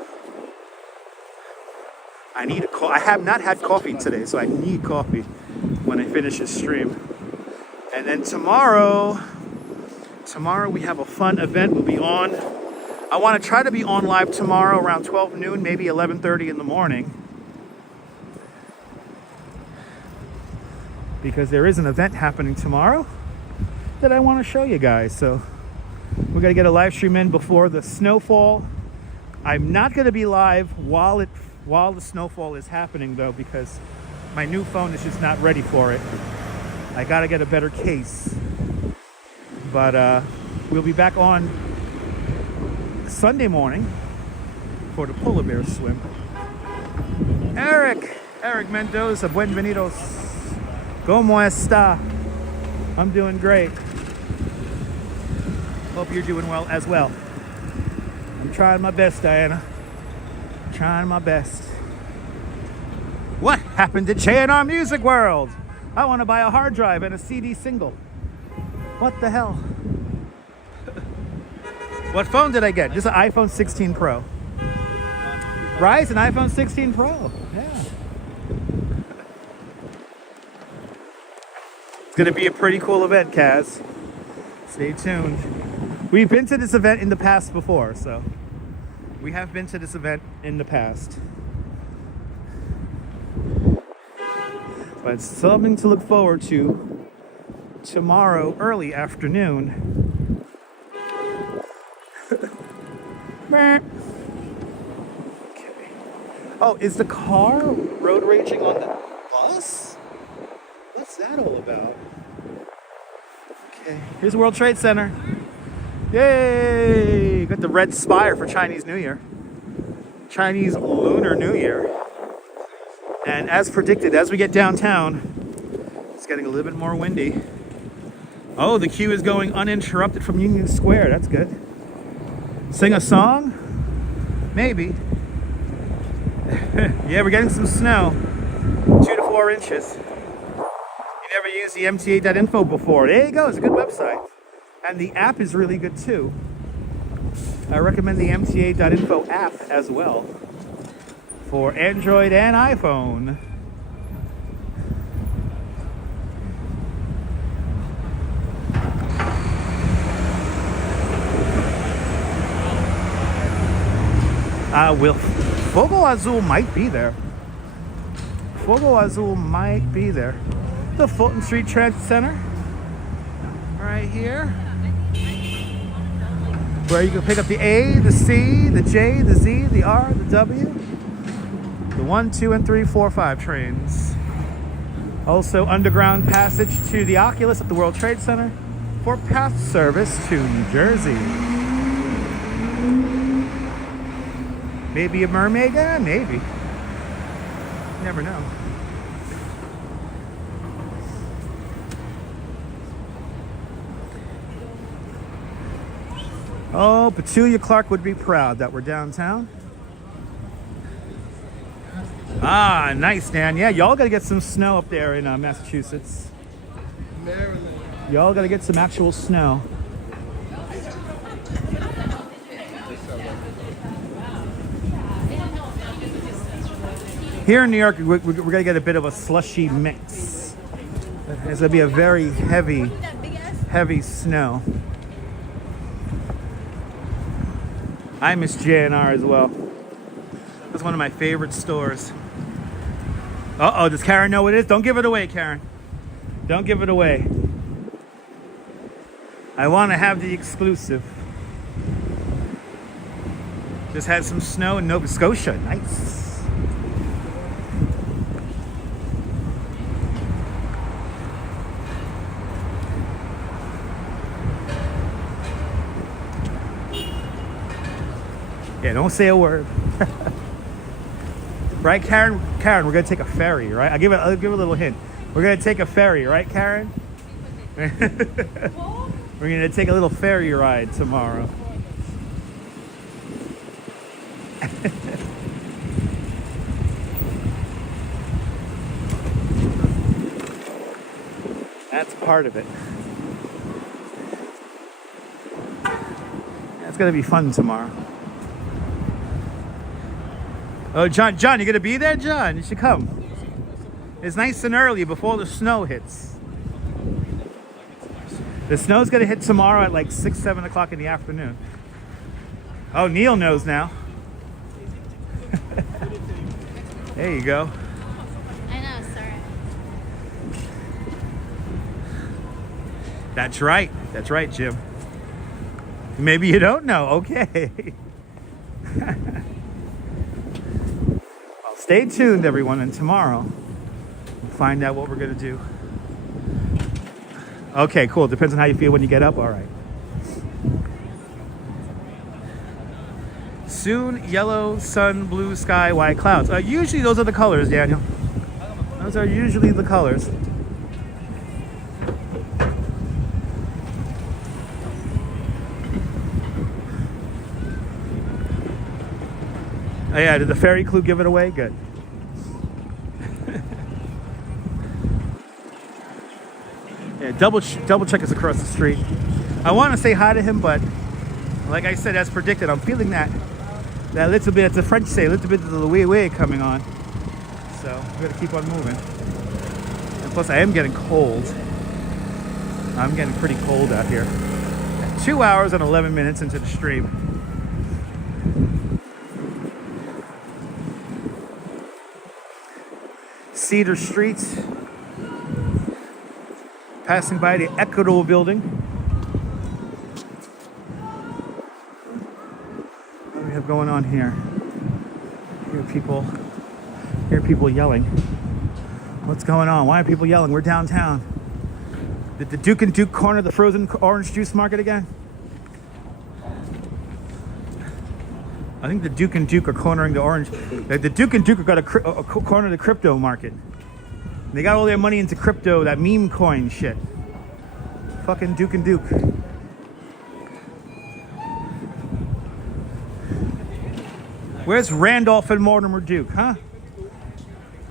I need a I have not had coffee today, so I need coffee when I finish this stream. And then tomorrow we have a fun event. We'll be on. I want to try to be on live tomorrow around 12 noon, maybe 11:30 in the morning. Because there is an event happening tomorrow that I want to show you guys. So we're going to get a live stream in before the snowfall. I'm not going to be live while the snowfall is happening, though, because my new phone is just not ready for it. I got to get a better case. But we'll be back on Sunday morning for the polar bear swim. Eric Mendoza, buenvenidos. ¿Cómo está? I'm doing great. Hope you're doing well as well. I'm trying my best, Diana. Trying my best. What happened to J&R Music World? I want to buy a hard drive and a CD single. What the hell? What phone did I get? Just an iPhone 16 Pro. Verizon iPhone 16 Pro. Yeah. It's going to be a pretty cool event, Kaz. Stay tuned. We've been to this event in the past before, so we have been to this event in the past. But it's something to look forward to tomorrow early afternoon. Okay. Oh, is the car road raging on the bus? What's that all about? Okay, here's World Trade Center. Yay! Got the red spire for Chinese New Year. Chinese Lunar New Year. And as predicted, as we get downtown, it's getting a little bit more windy. Oh, the queue is going uninterrupted from Union Square. That's good. Sing a song? Maybe. Yeah, we're getting some snow. 2 to 4 inches. You never used the MTA.info before. There you go. It's a good website. And the app is really good too. I recommend the MTA.info app as well for Android and iPhone. Fogo Azul might be there. Fogo Azul might be there. The Fulton Street Transit Center. Right here. Where you can pick up the A, the C, the J, the Z, the R, the W. The 1, 2, and 3, 4, 5 trains. Also underground passage to the Oculus at the World Trade Center for path service to New Jersey. Maybe a mermaid? Maybe. You never know. Oh, Petulia Clark would be proud that we're downtown. Ah, nice, Dan. Yeah, y'all got to get some snow up there in Massachusetts. Maryland. Y'all got to get some actual snow. Here in New York, we're going to get a bit of a slushy mix. There's going to be a very heavy snow. I miss J&R as well. That's one of my favorite stores. Uh-oh, does Karen know what it is? Don't give it away, Karen. Don't give it away. I want to have the exclusive. Just had some snow in Nova Scotia. Nice. Yeah, don't say a word. Right, Karen? Karen, we're gonna take a ferry, right? I'll give a little hint. We're gonna take a ferry, right, Karen? We're gonna take a little ferry ride tomorrow. That's part of it. It's gonna be fun tomorrow. Oh, John, you gonna be there, John? You should come. It's nice and early before the snow hits. The snow's gonna hit tomorrow at like 6, 7 o'clock in the afternoon. Oh, Neil knows now. There you go. I know, sorry. That's right. That's right, Jim. Maybe you don't know. Okay. Well, stay tuned, everyone, and tomorrow we'll find out what we're going to do. Okay, cool. Depends on how you feel when you get up. All right. Soon, yellow, sun, blue sky, white clouds. Usually those are the colors, Daniel. Those are usually the colors. Oh yeah, did the ferry crew give it away? Good. Yeah, double check us across the street. I want to say hi to him, but like I said, as predicted, I'm feeling that little bit, as the French say, a little bit of the way coming on. So we gotta keep on moving. And plus, I am getting cold. I'm getting pretty cold out here. 2 hours and 11 minutes into the stream. Cedar Street. Passing by the Equitable building. What do we have going on here? Hear people yelling. What's going on? Why are people yelling? We're downtown. Did the Duke and Duke corner the frozen orange juice market again? I think the Duke and Duke are cornering the orange. The Duke and Duke are going to corner the crypto market. They got all their money into crypto, that meme coin shit. Fucking Duke and Duke. Where's Randolph and Mortimer Duke, huh?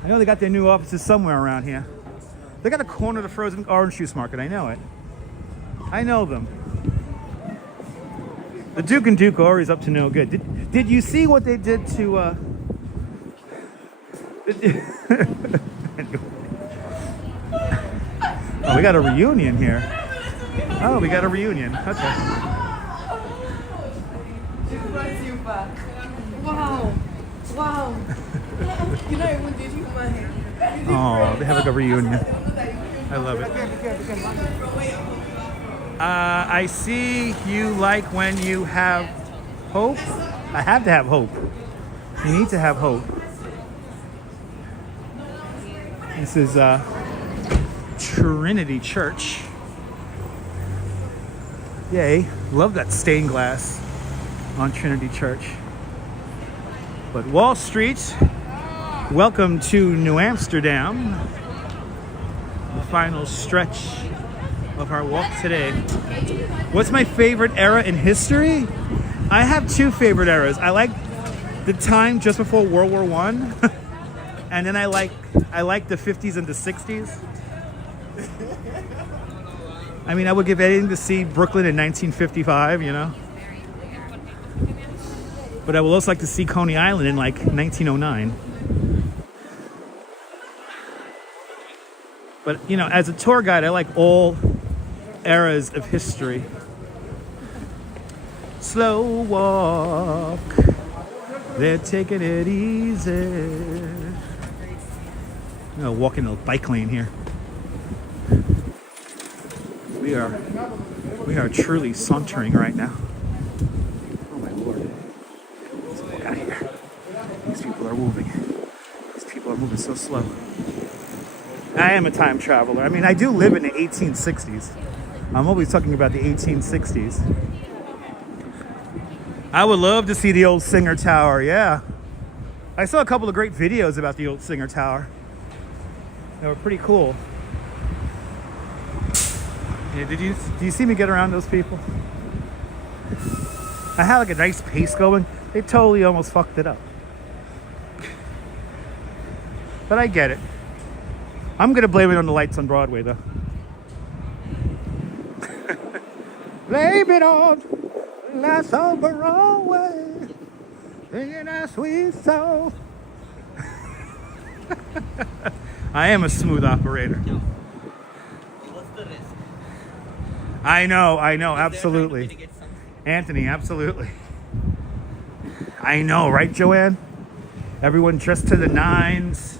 I know they got their new offices somewhere around here. They got to corner the frozen orange juice market. I know it. I know them. The Duke and Duke are always up to no good. Did you see what they did to? Oh, we got a reunion here. Oh, we got a reunion. Okay. Wow. Wow. Oh, they have like a reunion. I love it. I see you like when you have hope. I have to have hope. You need to have hope. This is Trinity Church. Yay. Love that stained glass on Trinity Church. But Wall Street, welcome to New Amsterdam. The final stretch of our walk today. What's my favorite era in history? I have two favorite eras. I like the time just before World War I, and then I like the 50s and the 60s. I mean, I would give anything to see Brooklyn in 1955, you know? But I would also like to see Coney Island in like 1909. But, you know, as a tour guide, I like all eras of history. Slow walk, they're taking it easy. I'm gonna walk in a bike lane here. We are truly sauntering right now. Oh my lord. Let's walk out here. These people are moving. These people are moving so slow. I am a time traveler. I mean, I do live in the 1860s. I'm always talking about the 1860s. I would love to see the old Singer Tower, yeah. I saw a couple of great videos about the old Singer Tower. They were pretty cool. Yeah, do you see me get around those people? I had like a nice pace going. They totally almost fucked it up. But I get it. I'm gonna blame it on the lights on Broadway though. Blame it on the lights on Broadway. Singing that sweet song. I am a smooth operator. What's the risk? I know, absolutely. Anthony, absolutely. I know, right, Joanne? Everyone dressed to the nines.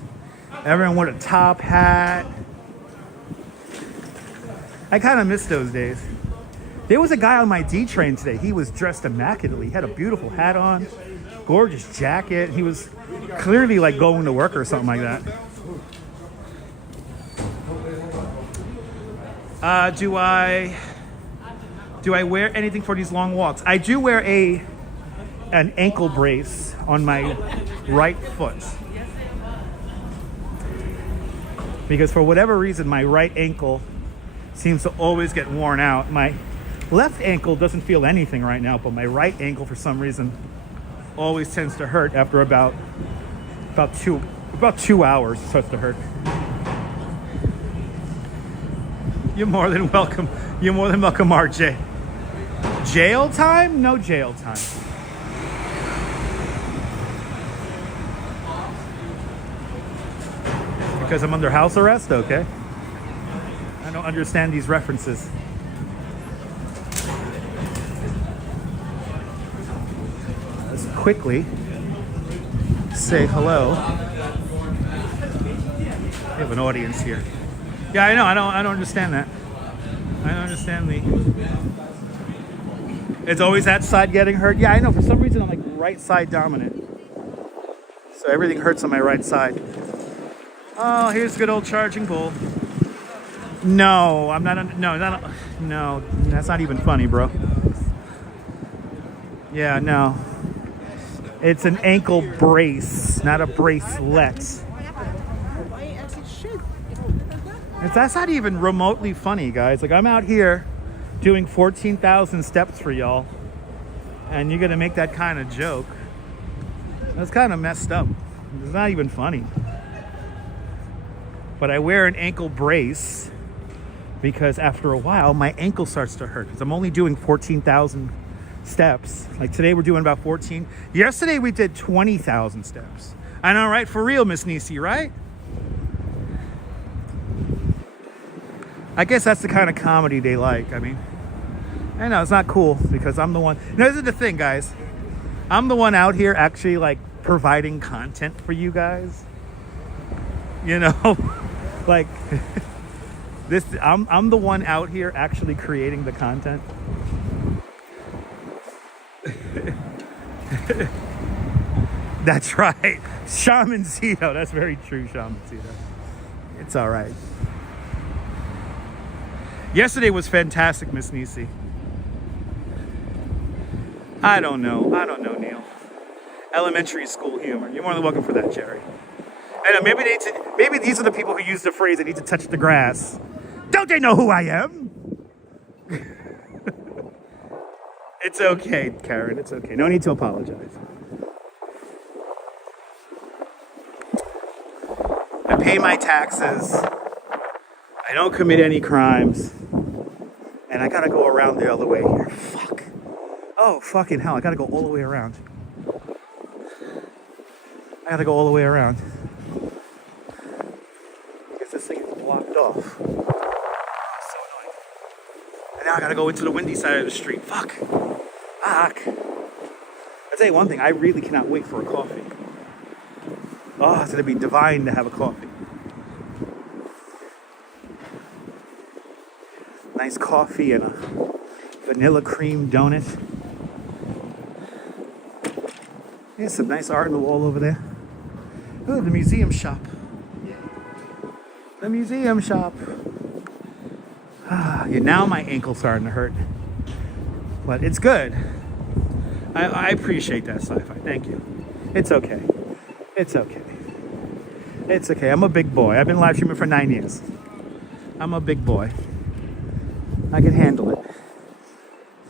Everyone with a top hat. I kind of miss those days. There was a guy on my D train today. He was dressed immaculately. He had a beautiful hat on, gorgeous jacket. He was clearly like going to work or something like that. Do I wear anything for these long walks? I do wear an ankle brace on my right foot. Because for whatever reason, my right ankle seems to always get worn out. My left ankle doesn't feel anything right now, but my right ankle, for some reason, always tends to hurt after about 2 hours. It starts to hurt. You're more than welcome. You're more than welcome, RJ. Jail time? No jail time. Because I'm under house arrest? Okay. I don't understand these references. Let's quickly say hello. We have an audience here. Yeah, I know. I don't understand that. I don't understand It's always that side getting hurt. Yeah, I know. For some reason, I'm like right side dominant. So everything hurts on my right side. Oh, here's good old charging bull. No, I'm not. No, that's not even funny, bro. Yeah, no. It's an ankle brace, not a bracelet. That's not even remotely funny, guys. Like, I'm out here doing 14,000 steps for y'all, and you're gonna make that kind of joke. That's kind of messed up. It's not even funny. But I wear an ankle brace because after a while, my ankle starts to hurt. Because I'm only doing 14,000 steps. Like today, we're doing about 14. Yesterday, we did 20,000 steps. I know, right? For real, Miss Nisi, right? I guess that's the kind of comedy they like. I mean, I know it's not cool because I'm the one. No, this is the thing, guys. I'm the one out here actually like providing content for you guys. You know, like this. I'm the one out here actually creating the content. That's right, Shaman Zito. That's very true, Shaman Zito. It's all right. Yesterday was fantastic, Miss Nisi. I don't know, Neil. Elementary school humor. You're more than welcome for that, Jerry. I know, maybe these are the people who use the phrase, "I need to touch the grass." Don't they know who I am? It's okay, Karen. It's okay. No need to apologize. I pay my taxes. I don't commit any crimes. And I gotta go around the other way here. Fuck. Oh, fucking hell. I gotta go all the way around. I gotta go all the way around. Because this thing is blocked off. It's so annoying. And now I gotta go into the windy side of the street. Fuck. Fuck. I'll tell you one thing. I really cannot wait for a coffee. Oh, it's gonna be divine to have a coffee. Nice coffee and a vanilla cream donut. There's some nice art on the wall over there. Oh, the museum shop. The museum shop. Yeah, now my ankle's starting to hurt. But it's good. I appreciate that, Sci-Fi. Thank you. It's okay. It's okay. It's okay. I'm a big boy. I've been live streaming for 9 years. I'm a big boy. I can handle it.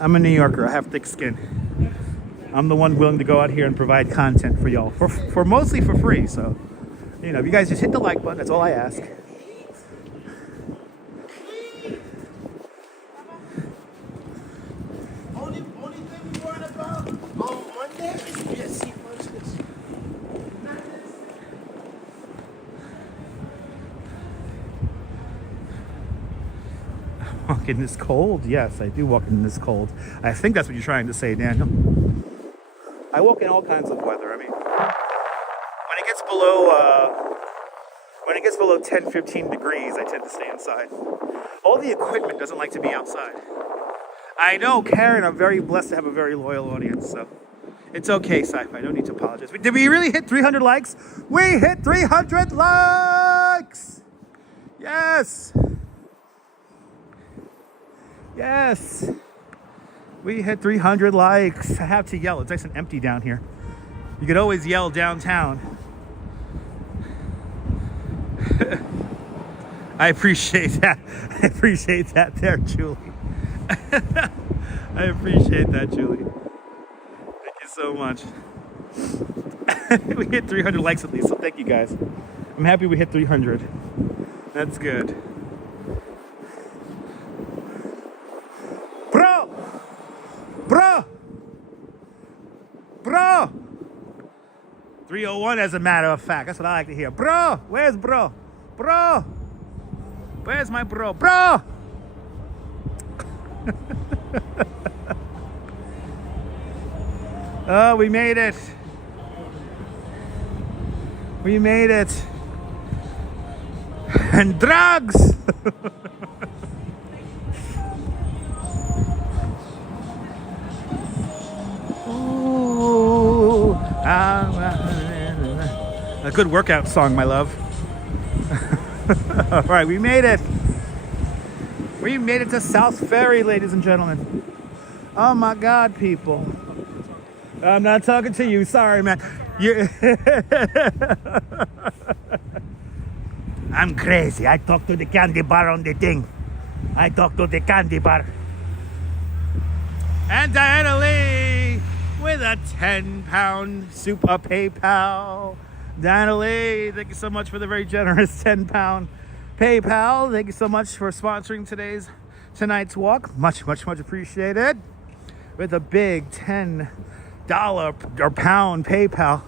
I'm a New Yorker. I have thick skin. I'm the one willing to go out here and provide content for y'all for mostly for free. So, you know, if you guys just hit the like button, that's all I ask. Only thing we worried about on Monday is yes, see this. Walk in this cold? Yes, I do walk in this cold. I think that's what you're trying to say, Daniel. I walk in all kinds of weather. I mean, when it gets below 10, 15 degrees, I tend to stay inside. All the equipment doesn't like to be outside. I know, Karen, I'm very blessed to have a very loyal audience, so it's okay, Sci-Fi. No need to apologize. Did we really hit 300 likes? We hit 300 likes! Yes! Yes! We hit 300 likes. I have to yell. It's nice and empty down here. You could always yell downtown. I appreciate that. I appreciate that there, Julie. I appreciate that, Julie. Thank you so much. We hit 300 likes at least, so thank you guys. I'm happy we hit 300. That's good. Bro! 301 as a matter of fact. That's what I like to hear. Bro! Where's bro? Bro! Where's my bro? Bro! Oh, we made it. We made it. And drugs! Ooh, a good workout song, my love. All right, we made it. We made it to South Ferry, ladies and gentlemen. Oh my God, people. I'm not talking to you. Sorry, man. I'm crazy. I talk to the candy bar on the thing. I talk to the candy bar. And Diana Lee with a 10-pound super PayPal. Diana Lee, thank you so much for the very generous 10-pound PayPal. Thank you so much for sponsoring tonight's walk. Much, much, much appreciated. With a big $10 or pound PayPal.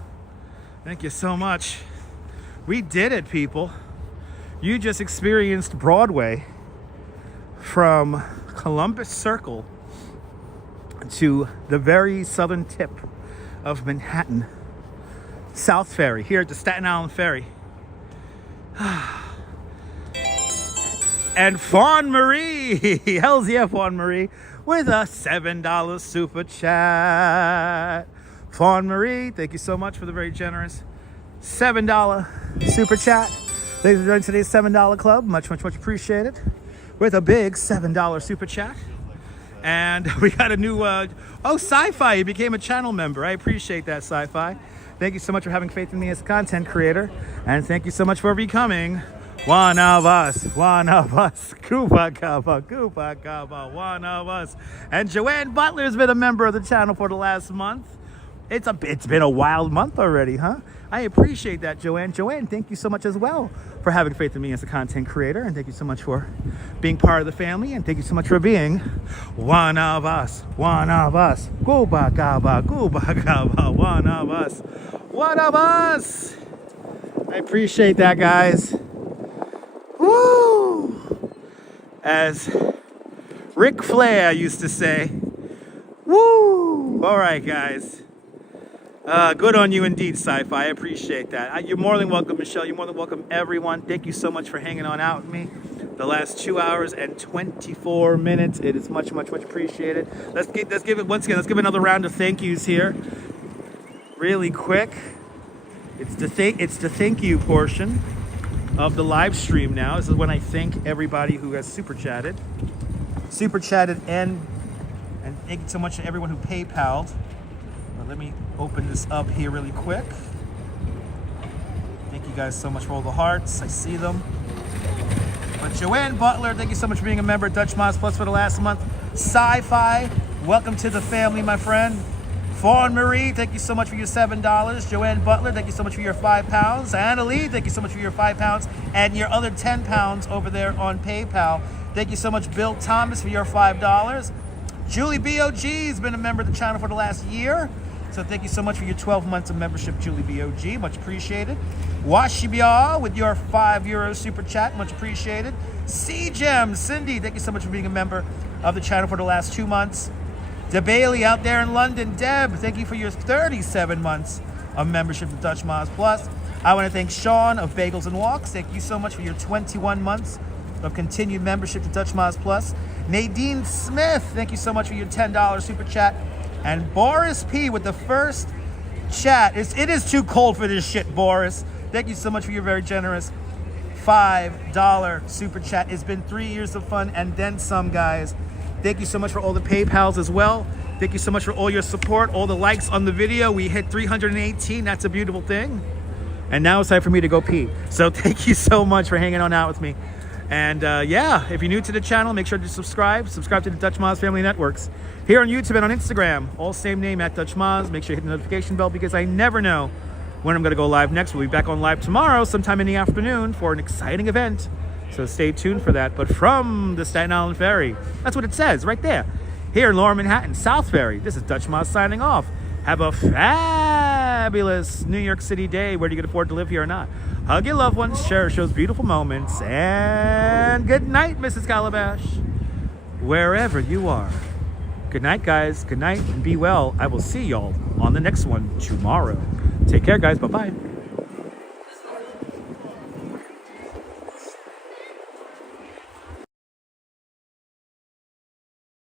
Thank you so much. We did it, people. You just experienced Broadway from Columbus Circle to the very southern tip of Manhattan. South Ferry, here at the Staten Island Ferry. And Fawn Marie, hell's yeah, Fawn Marie, with a $7 super chat. Fawn Marie, thank you so much for the very generous $7 super chat. Ladies and gentlemen, today's $7 club, much, much, much appreciated. With a big $7 super chat. And we got a new, Sci-Fi, you became a channel member. I appreciate that, Sci-Fi. Thank you so much for having faith in me as a content creator. And thank you so much for becoming one of us, Koopa Kaba, one of us. And Joanne Butler's been a member of the channel for the last month. It's been a wild month already, huh? I appreciate that, Joanne. Joanne, thank you so much as well for having faith in me as a content creator. And thank you so much for being part of the family. And thank you so much for being one of us, Koopa Kaba, one of us, one of us. I appreciate that, guys. Woo! As Ric Flair used to say, woo! All right, guys. Good on you indeed, Sci-Fi. I appreciate that. You're more than welcome, Michelle. You're more than welcome, everyone. Thank you so much for hanging on out with me the last 2 hours and 24 minutes. It is much, much, much appreciated. Let's give it once again. Let's give another round of thank yous here, really quick. It's the thank you portion of the live stream now. This is when I thank everybody who has super chatted, and thank you so much to everyone who PayPal'd. let me open this up here really quick. Thank you guys so much for all the hearts. I see them. But Joanne Butler, thank you so much for being a member at Dutch Moz Plus for the last month. Sci-Fi, welcome to the family, my friend. Fawn Marie, thank you so much for your $7. Joanne Butler, thank you so much for your £5. Anna Lee, thank you so much for your £5 and your other £10 over there on PayPal. Thank you so much, Bill Thomas, for your $5. Julie BOG has been a member of the channel for the last year. So thank you so much for your 12 months of membership, Julie BOG. Much appreciated. Washibia with your €5 super chat. Much appreciated. C-Gem, Cindy, thank you so much for being a member of the channel for the last 2 months. De Bailey out there in London. Deb, thank you for your 37 months of membership to Dutch Moz Plus. I want to thank Sean of Bagels and Walks. Thank you so much for your 21 months of continued membership to Dutch Moz Plus. Nadine Smith, thank you so much for your $10 super chat. And Boris P with the first chat. It is too cold for this shit, Boris. Thank you so much for your very generous $5 super chat. It's been 3 years of fun and then some, guys. Thank you so much for all the PayPals as well. Thank you so much for all your support, all the likes on the video. We hit 318. That's a beautiful thing. And now it's time for me to go pee. So thank you so much for hanging on out with me. And yeah, if you're new to the channel, make sure to subscribe. Subscribe to the Dutch Moz Family Networks. Here on YouTube and on Instagram, all same name at Dutch Moz. Make sure you hit the notification bell because I never know when I'm going to go live next. We'll be back on live tomorrow, sometime in the afternoon, for an exciting event. So stay tuned for that. But from the Staten Island Ferry, that's what it says right there. Here in Lower Manhattan, South Ferry, this is Dutch Moz signing off. Have a fabulous New York City day, whether you can afford to live here or not. Hug your loved ones, cherish those beautiful moments, and good night, Mrs. Calabash, wherever you are. Good night, guys. Good night, and be well. I will see y'all on the next one tomorrow. Take care, guys. Bye-bye.